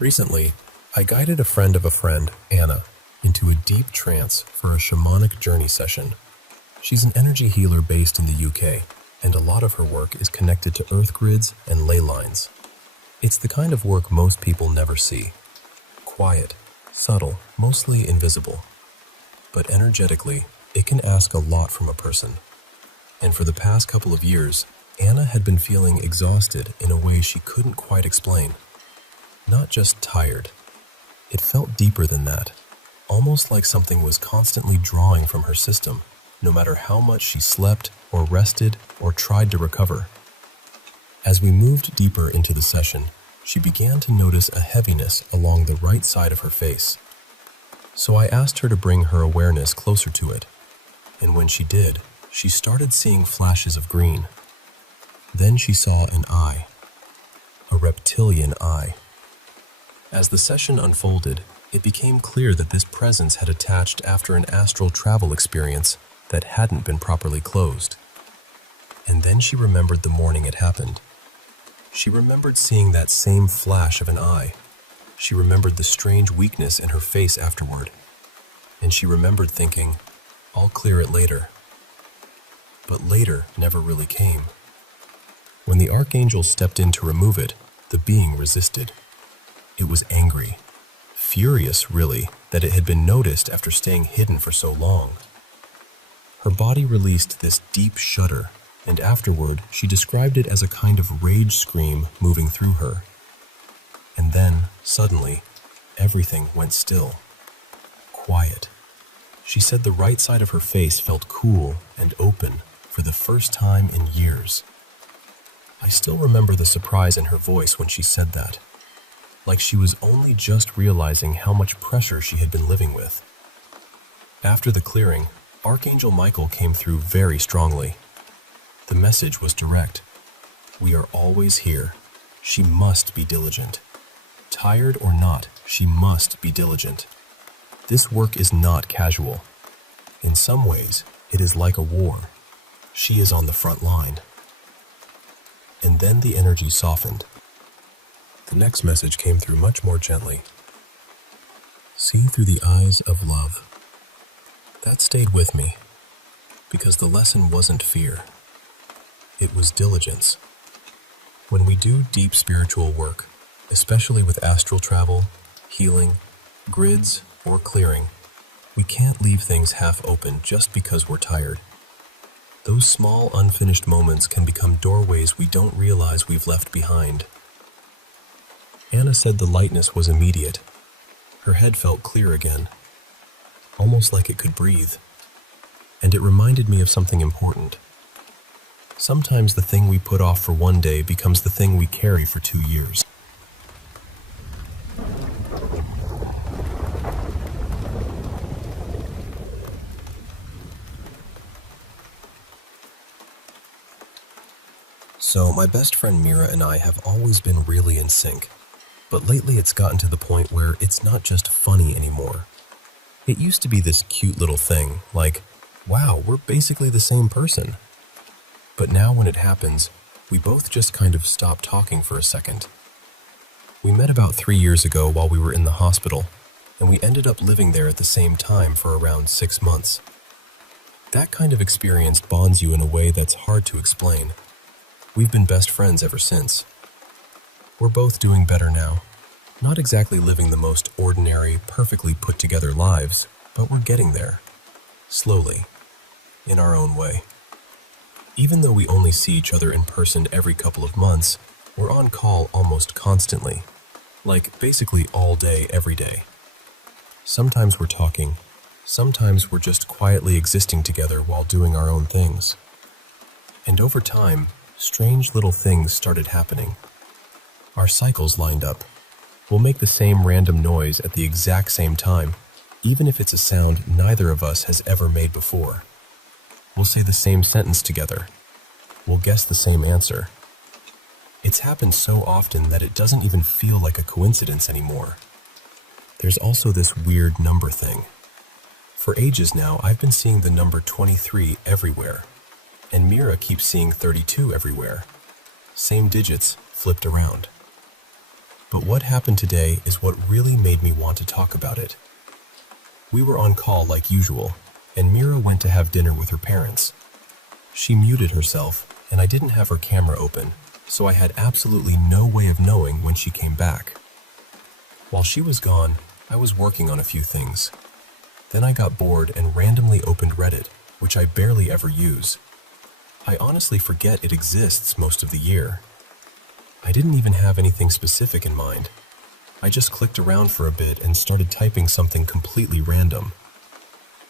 Recently, I guided a friend of a friend, Anna, into a deep trance for a shamanic journey session. She's an energy healer based in the UK, and a lot of her work is connected to earth grids and ley lines. It's the kind of work most people never see. Quiet, subtle, mostly invisible. But energetically, it can ask a lot from a person. And for the past couple of years, Anna had been feeling exhausted in a way she couldn't quite explain. Not just tired. It felt deeper than that, almost like something was constantly drawing from her system, no matter how much she slept or rested or tried to recover. As we moved deeper into the session, she began to notice a heaviness along the right side of her face. So I asked her to bring her awareness closer to it, and when she did, she started seeing flashes of green. Then she saw an eye, a reptilian eye. As the session unfolded, it became clear that this presence had attached after an astral travel experience that hadn't been properly closed. And then she remembered the morning it happened. She remembered seeing that same flash of an eye. She remembered the strange weakness in her face afterward. And she remembered thinking, "I'll clear it later." But later never really came. When the archangel stepped in to remove it, the being resisted. It was angry, furious really, that it had been noticed after staying hidden for so long. Her body released this deep shudder, and afterward she described it as a kind of rage scream moving through her. And then, suddenly, everything went still. Quiet. She said the right side of her face felt cool and open for the first time in years. I still remember the surprise in her voice when she said that. Like she was only just realizing how much pressure she had been living with. After the clearing, Archangel Michael came through very strongly. The message was direct. We are always here. She must be diligent. Tired or not, she must be diligent. This work is not casual. In some ways, it is like a war. She is on the front line. And then the energy softened. The next message came through much more gently. See through the eyes of love. That stayed with me, because the lesson wasn't fear. It was diligence. When we do deep spiritual work, especially with astral travel, healing, grids, or clearing, we can't leave things half open just because we're tired. Those small unfinished moments can become doorways we don't realize we've left behind. Anna said the lightness was immediate. Her head felt clear again, almost like it could breathe. And it reminded me of something important. Sometimes the thing we put off for one day becomes the thing we carry for 2 years. So my best friend Mira and I have always been really in sync. But lately it's gotten to the point where it's not just funny anymore. It used to be this cute little thing, like, wow, we're basically the same person. But now when it happens, we both just kind of stop talking for a second. We met about 3 years ago while we were in the hospital, and we ended up living there at the same time for around 6 months. That kind of experience bonds you in a way that's hard to explain. We've been best friends ever since. We're both doing better now. Not exactly living the most ordinary, perfectly put together lives, but we're getting there. Slowly. in our own way. Even though we only see each other in person every couple of months, we're on call almost constantly, like basically all day, every day. Sometimes we're talking, sometimes we're just quietly existing together while doing our own things. And over time, strange little things started happening. Our cycles lined up. We'll make the same random noise at the exact same time, even if it's a sound neither of us has ever made before. We'll say the same sentence together. We'll guess the same answer. It's happened so often that it doesn't even feel like a coincidence anymore. There's also this weird number thing. For ages now, I've been seeing the number 23 everywhere, and Mira keeps seeing 32 everywhere. Same digits flipped around. But what happened today is what really made me want to talk about it. We were on call like usual, and Mira went to have dinner with her parents. She muted herself, and I didn't have her camera open, so I had absolutely no way of knowing when she came back. While she was gone, I was working on a few things. Then I got bored and randomly opened Reddit, which I barely ever use. I honestly forget it exists most of the year. I didn't even have anything specific in mind. I just clicked around for a bit and started typing something completely random.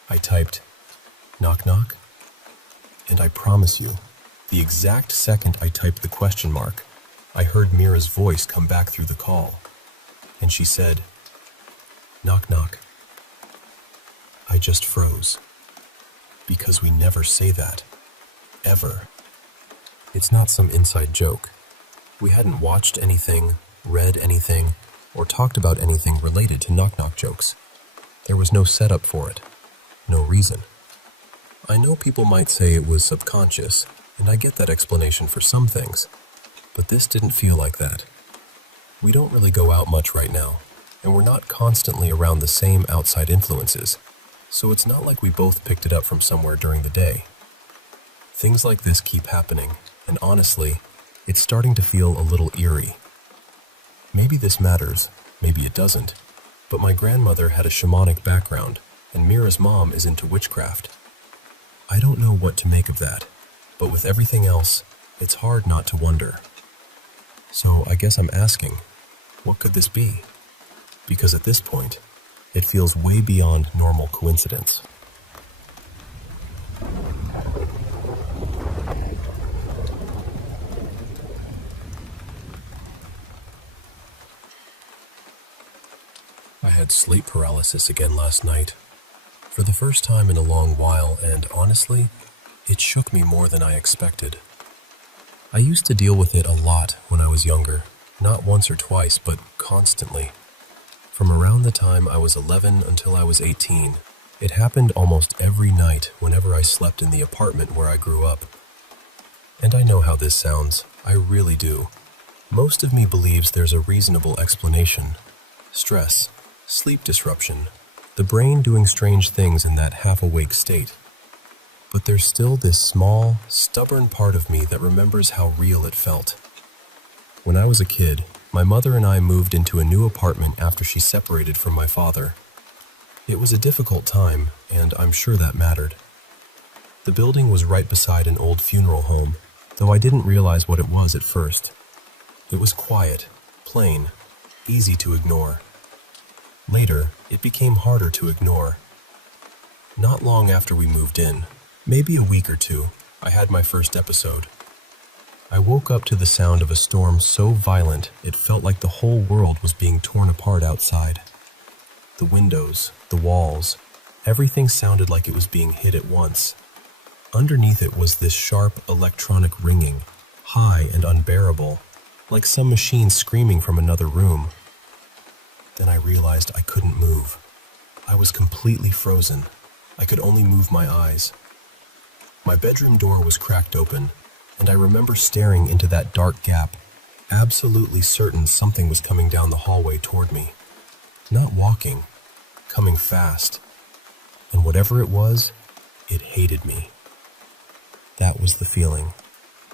I typed, "Knock knock," and I promise you, the exact second I typed the question mark, I heard Mira's voice come back through the call, and she said, "Knock knock." I just froze, because we never say that, ever. It's not some inside joke. We hadn't watched anything, read anything, or talked about anything related to knock-knock jokes. There was no setup for it, no reason. I know people might say it was subconscious, and I get that explanation for some things, but this didn't feel like that. We don't really go out much right now, and we're not constantly around the same outside influences, so it's not like we both picked it up from somewhere during the day. Things like this keep happening, and honestly, it's starting to feel a little eerie. Maybe this matters, maybe it doesn't, but my grandmother had a shamanic background, and Mira's mom is into witchcraft. I don't know what to make of that, but with everything else, it's hard not to wonder. So I guess I'm asking, what could this be? Because at this point, it feels way beyond normal coincidence. I had sleep paralysis again last night, for the first time in a long while, and honestly, it shook me more than I expected. I used to deal with it a lot when I was younger, not once or twice, but constantly. From around the time I was 11 until I was 18, it happened almost every night whenever I slept in the apartment where I grew up. And I know how this sounds, I really do. Most of me believes there's a reasonable explanation. Stress, sleep disruption, the brain doing strange things in that half-awake state. But there's still this small, stubborn part of me that remembers how real it felt. When I was a kid, my mother and I moved into a new apartment after she separated from my father. It was a difficult time, and I'm sure that mattered. The building was right beside an old funeral home, though I didn't realize what it was at first. It was quiet, plain, easy to ignore. Later, it became harder to ignore. Not long after we moved in, maybe a week or two, I had my first episode. I woke up to the sound of a storm so violent it felt like the whole world was being torn apart outside. The windows, the walls, everything sounded like it was being hit at once. Underneath it was this sharp electronic ringing, high and unbearable, like some machine screaming from another room. Then I realized I couldn't move. I was completely frozen. I could only move my eyes. My bedroom door was cracked open, and I remember staring into that dark gap, absolutely certain something was coming down the hallway toward me. Not walking, coming fast. And whatever it was, it hated me. That was the feeling.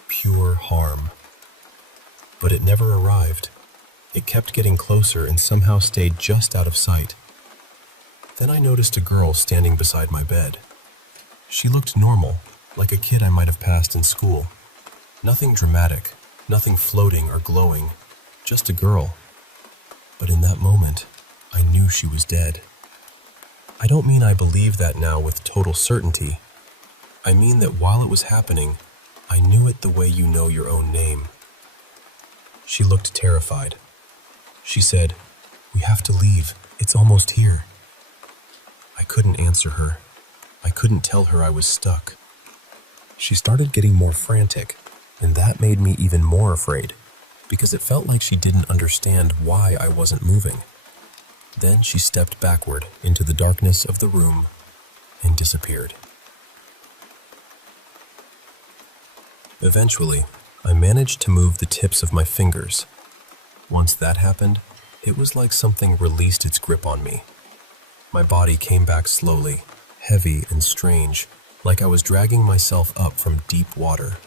Pure harm. But it never arrived. It kept getting closer and somehow stayed just out of sight. Then I noticed a girl standing beside my bed. She looked normal, like a kid I might have passed in school. Nothing dramatic, nothing floating or glowing, just a girl. But in that moment, I knew she was dead. I don't mean I believe that now with total certainty. I mean that while it was happening, I knew it the way you know your own name. She looked terrified. She said, "We have to leave. It's almost here." I couldn't answer her. I couldn't tell her I was stuck. She started getting more frantic, and that made me even more afraid, because it felt like she didn't understand why I wasn't moving. Then she stepped backward into the darkness of the room and disappeared. Eventually, I managed to move the tips of my fingers. Once that happened, it was like something released its grip on me. My body came back slowly, heavy and strange, like I was dragging myself up from deep water.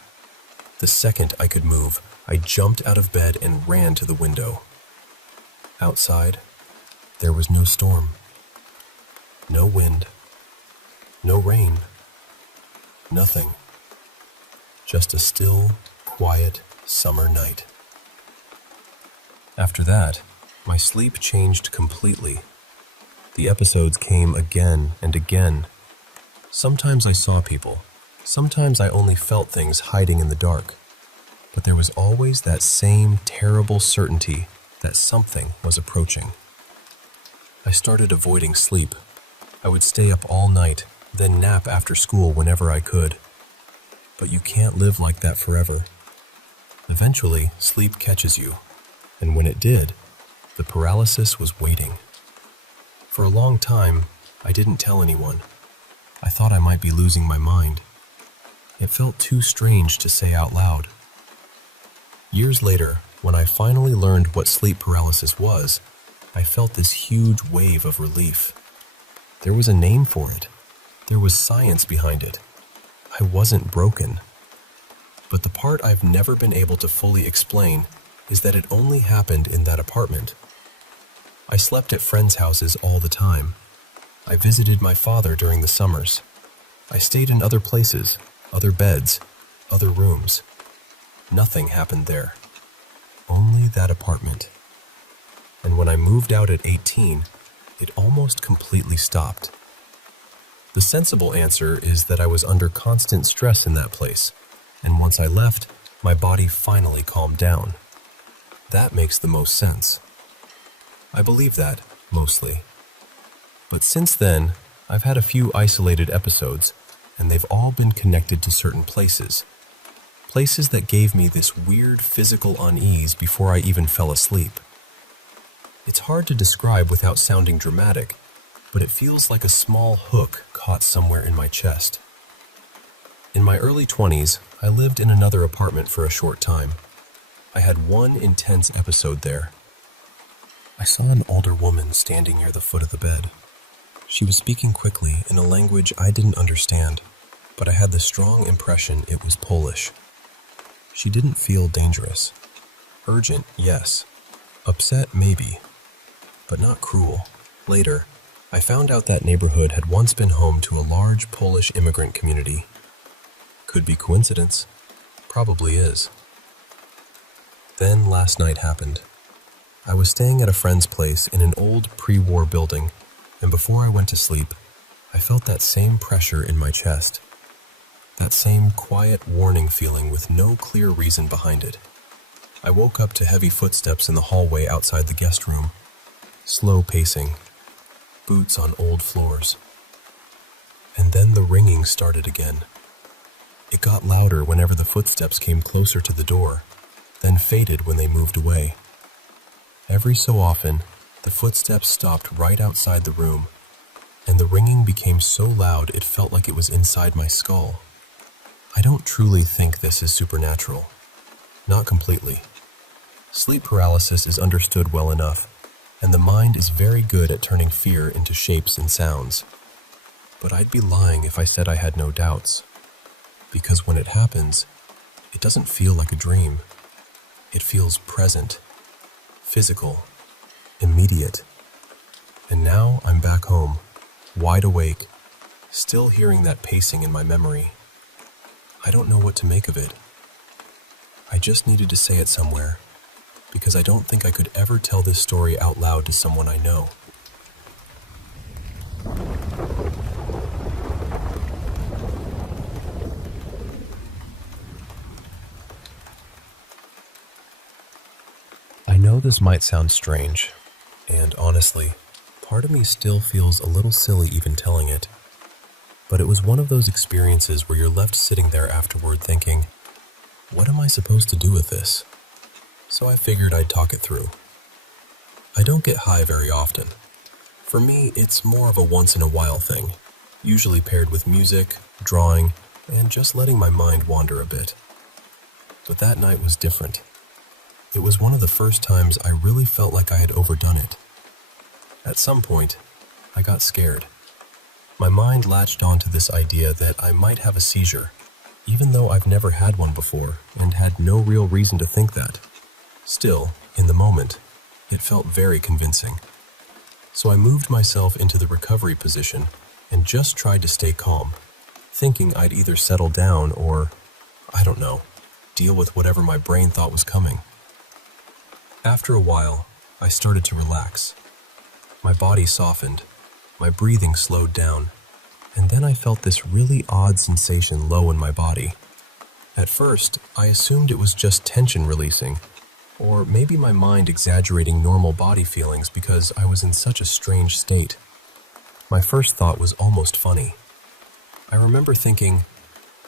The second I could move, I jumped out of bed and ran to the window. Outside, there was no storm, no wind, no rain, nothing. Just a still, quiet summer night. After that, my sleep changed completely. The episodes came again and again. Sometimes I saw people. Sometimes I only felt things hiding in the dark. But there was always that same terrible certainty that something was approaching. I started avoiding sleep. I would stay up all night, then nap after school whenever I could. But you can't live like that forever. Eventually, sleep catches you, and when it did, the paralysis was waiting. For a long time, I didn't tell anyone. I thought I might be losing my mind. It felt too strange to say out loud. Years later, when I finally learned what sleep paralysis was, I felt this huge wave of relief. There was a name for it. There was science behind it. I wasn't broken. But the part I've never been able to fully explain is that it only happened in that apartment. I slept at friends' houses all the time. I visited my father during the summers. I stayed in other places, other beds, other rooms. Nothing happened there. Only that apartment. And when I moved out at 18, it almost completely stopped. The sensible answer is that I was under constant stress in that place, and once I left, my body finally calmed down. That makes the most sense. I believe that, mostly. But since then, I've had a few isolated episodes, and they've all been connected to certain places. Places that gave me this weird physical unease before I even fell asleep. It's hard to describe without sounding dramatic, but it feels like a small hook caught somewhere in my chest. In my early 20s, I lived in another apartment for a short time. I had one intense episode there. I saw an older woman standing near the foot of the bed. She was speaking quickly in a language I didn't understand, but I had the strong impression it was Polish. She didn't feel dangerous. Urgent, yes. Upset, maybe. But not cruel. Later, I found out that neighborhood had once been home to a large Polish immigrant community. Could be coincidence. Probably is. Then last night happened. I was staying at a friend's place in an old pre-war building, and before I went to sleep, I felt that same pressure in my chest. That same quiet warning feeling with no clear reason behind it. I woke up to heavy footsteps in the hallway outside the guest room. Slow pacing. Boots on old floors. And then the ringing started again. It got louder whenever the footsteps came closer to the door, then faded when they moved away. Every so often, the footsteps stopped right outside the room, and the ringing became so loud it felt like it was inside my skull. I don't truly think this is supernatural. Not completely. Sleep paralysis is understood well enough, and the mind is very good at turning fear into shapes and sounds. But I'd be lying if I said I had no doubts. Because when it happens, it doesn't feel like a dream. It feels present, physical, immediate. And now I'm back home, wide awake, still hearing that pacing in my memory. I don't know what to make of it. I just needed to say it somewhere, because I don't think I could ever tell this story out loud to someone I know. I know this might sound strange, and honestly, part of me still feels a little silly even telling it. But it was one of those experiences where you're left sitting there afterward thinking, what am I supposed to do with this? So I figured I'd talk it through. I don't get high very often. For me, it's more of a once-in-a-while thing, usually paired with music, drawing, and just letting my mind wander a bit. But that night was different. It was one of the first times I really felt like I had overdone it. At some point, I got scared. My mind latched onto this idea that I might have a seizure, even though I've never had one before and had no real reason to think that. Still, in the moment, it felt very convincing. So I moved myself into the recovery position and just tried to stay calm, thinking I'd either settle down or, I don't know, deal with whatever my brain thought was coming. After a while, I started to relax. My body softened, my breathing slowed down, and then I felt this really odd sensation low in my body. At first, I assumed it was just tension releasing, or maybe my mind exaggerating normal body feelings because I was in such a strange state. My first thought was almost funny. I remember thinking,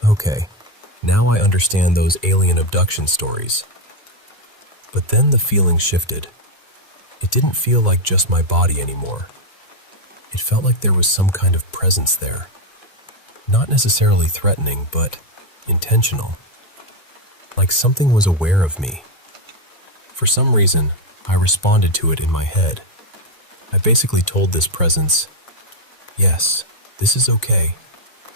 okay, now I understand those alien abduction stories. But then the feeling shifted. It didn't feel like just my body anymore. It felt like there was some kind of presence there. Not necessarily threatening, but intentional. Like something was aware of me. For some reason, I responded to it in my head. I basically told this presence, yes, this is okay,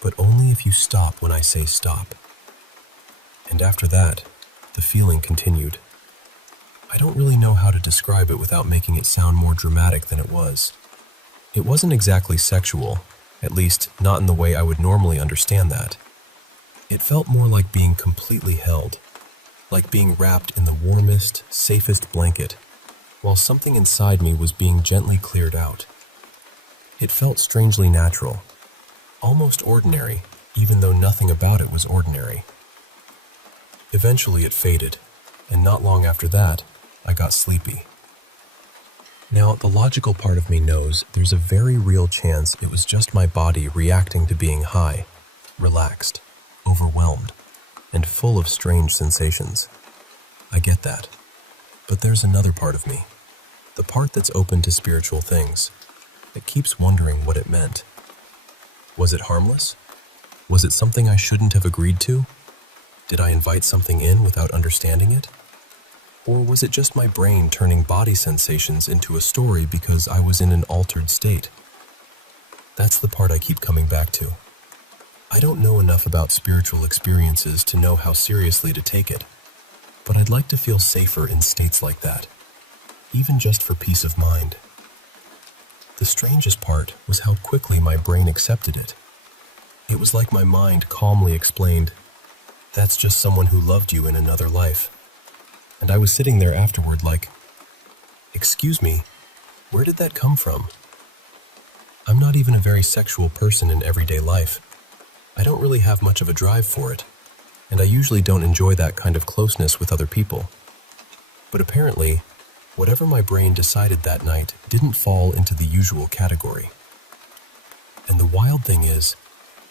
but only if you stop when I say stop. And after that, the feeling continued. I don't really know how to describe it without making it sound more dramatic than it was. It wasn't exactly sexual, at least not in the way I would normally understand that. It felt more like being completely held, like being wrapped in the warmest, safest blanket, while something inside me was being gently cleared out. It felt strangely natural, almost ordinary, even though nothing about it was ordinary. Eventually it faded, and not long after that, I got sleepy. Now, the logical part of me knows there's a very real chance it was just my body reacting to being high, relaxed, overwhelmed, and full of strange sensations. I get that. But there's another part of me, the part that's open to spiritual things, that keeps wondering what it meant. Was it harmless? Was it something I shouldn't have agreed to? Did I invite something in without understanding it? Or was it just my brain turning body sensations into a story because I was in an altered state? That's the part I keep coming back to. I don't know enough about spiritual experiences to know how seriously to take it, but I'd like to feel safer in states like that, even just for peace of mind. The strangest part was how quickly my brain accepted it. It was like my mind calmly explained, "That's just someone who loved you in another life." And I was sitting there afterward like, excuse me, where did that come from? I'm not even a very sexual person in everyday life. I don't really have much of a drive for it, and I usually don't enjoy that kind of closeness with other people. But apparently, whatever my brain decided that night didn't fall into the usual category. And the wild thing is,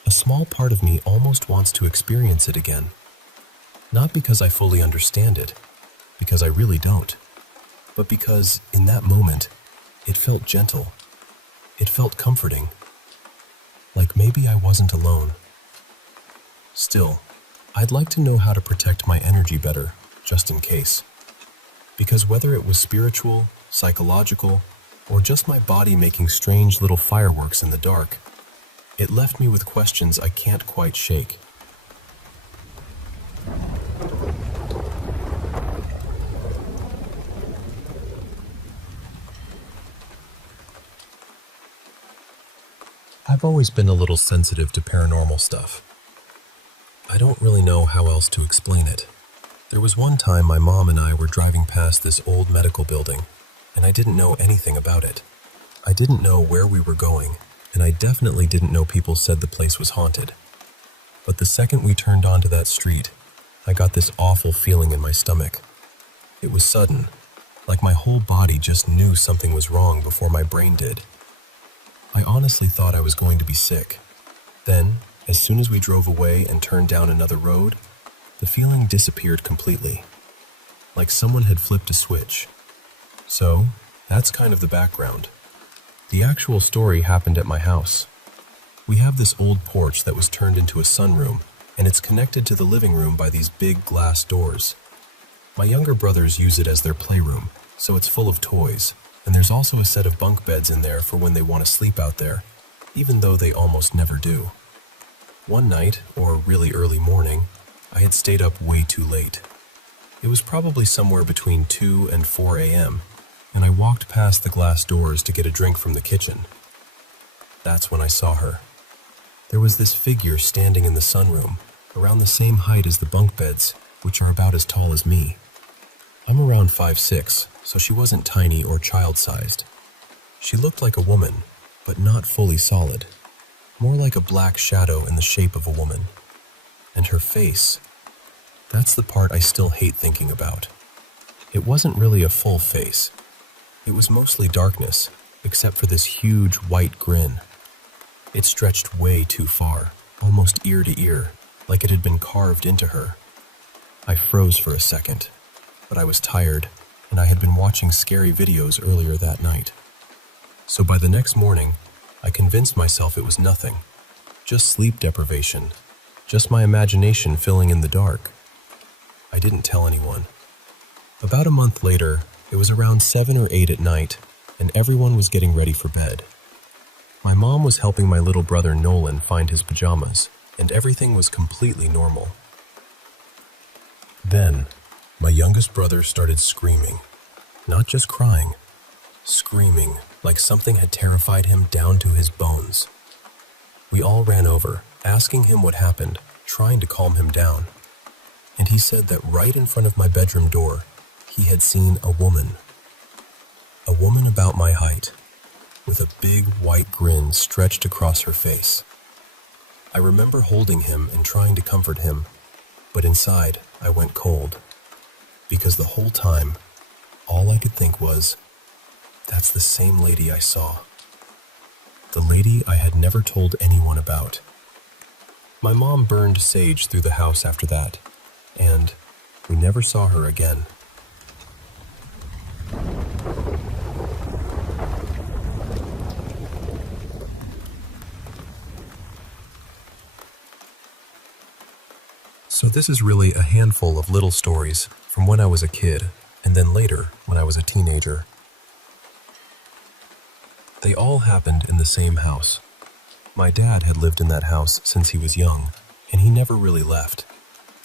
a small part of me almost wants to experience it again. Not because I fully understand it, because I really don't, but because, in that moment, it felt gentle. It felt comforting. Like maybe I wasn't alone. Still, I'd like to know how to protect my energy better, just in case. Because whether it was spiritual, psychological, or just my body making strange little fireworks in the dark, it left me with questions I can't quite shake. Have I've always been a little sensitive to paranormal stuff. I don't really know how else to explain it. There was one time my mom and I were driving past this old medical building, and I didn't know anything about it. I didn't know where we were going, and I definitely didn't know people said the place was haunted. But the second we turned onto that street, I got this awful feeling in my stomach. It was sudden, like my whole body just knew something was wrong before my brain did. I honestly thought I was going to be sick. Then, as soon as we drove away and turned down another road, the feeling disappeared completely, like someone had flipped a switch. So, that's kind of the background. The actual story happened at my house. We have this old porch that was turned into a sunroom, and it's connected to the living room by these big glass doors. My younger brothers use it as their playroom, so it's full of toys, and there's also a set of bunk beds in there for when they want to sleep out there, even though they almost never do. One night, or really early morning, I had stayed up way too late. It was probably somewhere between 2 and 4 a.m., and I walked past the glass doors to get a drink from the kitchen. That's when I saw her. There was this figure standing in the sunroom, around the same height as the bunk beds, which are about as tall as me. I'm around 5'6", so she wasn't tiny or child-sized. She looked like a woman, but not fully solid. More like a black shadow in the shape of a woman. And her face, that's the part I still hate thinking about. It wasn't really a full face. It was mostly darkness, except for this huge white grin. It stretched way too far, almost ear to ear, like it had been carved into her. I froze for a second, but I was tired, and I had been watching scary videos earlier that night. So by the next morning, I convinced myself it was nothing, just sleep deprivation, just my imagination filling in the dark. I didn't tell anyone. About a month later, it was around 7 or 8 at night, and everyone was getting ready for bed. My mom was helping my little brother Nolan find his pajamas, and everything was completely normal. Then, my youngest brother started screaming. Not just crying, screaming like something had terrified him down to his bones. We all ran over, asking him what happened, trying to calm him down. And he said that right in front of my bedroom door, he had seen a woman. A woman about my height, with a big white grin stretched across her face. I remember holding him and trying to comfort him, but inside I went cold, because the whole time, all I could think was, that's the same lady I saw. The lady I had never told anyone about. My mom burned sage through the house after that, and we never saw her again. So this is really a handful of little stories from when I was a kid, and then later when I was a teenager. They all happened in the same house. My dad had lived in that house since he was young, and he never really left.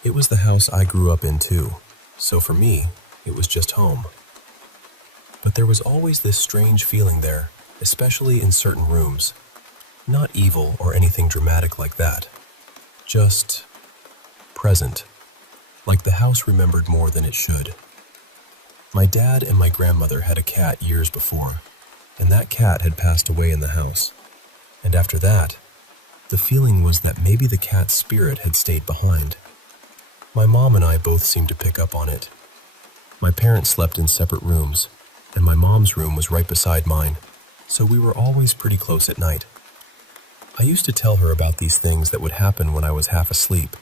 It was the house I grew up in too, so for me, it was just home. But there was always this strange feeling there, especially in certain rooms. Not evil or anything dramatic like that. Just present, like the house remembered more than it should. My dad and my grandmother had a cat years before, and that cat had passed away in the house. And after that, the feeling was that maybe the cat's spirit had stayed behind. My mom and I both seemed to pick up on it. My parents slept in separate rooms, and my mom's room was right beside mine, so we were always pretty close at night. I used to tell her about these things that would happen when I was half asleep.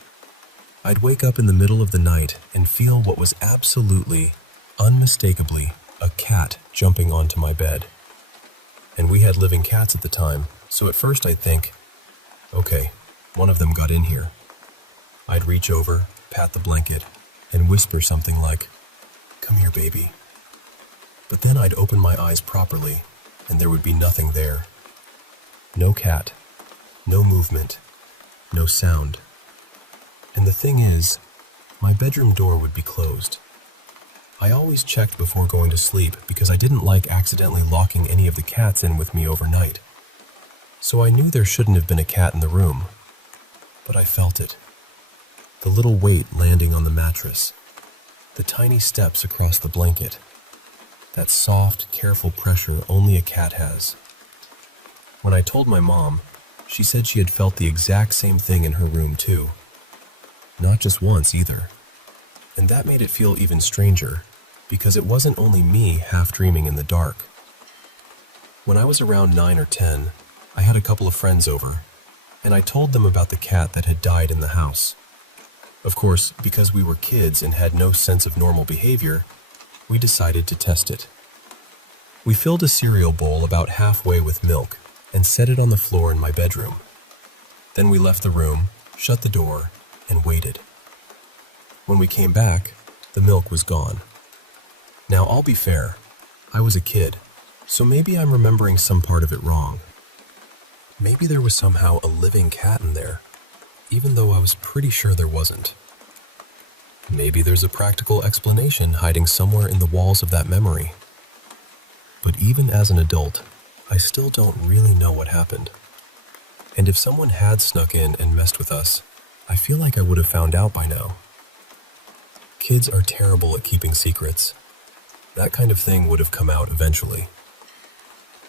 I'd wake up in the middle of the night and feel what was absolutely, unmistakably, a cat jumping onto my bed. And we had living cats at the time, so at first I'd think, okay, one of them got in here. I'd reach over, pat the blanket, and whisper something like, "Come here, baby." But then I'd open my eyes properly, and there would be nothing there. No cat, no movement, no sound. And the thing is, my bedroom door would be closed. I always checked before going to sleep because I didn't like accidentally locking any of the cats in with me overnight. so I knew there shouldn't have been a cat in the room. But I felt it. The little weight landing on the mattress, the tiny steps across the blanket, that soft, careful pressure only a cat has. When I told my mom, she said she had felt the exact same thing in her room too. Not just once either. And that made it feel even stranger, because it wasn't only me half dreaming in the dark. When I was around 9 or 10, I had a couple of friends over, and I told them about the cat that had died in the house. Of course, because we were kids and had no sense of normal behavior, we decided to test it. We filled a cereal bowl about halfway with milk and set it on the floor in my bedroom. Then we left the room, shut the door, and waited. When we came back, the milk was gone. Now, I'll be fair, I was a kid, so maybe I'm remembering some part of it wrong. Maybe there was somehow a living cat in there, even though I was pretty sure there wasn't. Maybe there's a practical explanation hiding somewhere in the walls of that memory. But even as an adult, I still don't really know what happened. And if someone had snuck in and messed with us, I feel like I would have found out by now. Kids are terrible at keeping secrets. That kind of thing would have come out eventually.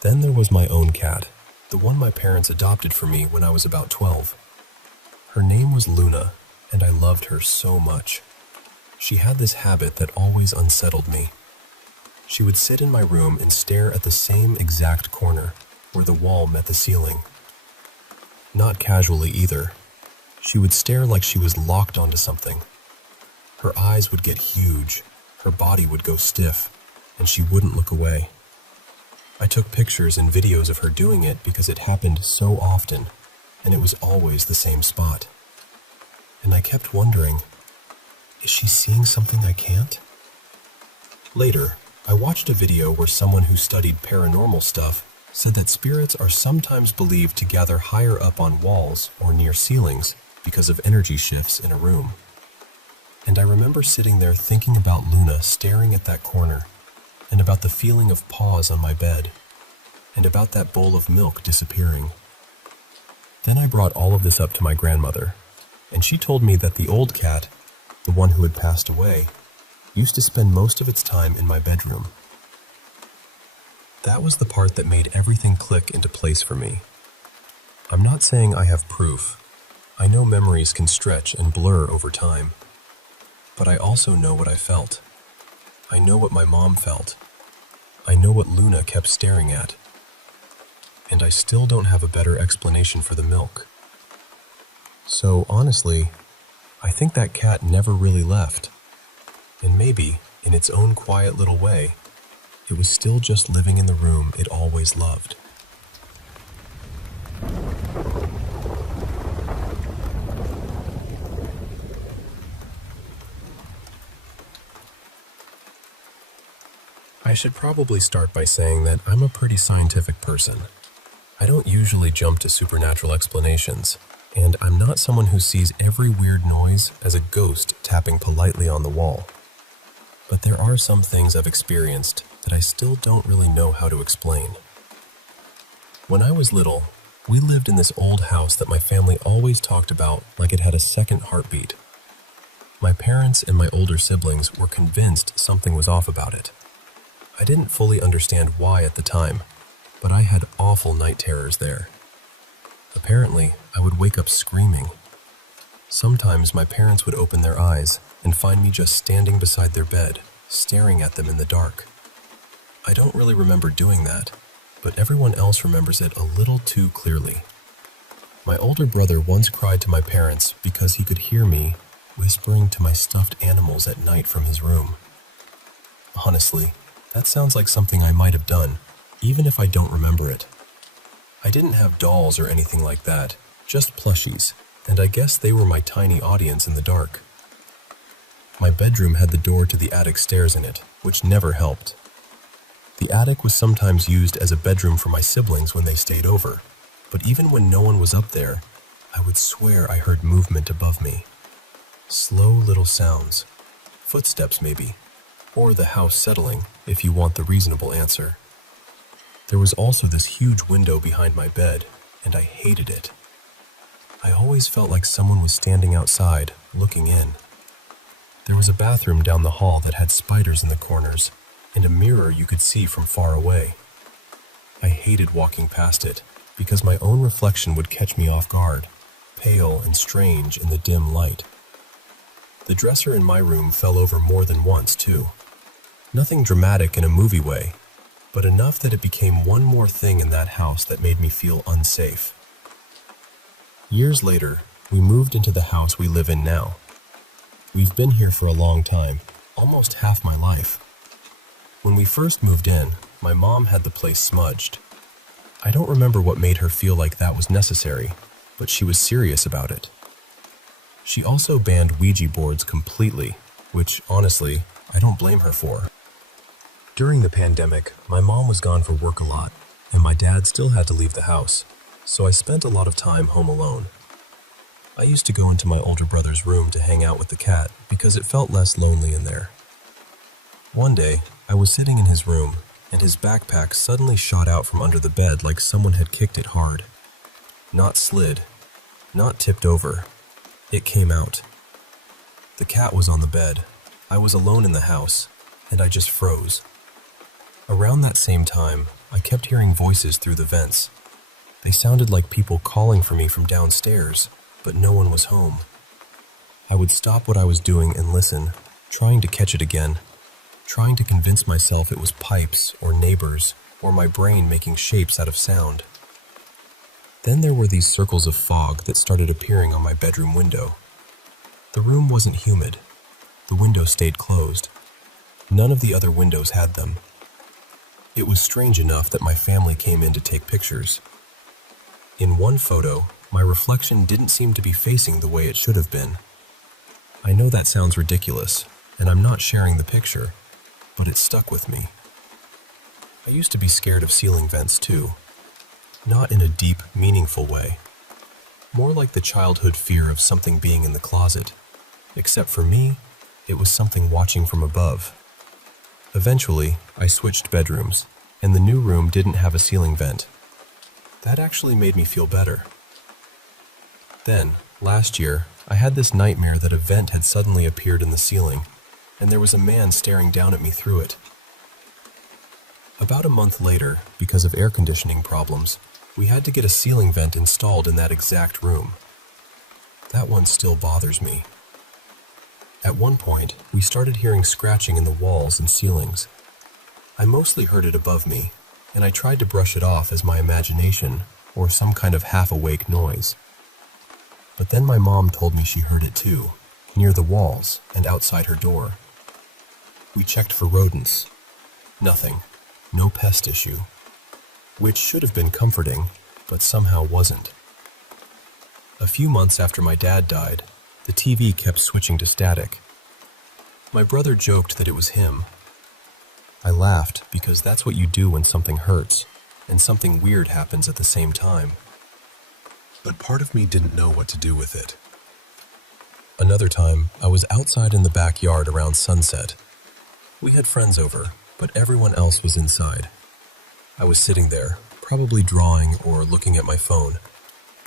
Then there was my own cat, the one my parents adopted for me when I was about 12. Her name was Luna, and I loved her so much. She had this habit that always unsettled me. She would sit in my room and stare at the same exact corner, where the wall met the ceiling. Not casually either. She would stare like she was locked onto something. Her eyes would get huge, her body would go stiff, and she wouldn't look away. I took pictures and videos of her doing it because it happened so often, and it was always the same spot. And I kept wondering, is she seeing something I can't? Later, I watched a video where someone who studied paranormal stuff said that spirits are sometimes believed to gather higher up on walls or near ceilings because of energy shifts in a room. And I remember sitting there thinking about Luna staring at that corner, and about the feeling of paws on my bed, and about that bowl of milk disappearing. Then I brought all of this up to my grandmother, and she told me that the old cat, the one who had passed away, used to spend most of its time in my bedroom. That was the part that made everything click into place for me. I'm not saying I have proof. I know memories can stretch and blur over time. But I also know what I felt. I know what my mom felt. I know what Luna kept staring at. And I still don't have a better explanation for the milk. So honestly, I think that cat never really left. And maybe, in its own quiet little way, it was still just living in the room it always loved. I should probably start by saying that I'm a pretty scientific person. I don't usually jump to supernatural explanations, and I'm not someone who sees every weird noise as a ghost tapping politely on the wall. But there are some things I've experienced that I still don't really know how to explain. When I was little, we lived in this old house that my family always talked about like it had a second heartbeat. My parents and my older siblings were convinced something was off about it. I didn't fully understand why at the time, but I had awful night terrors there. Apparently, I would wake up screaming. Sometimes my parents would open their eyes and find me just standing beside their bed, staring at them in the dark. I don't really remember doing that, but everyone else remembers it a little too clearly. My older brother once cried to my parents because he could hear me whispering to my stuffed animals at night from his room. Honestly, that sounds like something I might have done, even if I don't remember it. I didn't have dolls or anything like that, just plushies, and I guess they were my tiny audience in the dark. My bedroom had the door to the attic stairs in it, which never helped. The attic was sometimes used as a bedroom for my siblings when they stayed over, but even when no one was up there, I would swear I heard movement above me. Slow little sounds, footsteps maybe, or the house settling, if you want the reasonable answer. There was also this huge window behind my bed, and I hated it. I always felt like someone was standing outside, looking in. There was a bathroom down the hall that had spiders in the corners, and a mirror you could see from far away. I hated walking past it, because my own reflection would catch me off guard, pale and strange in the dim light. The dresser in my room fell over more than once, too. Nothing dramatic in a movie way, but enough that it became one more thing in that house that made me feel unsafe. Years later, we moved into the house we live in now. We've been here for a long time, almost half my life. When we first moved in, my mom had the place smudged. I don't remember what made her feel like that was necessary, but she was serious about it. She also banned Ouija boards completely, which, honestly, I don't blame her for. During the pandemic, my mom was gone for work a lot, and my dad still had to leave the house, so I spent a lot of time home alone. I used to go into my older brother's room to hang out with the cat because it felt less lonely in there. One day, I was sitting in his room, and his backpack suddenly shot out from under the bed like someone had kicked it hard. Not slid, not tipped over. It came out. The cat was on the bed. I was alone in the house, and I just froze. Around that same time, I kept hearing voices through the vents. They sounded like people calling for me from downstairs, but no one was home. I would stop what I was doing and listen, trying to catch it again, trying to convince myself it was pipes or neighbors or my brain making shapes out of sound. Then there were these circles of fog that started appearing on my bedroom window. The room wasn't humid. The window stayed closed. None of the other windows had them. It was strange enough that my family came in to take pictures. In one photo, my reflection didn't seem to be facing the way it should have been. I know that sounds ridiculous, and I'm not sharing the picture, but it stuck with me. I used to be scared of ceiling vents too. Not in a deep, meaningful way. More like the childhood fear of something being in the closet. Except for me, it was something watching from above. Eventually, I switched bedrooms, and the new room didn't have a ceiling vent. That actually made me feel better. Then, last year, I had this nightmare that a vent had suddenly appeared in the ceiling, and there was a man staring down at me through it. About a month later, because of air conditioning problems, we had to get a ceiling vent installed in that exact room. That one still bothers me. At one point, we started hearing scratching in the walls and ceilings. I mostly heard it above me, and I tried to brush it off as my imagination or some kind of half-awake noise. But then my mom told me she heard it too, near the walls and outside her door. We checked for rodents. Nothing. No pest issue. Which should have been comforting, but somehow wasn't. A few months after my dad died, the TV kept switching to static. My brother joked that it was him. I laughed because that's what you do when something hurts, and something weird happens at the same time. But part of me didn't know what to do with it. Another time, I was outside in the backyard around sunset. We had friends over, but everyone else was inside. I was sitting there, probably drawing or looking at my phone,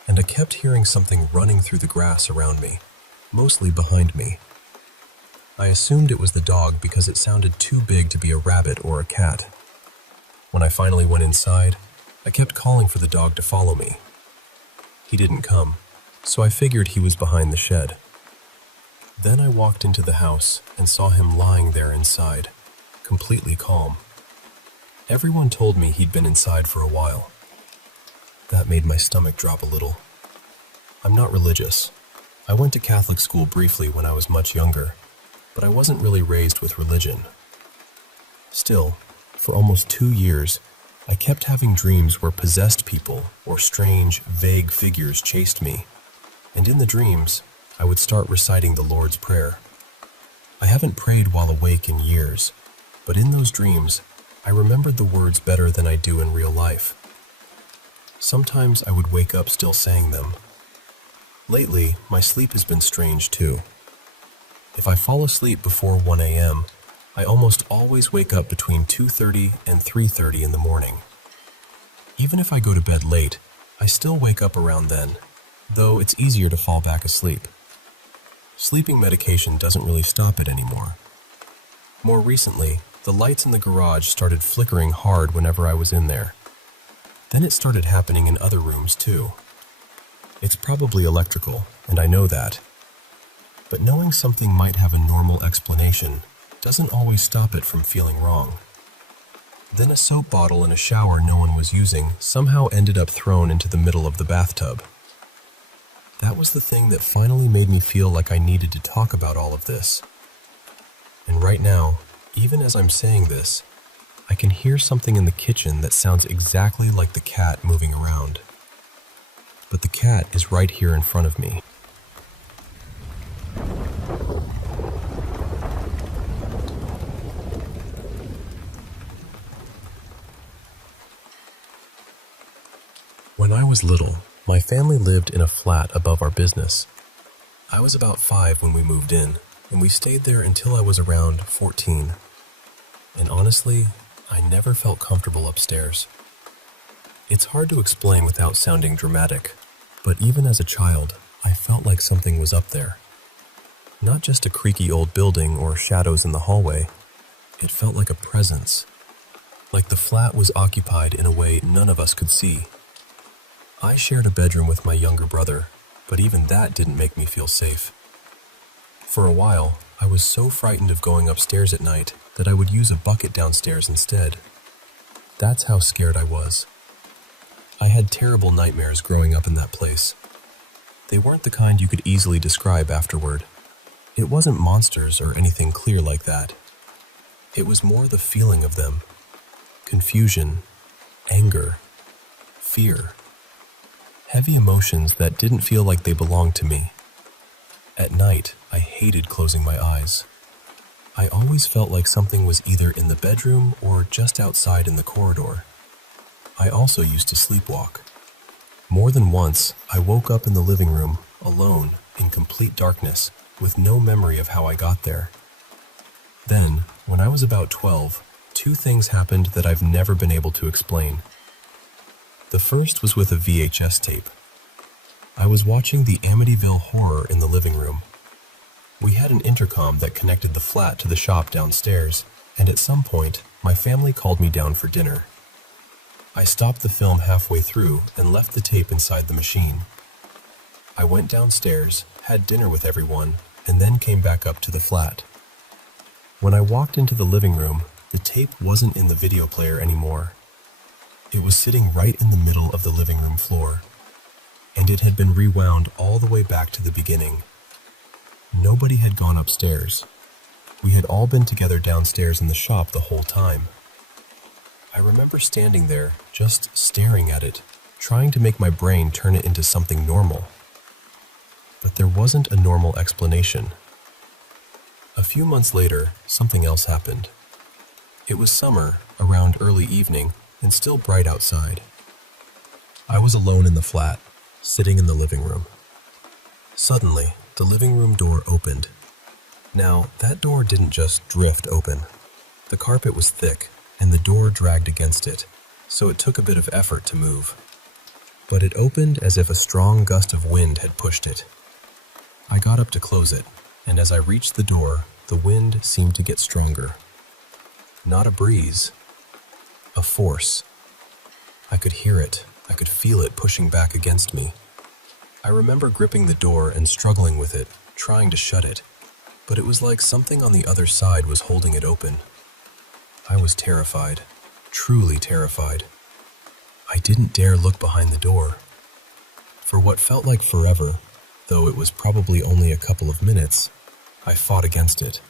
and I kept hearing something running through the grass around me, mostly behind me. I assumed it was the dog because it sounded too big to be a rabbit or a cat. When I finally went inside, I kept calling for the dog to follow me. He didn't come, so I figured he was behind the shed. Then I walked into the house and saw him lying there inside, completely calm. Everyone told me he'd been inside for a while. That made my stomach drop a little. I'm not religious. I went to Catholic school briefly when I was much younger, but I wasn't really raised with religion. Still, for almost 2 years, I kept having dreams where possessed people or strange, vague figures chased me, and in the dreams, I would start reciting the Lord's Prayer. I haven't prayed while awake in years, but in those dreams, I remembered the words better than I do in real life. Sometimes I would wake up still saying them. Lately, my sleep has been strange too. If I fall asleep before 1 a.m., I almost always wake up between 2:30 and 3:30 in the morning. Even if I go to bed late, I still wake up around then, though it's easier to fall back asleep. Sleeping medication doesn't really stop it anymore. More recently, the lights in the garage started flickering hard whenever I was in there. Then it started happening in other rooms too. It's probably electrical, and I know that. But knowing something might have a normal explanation doesn't always stop it from feeling wrong. Then a soap bottle in a shower no one was using somehow ended up thrown into the middle of the bathtub. That was the thing that finally made me feel like I needed to talk about all of this. And right now, even as I'm saying this, I can hear something in the kitchen that sounds exactly like the cat moving around. But the cat is right here in front of me. When I was little, my family lived in a flat above our business. I was about 5 when we moved in, and we stayed there until I was around 14. And honestly, I never felt comfortable upstairs. It's hard to explain without sounding dramatic, but even as a child, I felt like something was up there. Not just a creaky old building or shadows in the hallway. It felt like a presence, like the flat was occupied in a way none of us could see. I shared a bedroom with my younger brother, but even that didn't make me feel safe. For a while, I was so frightened of going upstairs at night that I would use a bucket downstairs instead. That's how scared I was. I had terrible nightmares growing up in that place. They weren't the kind you could easily describe afterward. It wasn't monsters or anything clear like that. It was more the feeling of them. Confusion, anger, fear. Heavy emotions that didn't feel like they belonged to me. At night, I hated closing my eyes. I always felt like something was either in the bedroom or just outside in the corridor. I also used to sleepwalk. More than once, I woke up in the living room, alone, in complete darkness, with no memory of how I got there. Then, when I was about 12, 2 things happened that I've never been able to explain. The first was with a VHS tape. I was watching the Amityville Horror in the living room. We had an intercom that connected the flat to the shop downstairs, and at some point, my family called me down for dinner. I stopped the film halfway through and left the tape inside the machine. I went downstairs, had dinner with everyone, and then came back up to the flat. When I walked into the living room, the tape wasn't in the video player anymore. It was sitting right in the middle of the living room floor, and it had been rewound all the way back to the beginning. Nobody had gone upstairs. We had all been together downstairs in the shop the whole time. I remember standing there, just staring at it, trying to make my brain turn it into something normal. But there wasn't a normal explanation. A few months later, something else happened. It was summer, around early evening, and still bright outside. I was alone in the flat, sitting in the living room. Suddenly, the living room door opened. Now, that door didn't just drift open. The carpet was thick, and the door dragged against it, so it took a bit of effort to move. But it opened as if a strong gust of wind had pushed it. I got up to close it, and as I reached the door, the wind seemed to get stronger. Not a breeze. A force. I could hear it. I could feel it pushing back against me. I remember gripping the door and struggling with it, trying to shut it, but it was like something on the other side was holding it open. I was terrified, truly terrified. I didn't dare look behind the door. For what felt like forever, though it was probably only a couple of minutes, I fought against it.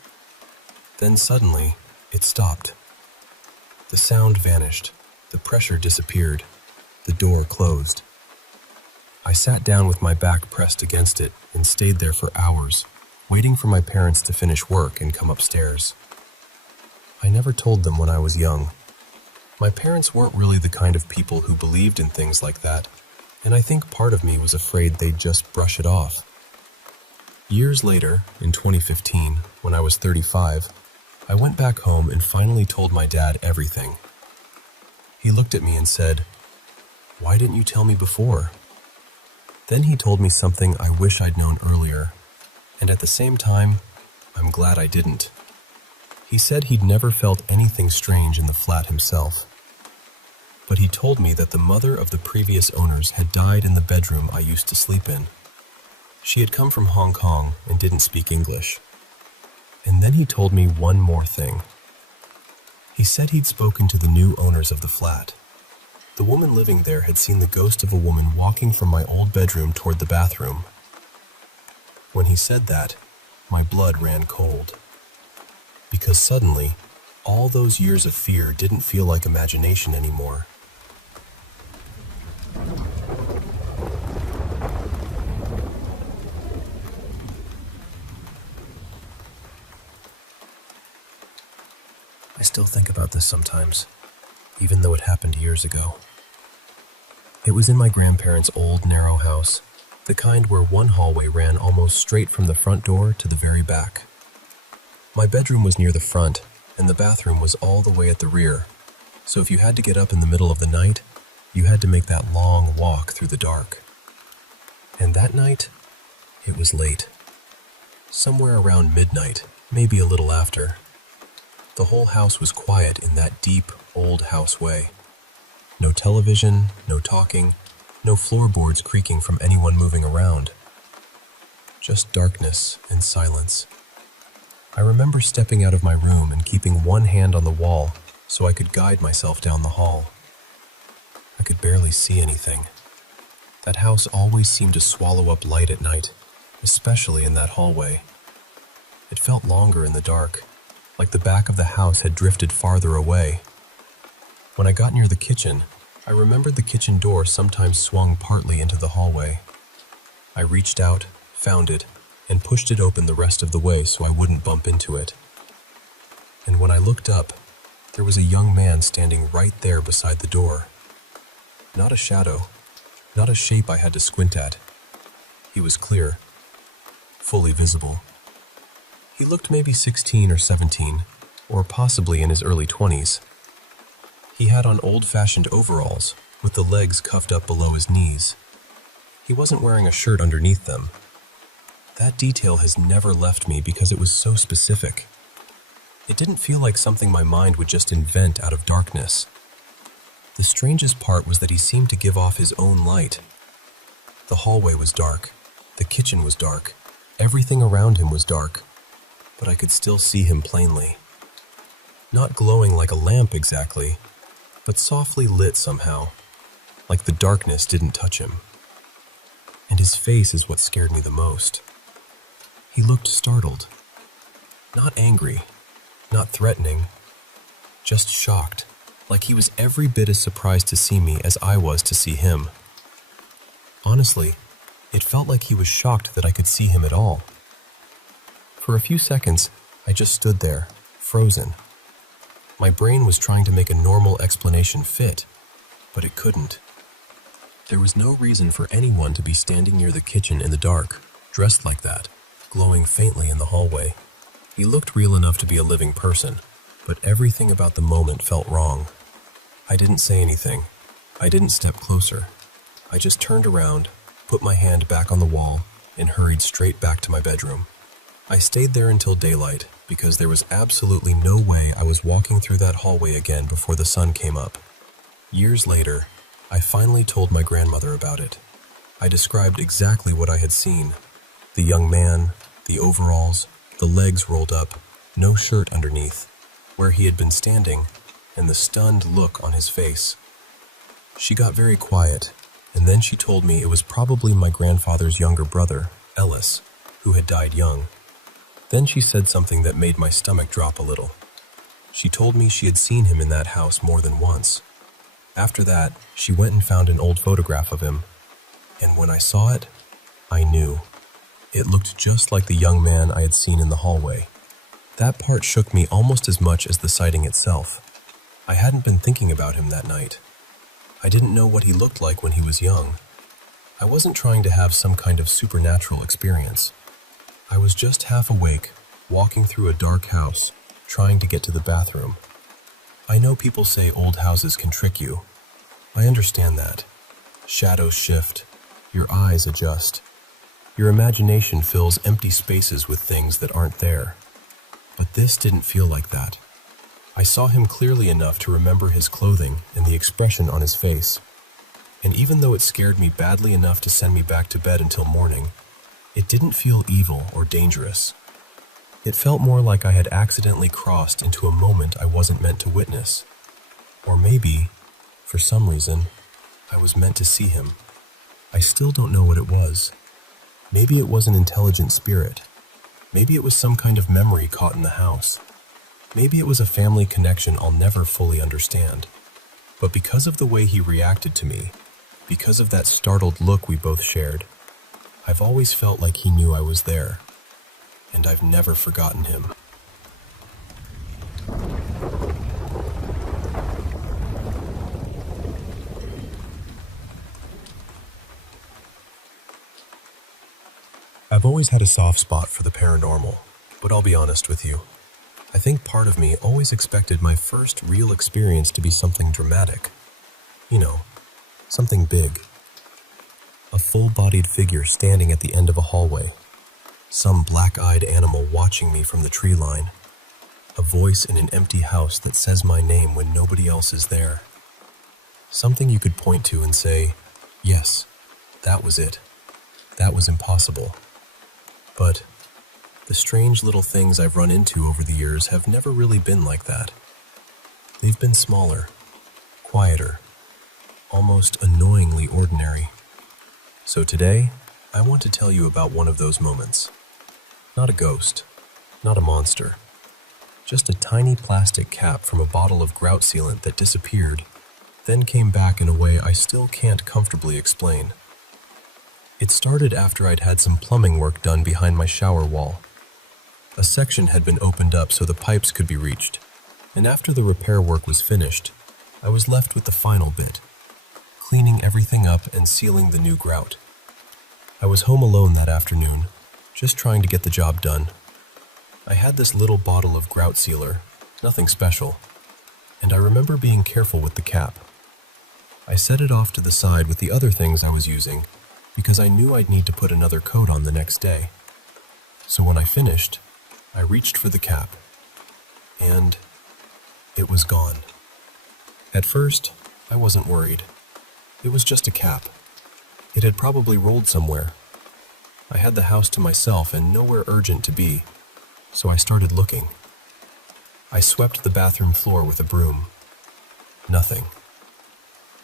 Then suddenly, it stopped. The sound vanished, the pressure disappeared, the door closed. I sat down with my back pressed against it and stayed there for hours, waiting for my parents to finish work and come upstairs. I never told them when I was young. My parents weren't really the kind of people who believed in things like that, and I think part of me was afraid they'd just brush it off. Years later, in 2015, when I was 35, I went back home and finally told my dad everything. He looked at me and said, Why didn't you tell me before?" Then he told me something I wish I'd known earlier, and at the same time, I'm glad I didn't. He said he'd never felt anything strange in the flat himself, but he told me that the mother of the previous owners had died in the bedroom I used to sleep in. She had come from Hong Kong and didn't speak English. And then he told me one more thing. He said he'd spoken to the new owners of the flat. The woman living there had seen the ghost of a woman walking from my old bedroom toward the bathroom. When he said that, my blood ran cold. Because suddenly, all those years of fear didn't feel like imagination anymore. I still think about this sometimes, even though it happened years ago. It was in my grandparents' old, narrow house, the kind where one hallway ran almost straight from the front door to the very back. My bedroom was near the front, and the bathroom was all the way at the rear, so if you had to get up in the middle of the night, you had to make that long walk through the dark. And that night, it was late. Somewhere around midnight, maybe a little after. The whole house was quiet in that deep, old house way. No television, no talking, no floorboards creaking from anyone moving around. Just darkness and silence. I remember stepping out of my room and keeping one hand on the wall so I could guide myself down the hall. I could barely see anything. That house always seemed to swallow up light at night, especially in that hallway. It felt longer in the dark, like the back of the house had drifted farther away. When I got near the kitchen, I remembered the kitchen door sometimes swung partly into the hallway. I reached out, found it, and pushed it open the rest of the way so I wouldn't bump into it. And when I looked up, there was a young man standing right there beside the door. Not a shadow, not a shape I had to squint at. He was clear, fully visible. He looked maybe 16 or 17, or possibly in his early 20s. He had on old-fashioned overalls, with the legs cuffed up below his knees. He wasn't wearing a shirt underneath them. That detail has never left me because it was so specific. It didn't feel like something my mind would just invent out of darkness. The strangest part was that he seemed to give off his own light. The hallway was dark. The kitchen was dark. Everything around him was dark. But I could still see him plainly. Not glowing like a lamp exactly, but softly lit somehow, like the darkness didn't touch him. And his face is what scared me the most. He looked startled. Not angry, not threatening, just shocked, like he was every bit as surprised to see me as I was to see him. Honestly, it felt like he was shocked that I could see him at all. For a few seconds, I just stood there, frozen. My brain was trying to make a normal explanation fit, but it couldn't. There was no reason for anyone to be standing near the kitchen in the dark, dressed like that, glowing faintly in the hallway. He looked real enough to be a living person, but everything about the moment felt wrong. I didn't say anything. I didn't step closer. I just turned around, put my hand back on the wall, and hurried straight back to my bedroom. I stayed there until daylight because there was absolutely no way I was walking through that hallway again before the sun came up. Years later, I finally told my grandmother about it. I described exactly what I had seen. The young man, the overalls, the legs rolled up, no shirt underneath, where he had been standing, and the stunned look on his face. She got very quiet, and then she told me it was probably my grandfather's younger brother, Ellis, who had died young. Then she said something that made my stomach drop a little. She told me she had seen him in that house more than once. After that, she went and found an old photograph of him. And when I saw it, I knew. It looked just like the young man I had seen in the hallway. That part shook me almost as much as the sighting itself. I hadn't been thinking about him that night. I didn't know what he looked like when he was young. I wasn't trying to have some kind of supernatural experience. I was just half awake, walking through a dark house, trying to get to the bathroom. I know people say old houses can trick you. I understand that. Shadows shift, your eyes adjust. Your imagination fills empty spaces with things that aren't there. But this didn't feel like that. I saw him clearly enough to remember his clothing and the expression on his face. And even though it scared me badly enough to send me back to bed until morning, it didn't feel evil or dangerous. It felt more like I had accidentally crossed into a moment I wasn't meant to witness. Or maybe, for some reason, I was meant to see him. I still don't know what it was. Maybe it was an intelligent spirit. Maybe it was some kind of memory caught in the house. Maybe it was a family connection I'll never fully understand. But because of the way he reacted to me, because of that startled look we both shared, I've always felt like he knew I was there. And I've never forgotten him. I've always had a soft spot for the paranormal, but I'll be honest with you. I think part of me always expected my first real experience to be something dramatic. You know, something big. A full-bodied figure standing at the end of a hallway. Some black-eyed animal watching me from the tree line. A voice in an empty house that says my name when nobody else is there. Something you could point to and say, yes, that was it. That was impossible. But the strange little things I've run into over the years have never really been like that. They've been smaller, quieter, almost annoyingly ordinary. So today, I want to tell you about one of those moments. Not a ghost, not a monster. Just a tiny plastic cap from a bottle of grout sealant that disappeared, then came back in a way I still can't comfortably explain. It started after I'd had some plumbing work done behind my shower wall. A section had been opened up so the pipes could be reached, and after the repair work was finished, I was left with the final bit, cleaning everything up and sealing the new grout. I was home alone that afternoon, just trying to get the job done. I had this little bottle of grout sealer, nothing special, and I remember being careful with the cap. I set it off to the side with the other things I was using, because I knew I'd need to put another coat on the next day. So when I finished, I reached for the cap, and it was gone. At first, I wasn't worried. It was just a cap. It had probably rolled somewhere. I had the house to myself and nowhere urgent to be, so I started looking. I swept the bathroom floor with a broom. Nothing.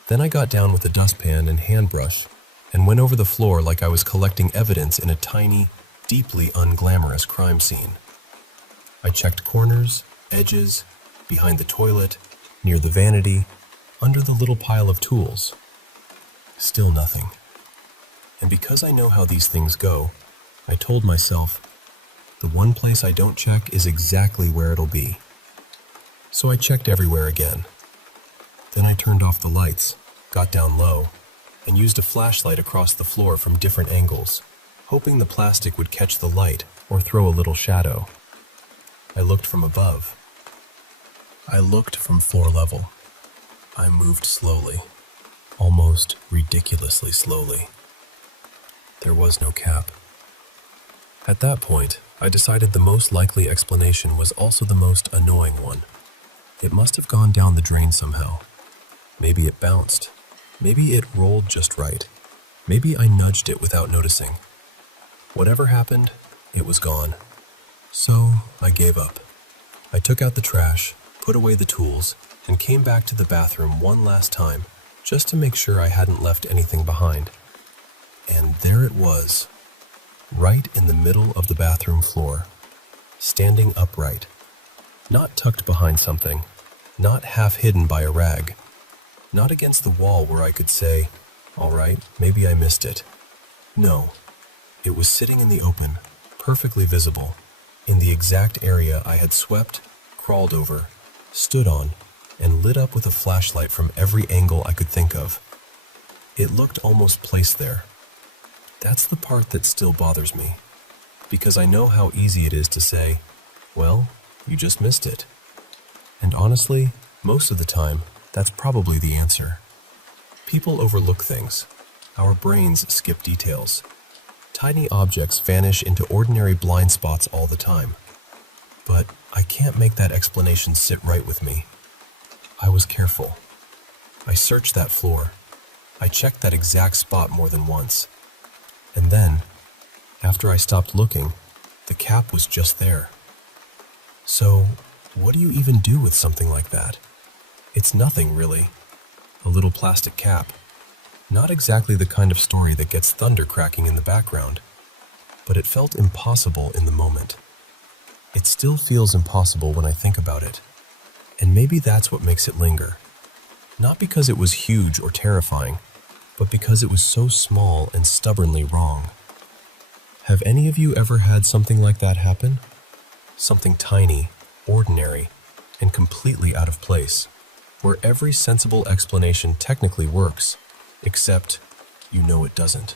Then I got down with a dustpan and hand brush and went over the floor like I was collecting evidence in a tiny, deeply unglamorous crime scene. I checked corners, edges, behind the toilet, near the vanity, under the little pile of tools. Still nothing. And because I know how these things go, I told myself, the one place I don't check is exactly where it'll be. So I checked everywhere again. Then I turned off the lights, got down low, and used a flashlight across the floor from different angles, hoping the plastic would catch the light or throw a little shadow. I looked from above. I looked from floor level. I moved slowly, almost ridiculously slowly. There was no cap. At that point, I decided the most likely explanation was also the most annoying one. It must have gone down the drain somehow. Maybe it bounced. Maybe it rolled just right. Maybe I nudged it without noticing. Whatever happened, it was gone. So I gave up. I took out the trash, put away the tools, and came back to the bathroom one last time, just to make sure I hadn't left anything behind. And there it was, right in the middle of the bathroom floor, standing upright, not tucked behind something, not half hidden by a rag, not against the wall where I could say, all right, maybe I missed it. No, it was sitting in the open, perfectly visible, in the exact area I had swept, crawled over, stood on, and lit up with a flashlight from every angle I could think of. It looked almost placed there. That's the part that still bothers me, because I know how easy it is to say, well, you just missed it. And honestly, most of the time, that's probably the answer. People overlook things, Our brains skip details. Tiny objects vanish into ordinary blind spots all the time. But I can't make that explanation sit right with me. I was careful. I searched that floor. I checked that exact spot more than once. And then, after I stopped looking, the cap was just there. So, what do you even do with something like that? It's nothing, really. A little plastic cap. Not exactly the kind of story that gets thunder cracking in the background, but it felt impossible in the moment. It still feels impossible when I think about it, and maybe that's what makes it linger. Not because it was huge or terrifying, but because it was so small and stubbornly wrong. Have any of you ever had something like that happen? Something tiny, ordinary, and completely out of place, where every sensible explanation technically works, except you know it doesn't.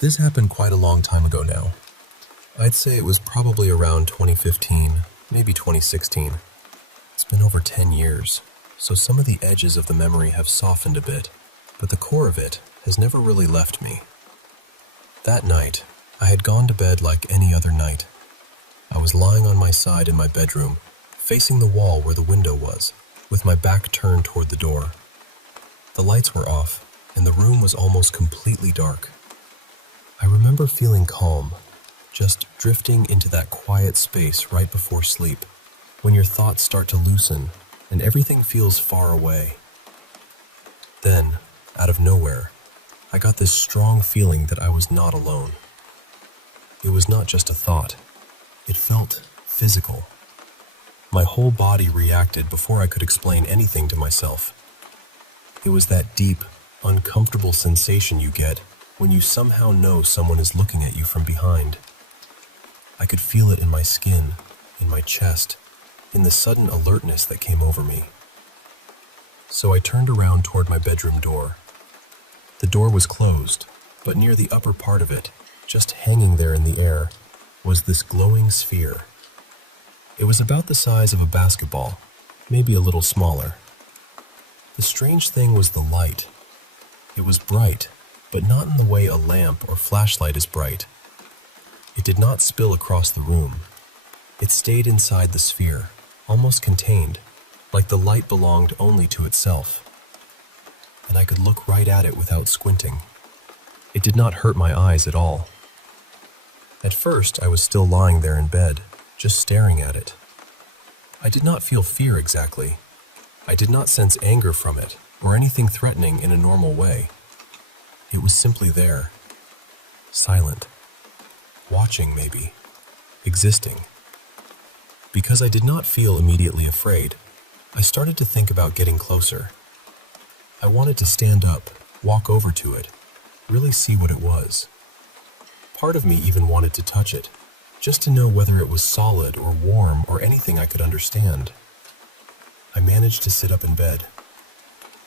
This happened quite a long time ago now. I'd say it was probably around 2015, maybe 2016. It's been over 10 years, so some of the edges of the memory have softened a bit, but the core of it has never really left me. That night, I had gone to bed like any other night. I was lying on my side in my bedroom, facing the wall where the window was, with my back turned toward the door. The lights were off, and the room was almost completely dark. I remember feeling calm, just drifting into that quiet space right before sleep, when your thoughts start to loosen and everything feels far away. Then, out of nowhere, I got this strong feeling that I was not alone. It was not just a thought. It felt physical. My whole body reacted before I could explain anything to myself. It was that deep, uncomfortable sensation you get when you somehow know someone is looking at you from behind. I could feel it in my skin, in my chest, in the sudden alertness that came over me. So I turned around toward my bedroom door. The door was closed, but near the upper part of it, just hanging there in the air, was this glowing sphere. It was about the size of a basketball, maybe a little smaller. The strange thing was the light. It was bright, but not in the way a lamp or flashlight is bright. It did not spill across the room. It stayed inside the sphere, almost contained, like the light belonged only to itself. And I could look right at it without squinting. It did not hurt my eyes at all. At first, I was still lying there in bed, just staring at it. I did not feel fear exactly. I did not sense anger from it, or anything threatening in a normal way. It was simply there, silent, watching maybe, existing. Because I did not feel immediately afraid, I started to think about getting closer. I wanted to stand up, walk over to it, really see what it was. Part of me even wanted to touch it, just to know whether it was solid or warm or anything I could understand. I managed to sit up in bed,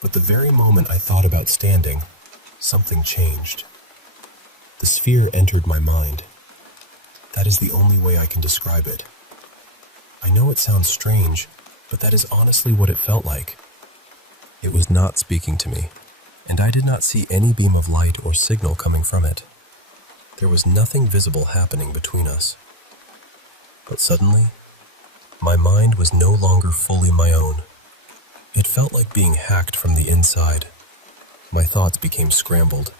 but the very moment I thought about standing, something changed. The sphere entered my mind. That is the only way I can describe it. I know it sounds strange, but that is honestly what it felt like. It was not speaking to me, and I did not see any beam of light or signal coming from it. There was nothing visible happening between us. But suddenly, my mind was no longer fully my own. It felt like being hacked from the inside. My thoughts became scrambled.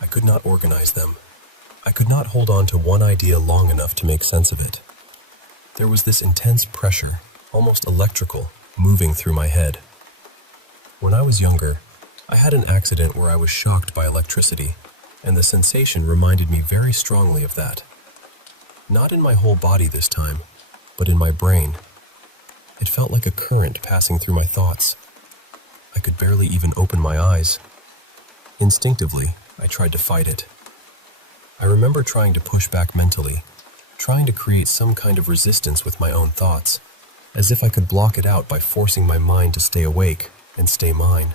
I could not organize them. I could not hold on to one idea long enough to make sense of it. There was this intense pressure, almost electrical, moving through my head. When I was younger, I had an accident where I was shocked by electricity, and the sensation reminded me very strongly of that. Not in my whole body this time, but in my brain. It felt like a current passing through my thoughts. I could barely even open my eyes. Instinctively, I tried to fight it. I remember trying to push back mentally, trying to create some kind of resistance with my own thoughts, as if I could block it out by forcing my mind to stay awake and stay mine.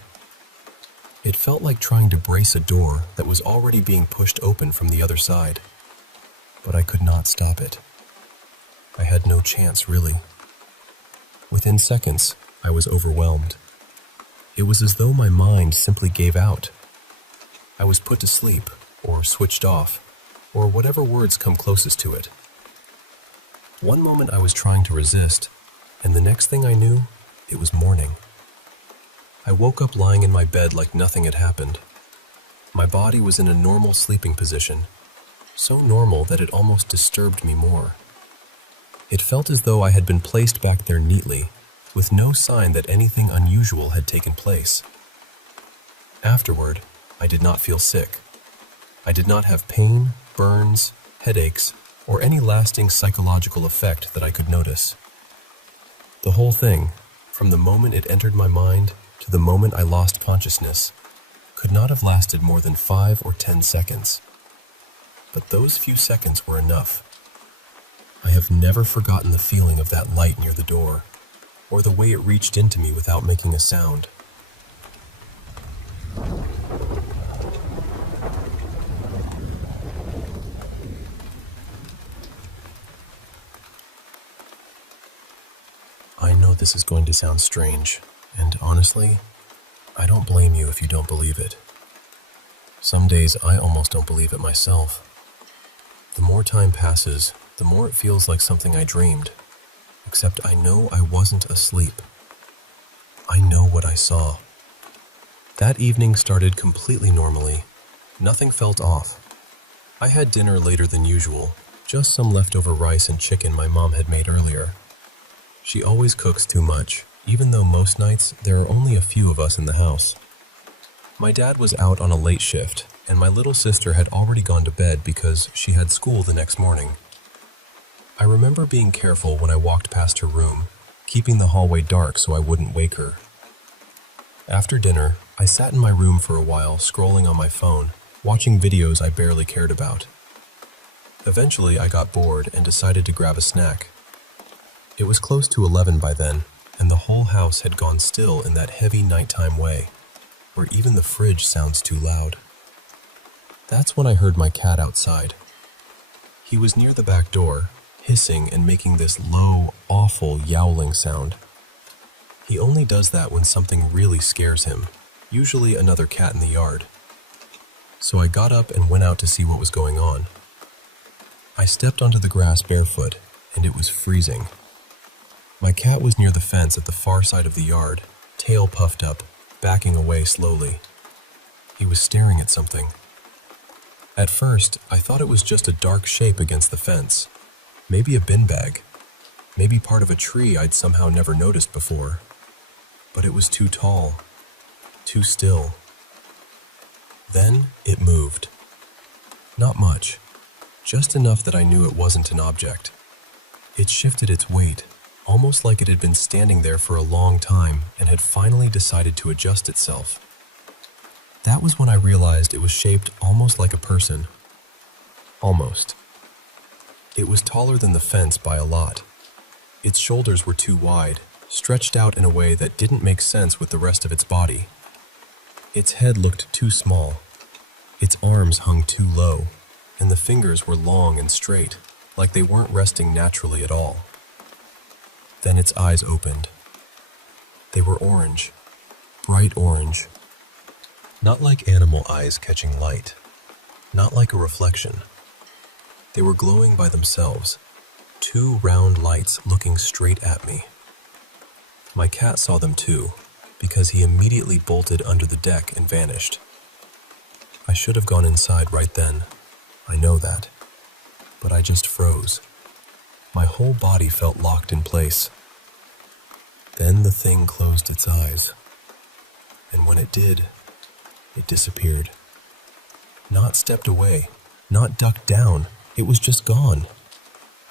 It felt like trying to brace a door that was already being pushed open from the other side. but I could not stop it. I had no chance, really. Within seconds, I was overwhelmed. It was as though my mind simply gave out. I was put to sleep, or switched off, or whatever words come closest to it. One moment I was trying to resist, and the next thing I knew, it was morning. I woke up lying in my bed like nothing had happened. My body was in a normal sleeping position, so normal that it almost disturbed me more. It felt as though I had been placed back there neatly, with no sign that anything unusual had taken place. Afterward, I did not feel sick. I did not have pain, burns, headaches, or any lasting psychological effect that I could notice. The whole thing, from the moment it entered my mind to the moment I lost consciousness, could not have lasted more than 5 or 10 seconds. But those few seconds were enough. I have never forgotten the feeling of that light near the door, or the way it reached into me without making a sound. I know this is going to sound strange, and honestly, I don't blame you if you don't believe it. Some days I almost don't believe it myself. The more time passes, the more it feels like something I dreamed, except I know I wasn't asleep. I know what I saw. That evening started completely normally. Nothing felt off. I had dinner later than usual, just some leftover rice and chicken my mom had made earlier. She always cooks too much, even though most nights there are only a few of us in the house. My dad was out on a late shift, and my little sister had already gone to bed because she had school the next morning. I remember being careful when I walked past her room, keeping the hallway dark so I wouldn't wake her. After dinner, I sat in my room for a while, scrolling on my phone, watching videos I barely cared about. Eventually, I got bored and decided to grab a snack. It was close to 11 by then, and the whole house had gone still in that heavy nighttime way, where even the fridge sounds too loud. That's when I heard my cat outside. He was near the back door, hissing and making this low, awful yowling sound. He only does that when something really scares him, usually another cat in the yard. So I got up and went out to see what was going on. I stepped onto the grass barefoot, and it was freezing. My cat was near the fence at the far side of the yard, tail puffed up, backing away slowly. He was staring at something. At first, I thought it was just a dark shape against the fence. Maybe a bin bag. Maybe part of a tree I'd somehow never noticed before. But it was too tall. Too still. Then it moved. Not much. Just enough that I knew it wasn't an object. It shifted its weight, almost like it had been standing there for a long time and had finally decided to adjust itself. That was when I realized it was shaped almost like a person. Almost. It was taller than the fence by a lot. Its shoulders were too wide, stretched out in a way that didn't make sense with the rest of its body. Its head looked too small. Its arms hung too low, and the fingers were long and straight, like they weren't resting naturally at all. Then its eyes opened. They were orange, bright orange. Not like animal eyes catching light, not like a reflection. They were glowing by themselves, 2 round lights looking straight at me. My cat saw them too, because he immediately bolted under the deck and vanished. I should have gone inside right then, I know that, but I just froze. My whole body felt locked in place. Then the thing closed its eyes, and when it did, it disappeared. Not stepped away, not ducked down, it was just gone.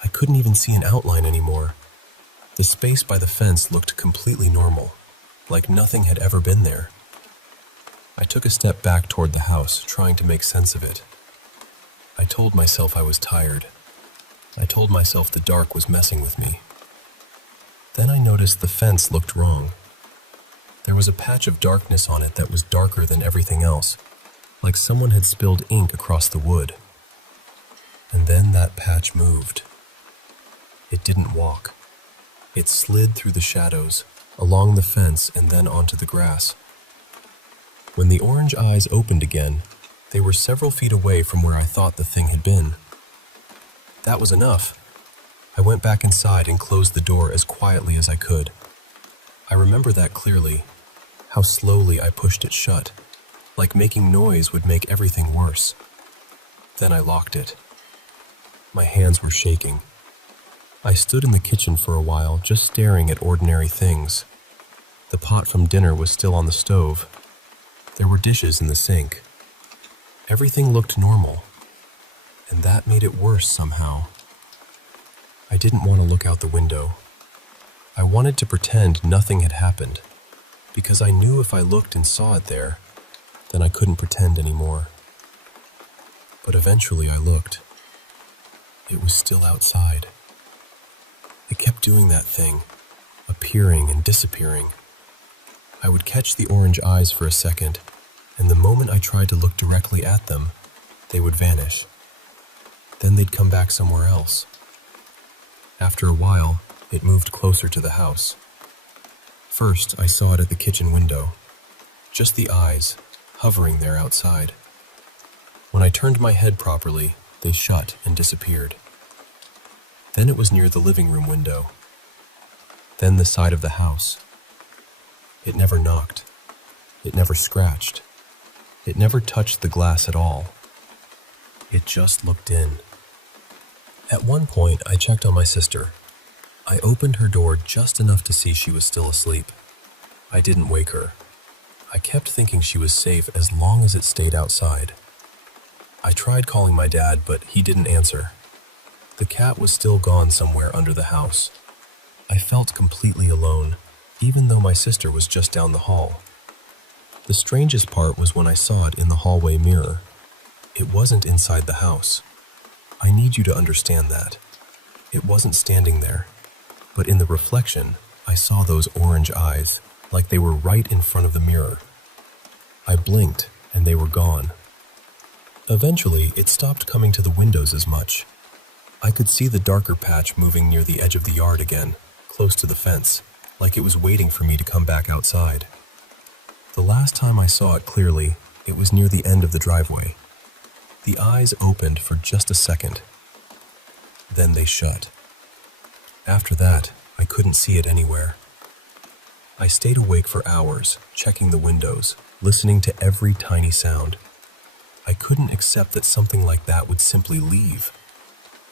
I couldn't even see an outline anymore. The space by the fence looked completely normal, like nothing had ever been there. I took a step back toward the house, trying to make sense of it. I told myself I was tired. I told myself the dark was messing with me. Then I noticed the fence looked wrong. There was a patch of darkness on it that was darker than everything else, like someone had spilled ink across the wood. And then that patch moved. It didn't walk. It slid through the shadows, along the fence, and then onto the grass. When the orange eyes opened again, they were several feet away from where I thought the thing had been. That was enough. I went back inside and closed the door as quietly as I could. I remember that clearly, how slowly I pushed it shut, like making noise would make everything worse. Then I locked it. My hands were shaking. I stood in the kitchen for a while, just staring at ordinary things. The pot from dinner was still on the stove. There were dishes in the sink. Everything looked normal, and that made it worse somehow. I didn't want to look out the window. I wanted to pretend nothing had happened, because I knew if I looked and saw it there, then I couldn't pretend anymore. But eventually I looked. It was still outside. It kept doing that thing, appearing and disappearing. I would catch the orange eyes for a second, and the moment I tried to look directly at them, they would vanish. Then they'd come back somewhere else. After a while, it moved closer to the house. First, I saw it at the kitchen window, just the eyes, hovering there outside. When I turned my head properly, they shut and disappeared. Then it was near the living room window. Then the side of the house. It never knocked. It never scratched. It never touched the glass at all. It just looked in. At one point, I checked on my sister. I opened her door just enough to see she was still asleep. I didn't wake her. I kept thinking she was safe as long as it stayed outside. I tried calling my dad, but he didn't answer. The cat was still gone somewhere under the house. I felt completely alone, even though my sister was just down the hall. The strangest part was when I saw it in the hallway mirror. It wasn't inside the house. I need you to understand that. It wasn't standing there, but in the reflection, I saw those orange eyes, like they were right in front of the mirror. I blinked, and they were gone. Eventually, it stopped coming to the windows as much. I could see the darker patch moving near the edge of the yard again, close to the fence, like it was waiting for me to come back outside. The last time I saw it clearly, it was near the end of the driveway. The eyes opened for just a second. Then they shut. After that, I couldn't see it anywhere. I stayed awake for hours, checking the windows, listening to every tiny sound. I couldn't accept that something like that would simply leave.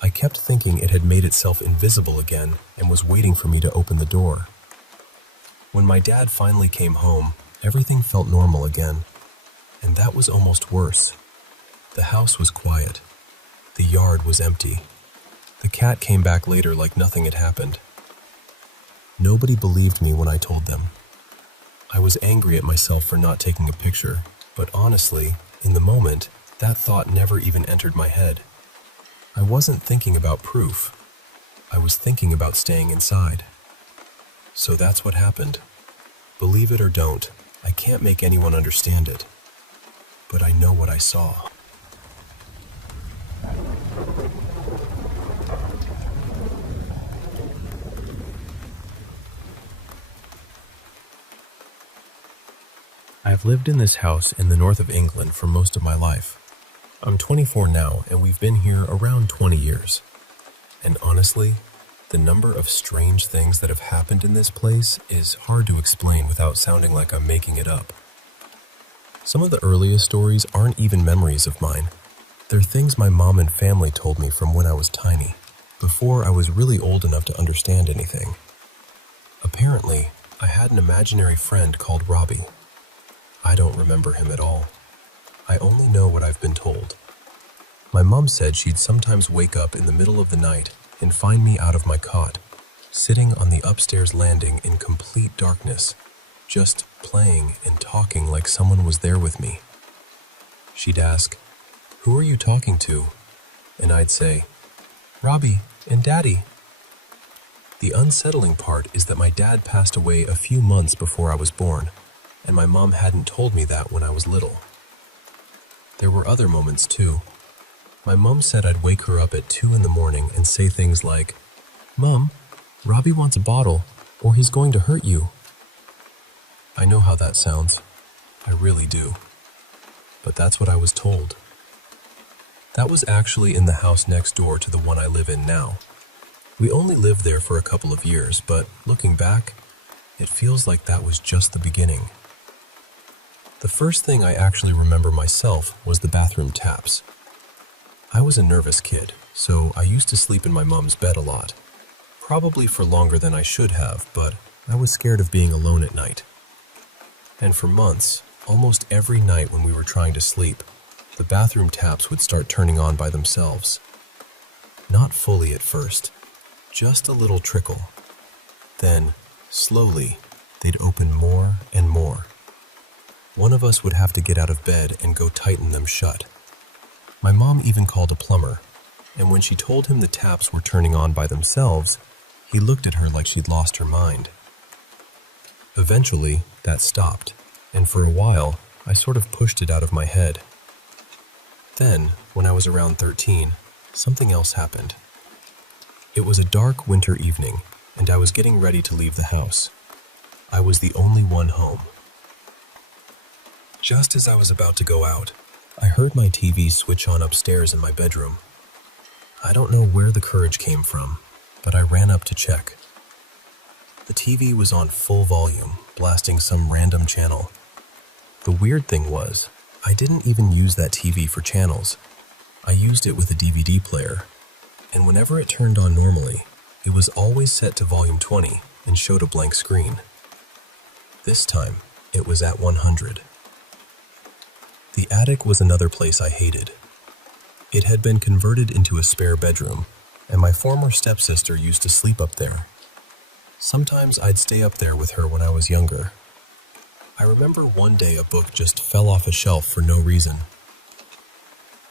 I kept thinking it had made itself invisible again and was waiting for me to open the door. When my dad finally came home, everything felt normal again, and that was almost worse. The house was quiet. The yard was empty. The cat came back later like nothing had happened. Nobody believed me when I told them. I was angry at myself for not taking a picture, but honestly, in the moment, that thought never even entered my head. I wasn't thinking about proof. I was thinking about staying inside. So that's what happened. Believe it or don't, I can't make anyone understand it. But I know what I saw. I've lived in this house in the north of England for most of my life. I'm 24 now, and we've been here around 20 years. And honestly, the number of strange things that have happened in this place is hard to explain without sounding like I'm making it up. Some of the earliest stories aren't even memories of mine. They're things my mom and family told me from when I was tiny, before I was really old enough to understand anything. Apparently, I had an imaginary friend called Robbie. I don't remember him at all. I only know what I've been told. My mom said she'd sometimes wake up in the middle of the night and find me out of my cot, sitting on the upstairs landing in complete darkness, just playing and talking like someone was there with me. She'd ask, "Who are you talking to?" And I'd say, "Robbie and Daddy." The unsettling part is that my dad passed away a few months before I was born, and my mom hadn't told me that when I was little. There were other moments too. My mom said I'd wake her up at 2 in the morning and say things like, "Mom, Robbie wants a bottle, or he's going to hurt you." I know how that sounds. I really do. But that's what I was told. That was actually in the house next door to the one I live in now. We only lived there for a couple of years, but looking back, it feels like that was just the beginning. The first thing I actually remember myself was the bathroom taps. I was a nervous kid, so I used to sleep in my mom's bed a lot. Probably for longer than I should have, but I was scared of being alone at night. And for months, almost every night when we were trying to sleep, the bathroom taps would start turning on by themselves. Not fully at first, just a little trickle. Then, slowly, they'd open more and more. One of us would have to get out of bed and go tighten them shut. My mom even called a plumber, and when she told him the taps were turning on by themselves, he looked at her like she'd lost her mind. Eventually, that stopped, and for a while, I sort of pushed it out of my head. Then, when I was around 13, something else happened. It was a dark winter evening, and I was getting ready to leave the house. I was the only one home. Just as I was about to go out, I heard my TV switch on upstairs in my bedroom. I don't know where the courage came from, but I ran up to check. The TV was on full volume, blasting some random channel. The weird thing was, I didn't even use that TV for channels. I used it with a DVD player, and whenever it turned on normally, it was always set to volume 20 and showed a blank screen. This time, it was at 100. The attic was another place I hated. It had been converted into a spare bedroom, and my former stepsister used to sleep up there. Sometimes I'd stay up there with her when I was younger. I remember one day a book just fell off a shelf for no reason.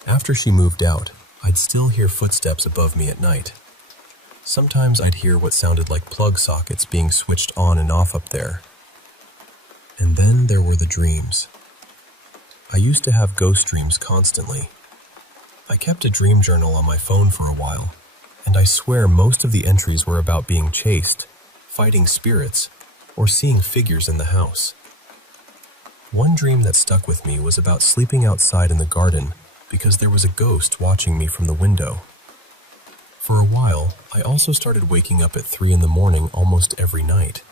After she moved out, I'd still hear footsteps above me at night. Sometimes I'd hear what sounded like plug sockets being switched on and off up there. And then there were the dreams. I used to have ghost dreams constantly. I kept a dream journal on my phone for a while, and I swear most of the entries were about being chased, fighting spirits, or seeing figures in the house. One dream that stuck with me was about sleeping outside in the garden because there was a ghost watching me from the window. For a while, I also started waking up at 3 in the morning almost every night.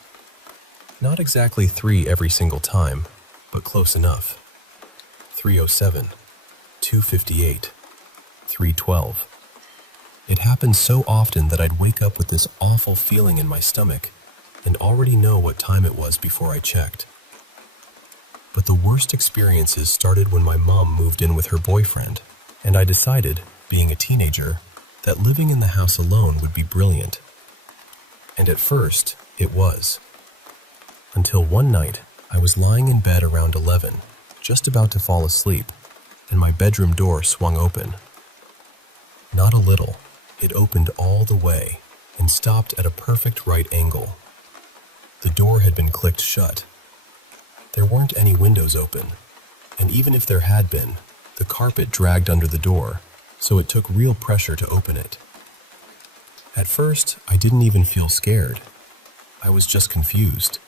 Not exactly 3 every single time, but close enough. 3:07, 2:58, 3:12. It happened so often that I'd wake up with this awful feeling in my stomach and already know what time it was before I checked. But the worst experiences started when my mom moved in with her boyfriend, and I decided, being a teenager, that living in the house alone would be brilliant. And at first, it was. Until one night, I was lying in bed around 11, just about to fall asleep, and my bedroom door swung open. Not a little, it opened all the way and stopped at a perfect right angle. The door had been clicked shut. There weren't any windows open, and even if there had been, the carpet dragged under the door, so it took real pressure to open it. At first, I didn't even feel scared. I was just confused.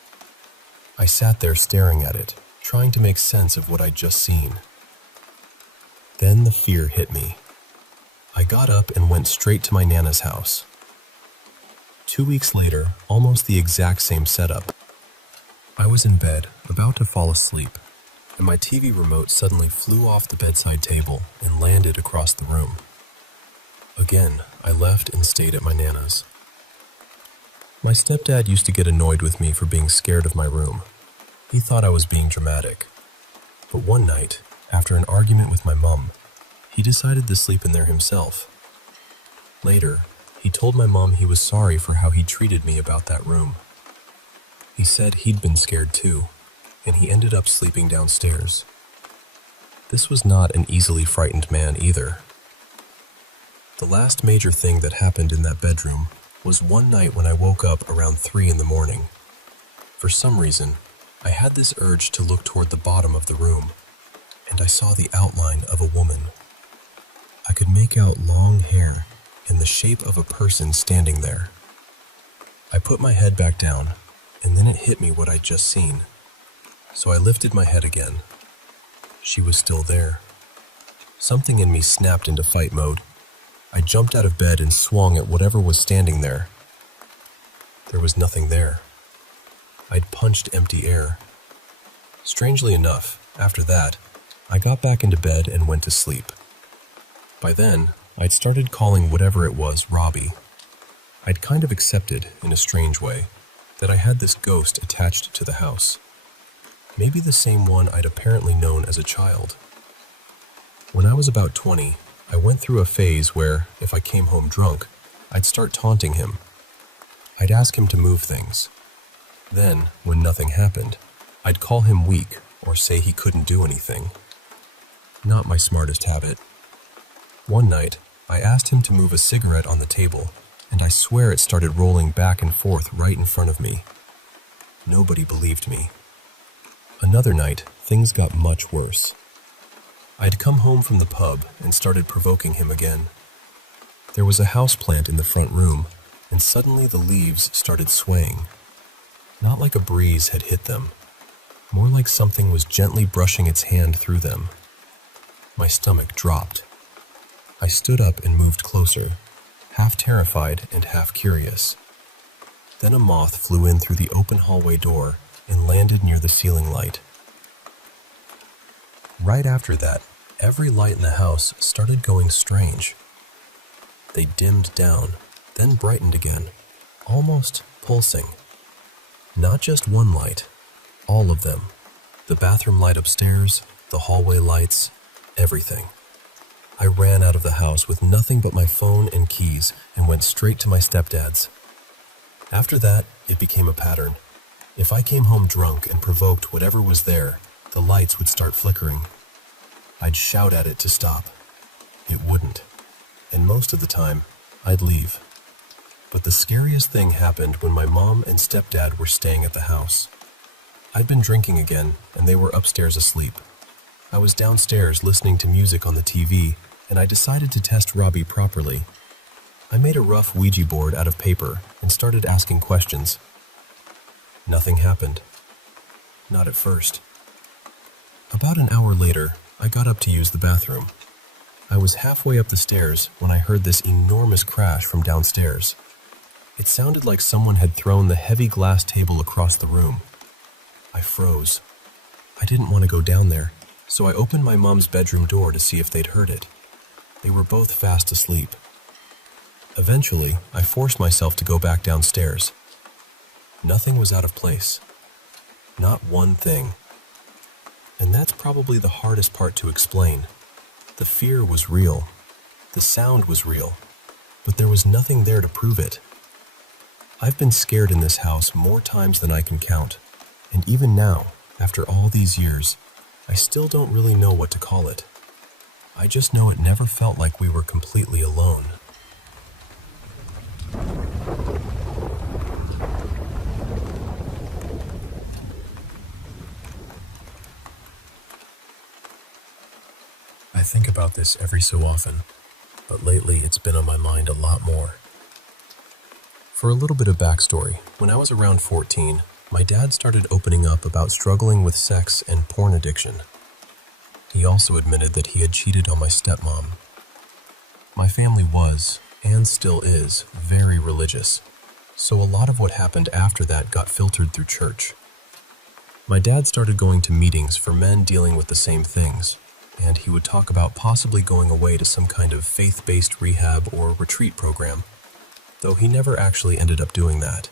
I sat there staring at it, trying to make sense of what I'd just seen. Then the fear hit me. I got up and went straight to my Nana's house. 2 weeks later, almost the exact same setup. I was in bed, about to fall asleep, and my TV remote suddenly flew off the bedside table and landed across the room. Again, I left and stayed at my Nana's. My stepdad used to get annoyed with me for being scared of my room. He thought I was being dramatic. But one night, after an argument with my mom, he decided to sleep in there himself. Later, he told my mom he was sorry for how he treated me about that room. He said he'd been scared too, and he ended up sleeping downstairs. This was not an easily frightened man either. The last major thing that happened in that bedroom was one night when I woke up around 3 in the morning. For some reason, I had this urge to look toward the bottom of the room, and I saw the outline of a woman. I could make out long hair and the shape of a person standing there. I put my head back down, and then it hit me what I'd just seen. So I lifted my head again. She was still there. Something in me snapped into fight mode. I jumped out of bed and swung at whatever was standing there. There was nothing there. I'd punched empty air. Strangely enough, after that, I got back into bed and went to sleep. By then, I'd started calling whatever it was Robbie. I'd kind of accepted, in a strange way, that I had this ghost attached to the house. Maybe the same one I'd apparently known as a child. When I was about 20, I went through a phase where, if I came home drunk, I'd start taunting him. I'd ask him to move things. Then, when nothing happened, I'd call him weak or say he couldn't do anything. Not my smartest habit. One night, I asked him to move a cigarette on the table, and I swear it started rolling back and forth right in front of me. Nobody believed me. Another night, things got much worse. I'd come home from the pub and started provoking him again. There was a houseplant in the front room, and suddenly the leaves started swaying. Not like a breeze had hit them, more like something was gently brushing its hand through them. My stomach dropped. I stood up and moved closer, half terrified and half curious. Then a moth flew in through the open hallway door and landed near the ceiling light. Right after that, every light in the house started going strange. They dimmed down, then brightened again, almost pulsing. Not just one light, all of them. The bathroom light upstairs, the hallway lights, everything. I ran out of the house with nothing but my phone and keys and went straight to my stepdad's. After that, it became a pattern. If I came home drunk and provoked whatever was there, the lights would start flickering. I'd shout at it to stop. It wouldn't. And most of the time, I'd leave. But the scariest thing happened when my mom and stepdad were staying at the house. I'd been drinking again, and they were upstairs asleep. I was downstairs listening to music on the TV, and I decided to test Robbie properly. I made a rough Ouija board out of paper and started asking questions. Nothing happened. Not at first. About an hour later, I got up to use the bathroom. I was halfway up the stairs when I heard this enormous crash from downstairs. It sounded like someone had thrown the heavy glass table across the room. I froze. I didn't want to go down there, so I opened my mom's bedroom door to see if they'd heard it. They were both fast asleep. Eventually, I forced myself to go back downstairs. Nothing was out of place. Not one thing. And that's probably the hardest part to explain. The fear was real. The sound was real. But there was nothing there to prove it. I've been scared in this house more times than I can count. And even now, after all these years, I still don't really know what to call it. I just know it never felt like we were completely alone. I think about this every so often, but lately it's been on my mind a lot more. For a little bit of backstory, when I was around 14, my dad started opening up about struggling with sex and porn addiction. He also admitted that he had cheated on my stepmom. My family was, and still is, very religious, so a lot of what happened after that got filtered through church. My dad started going to meetings for men dealing with the same things, and he would talk about possibly going away to some kind of faith-based rehab or retreat program, though he never actually ended up doing that.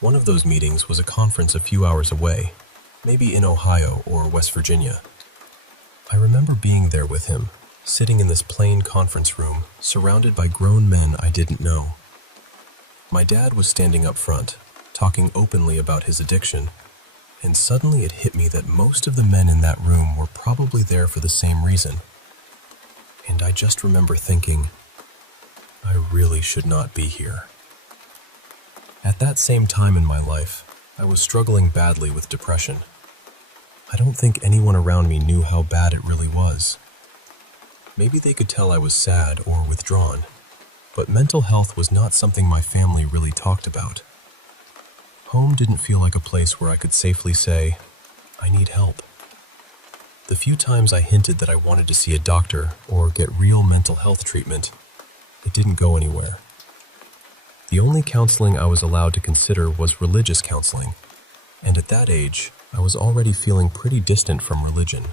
One of those meetings was a conference a few hours away, maybe in Ohio or West Virginia. I remember being there with him, sitting in this plain conference room, surrounded by grown men I didn't know. My dad was standing up front, talking openly about his addiction, and suddenly it hit me that most of the men in that room were probably there for the same reason. And I just remember thinking, I really should not be here. At that same time in my life, I was struggling badly with depression. I don't think anyone around me knew how bad it really was. Maybe they could tell I was sad or withdrawn, but mental health was not something my family really talked about. Home didn't feel like a place where I could safely say, I need help. The few times I hinted that I wanted to see a doctor or get real mental health treatment, it didn't go anywhere. The only counseling I was allowed to consider was religious counseling, and at that age, I was already feeling pretty distant from religion.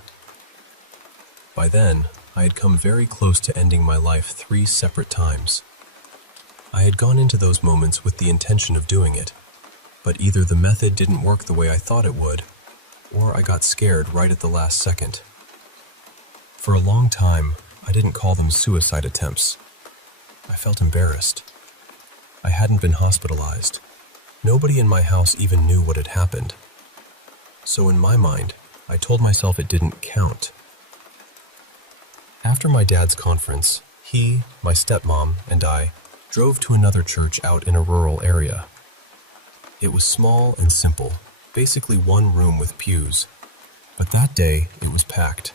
By then, I had come very close to ending my life 3 separate times. I had gone into those moments with the intention of doing it, but either the method didn't work the way I thought it would, or I got scared right at the last second. For a long time, I didn't call them suicide attempts. I felt embarrassed. I hadn't been hospitalized. Nobody in my house even knew what had happened. So in my mind, I told myself it didn't count. After my dad's conference, he, my stepmom, and I drove to another church out in a rural area. It was small and simple, basically one room with pews, but that day it was packed.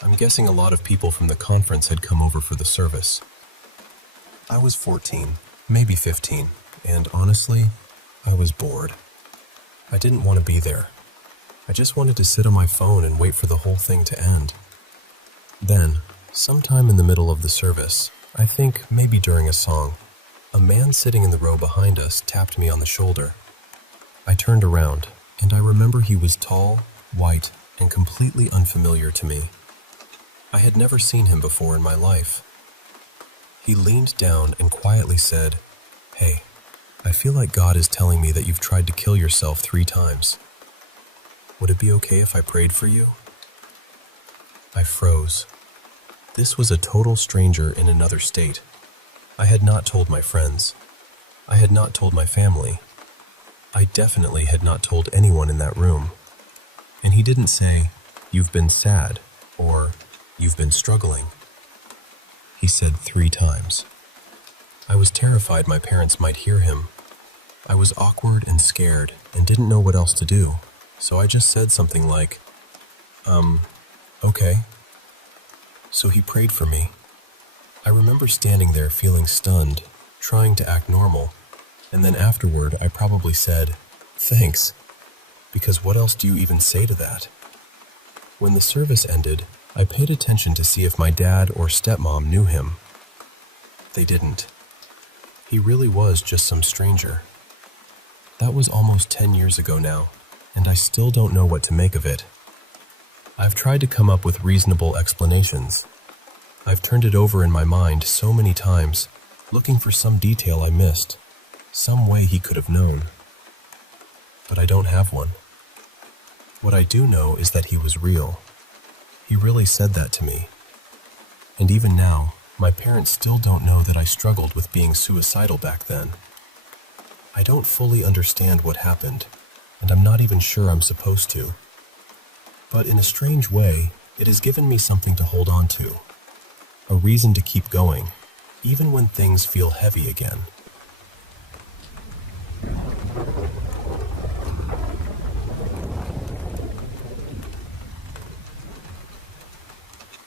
I'm guessing a lot of people from the conference had come over for the service. I was 14, maybe 15, and honestly, I was bored. I didn't want to be there. I just wanted to sit on my phone and wait for the whole thing to end. Then, sometime in the middle of the service, I think maybe during a song, a man sitting in the row behind us tapped me on the shoulder. I turned around, and I remember he was tall, white, and completely unfamiliar to me. I had never seen him before in my life. He leaned down and quietly said, "Hey, I feel like God is telling me that you've tried to kill yourself 3 times. Would it be okay if I prayed for you?" I froze. This was a total stranger in another state. I had not told my friends. I had not told my family. I definitely had not told anyone in that room. And he didn't say, "You've been sad," or "You've been struggling." He said 3 times. I was terrified my parents might hear him. I was awkward and scared and didn't know what else to do, so I just said something like, okay. So he prayed for me. I remember standing there feeling stunned, trying to act normal, and then afterward I probably said, "Thanks," because what else do you even say to that? When the service ended, I paid attention to see if my dad or stepmom knew him. They didn't. He really was just some stranger. That was almost 10 years ago now, and I still don't know what to make of it. I've tried to come up with reasonable explanations. I've turned it over in my mind so many times, looking for some detail I missed, some way he could have known. But I don't have one. What I do know is that he was real. He really said that to me. And even now, my parents still don't know that I struggled with being suicidal back then. I don't fully understand what happened, and I'm not even sure I'm supposed to. But in a strange way, it has given me something to hold on to. A reason to keep going, even when things feel heavy again.